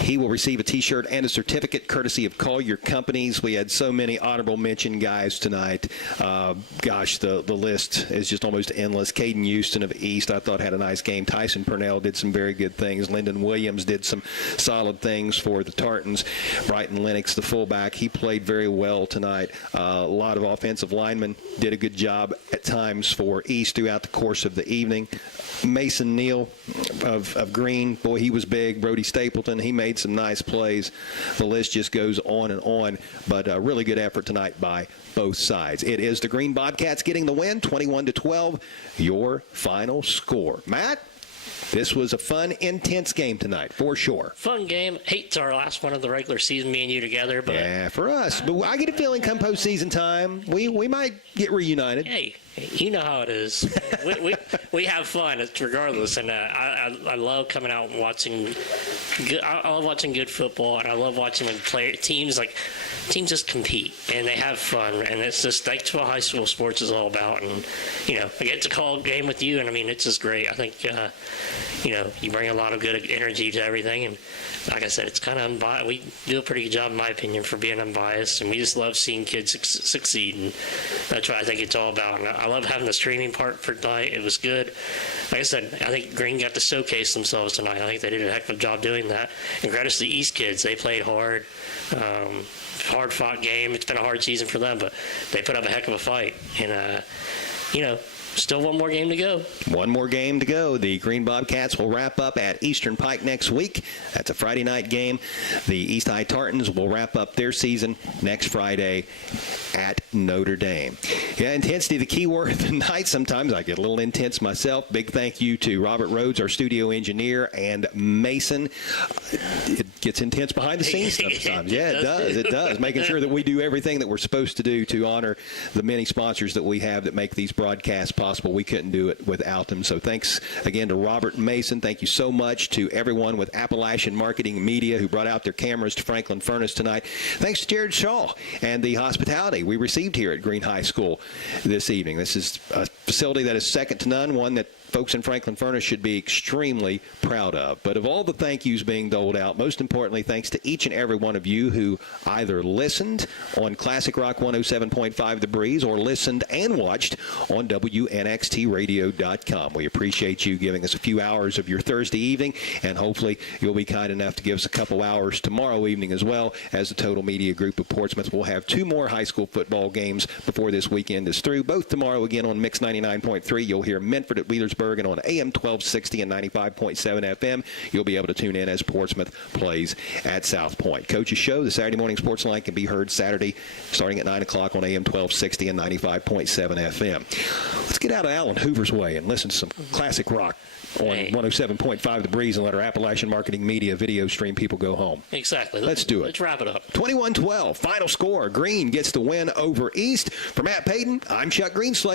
He will receive a T-shirt and a certificate courtesy of Collier Companies. We had so many honorable mention guys tonight. The list is just almost endless. Caden Houston of East, I thought, had a nice game. Tyson Purnell did some very good things. Lyndon Williams did some solid things for the Tartans. Brighton Lennox, the fullback, he played very well tonight. A lot of offensive linemen did a good job at times for East throughout the course of the evening. Mason Neal of Green, boy, he was big. Brody Stapleton, he made some nice plays. The list just goes on and on, but a really good effort tonight by both sides. It is the Green Bobcats getting the win, 21-12, your final score. Matt? This was a fun, intense game tonight, for sure. Fun game. It's our last one of the regular season, me and you together. But yeah, for us. But I get a feeling come postseason time, we might get reunited. Hey, You know how it is. we have fun regardless, and I love coming out and watching. I love watching good football, and I love watching when teams just compete and they have fun, and it's just that's what high school sports is all about. And I get to call a game with you, and I mean it's just great. I think you bring a lot of good energy to everything, and like I said, it's kind of unbiased. We do a pretty good job, in my opinion, for being unbiased, and we just love seeing kids succeed, and that's what I think it's all about. And I love having the streaming part for tonight. It was good. Like I said, I think Green got to showcase themselves tonight. I think they did a heck of a job doing that. And credit to the East kids. They played hard. Hard-fought game. It's been a hard season for them, but they put up a heck of a fight. And, still one more game to go. One more game to go. The Green Bobcats will wrap up at Eastern Pike next week. That's a Friday night game. The East High Tartans will wrap up their season next Friday at Notre Dame. Yeah, intensity, the key word tonight. Sometimes I get a little intense myself. Big thank you to Robert Rhodes, our studio engineer, and Mason. It gets intense behind the scenes sometimes. Yeah, it does. It does. Making sure that we do everything that we're supposed to do to honor the many sponsors that we have that make these broadcasts possible. We couldn't do it without them. So thanks again to Robert and Mason. Thank you so much to everyone with Appalachian Marketing Media who brought out their cameras to Franklin Furnace tonight. Thanks to Jared Shaw and the hospitality we received here at Green High School this evening. This is a facility that is second to none, one that folks in Franklin Furnace should be extremely proud of. But of all the thank yous being doled out, most importantly, thanks to each and every one of you who either listened on Classic Rock 107.5 The Breeze or listened and watched on WNXTradio.com. We appreciate you giving us a few hours of your Thursday evening, and hopefully you'll be kind enough to give us a couple hours tomorrow evening as well, as the Total Media Group of Portsmouth will have two more high school football games before this weekend is through. Both tomorrow again on Mix 99.3. You'll hear Medford at Wheelersburg, and on AM 1260 and 95.7 FM, you'll be able to tune in as Portsmouth plays at South Point. Coach's Show, the Saturday Morning Sports Line, can be heard Saturday starting at 9 o'clock on AM 1260 and 95.7 FM. Let's get out of Alan Hoover's way and listen to some classic rock on 107.5 The Breeze and let our Appalachian Marketing Media video stream people go home. Exactly. Let's do it. Let's wrap it up. 21-12, final score. Green gets the win over East. For Matt Payton, I'm Chuck Greenslade.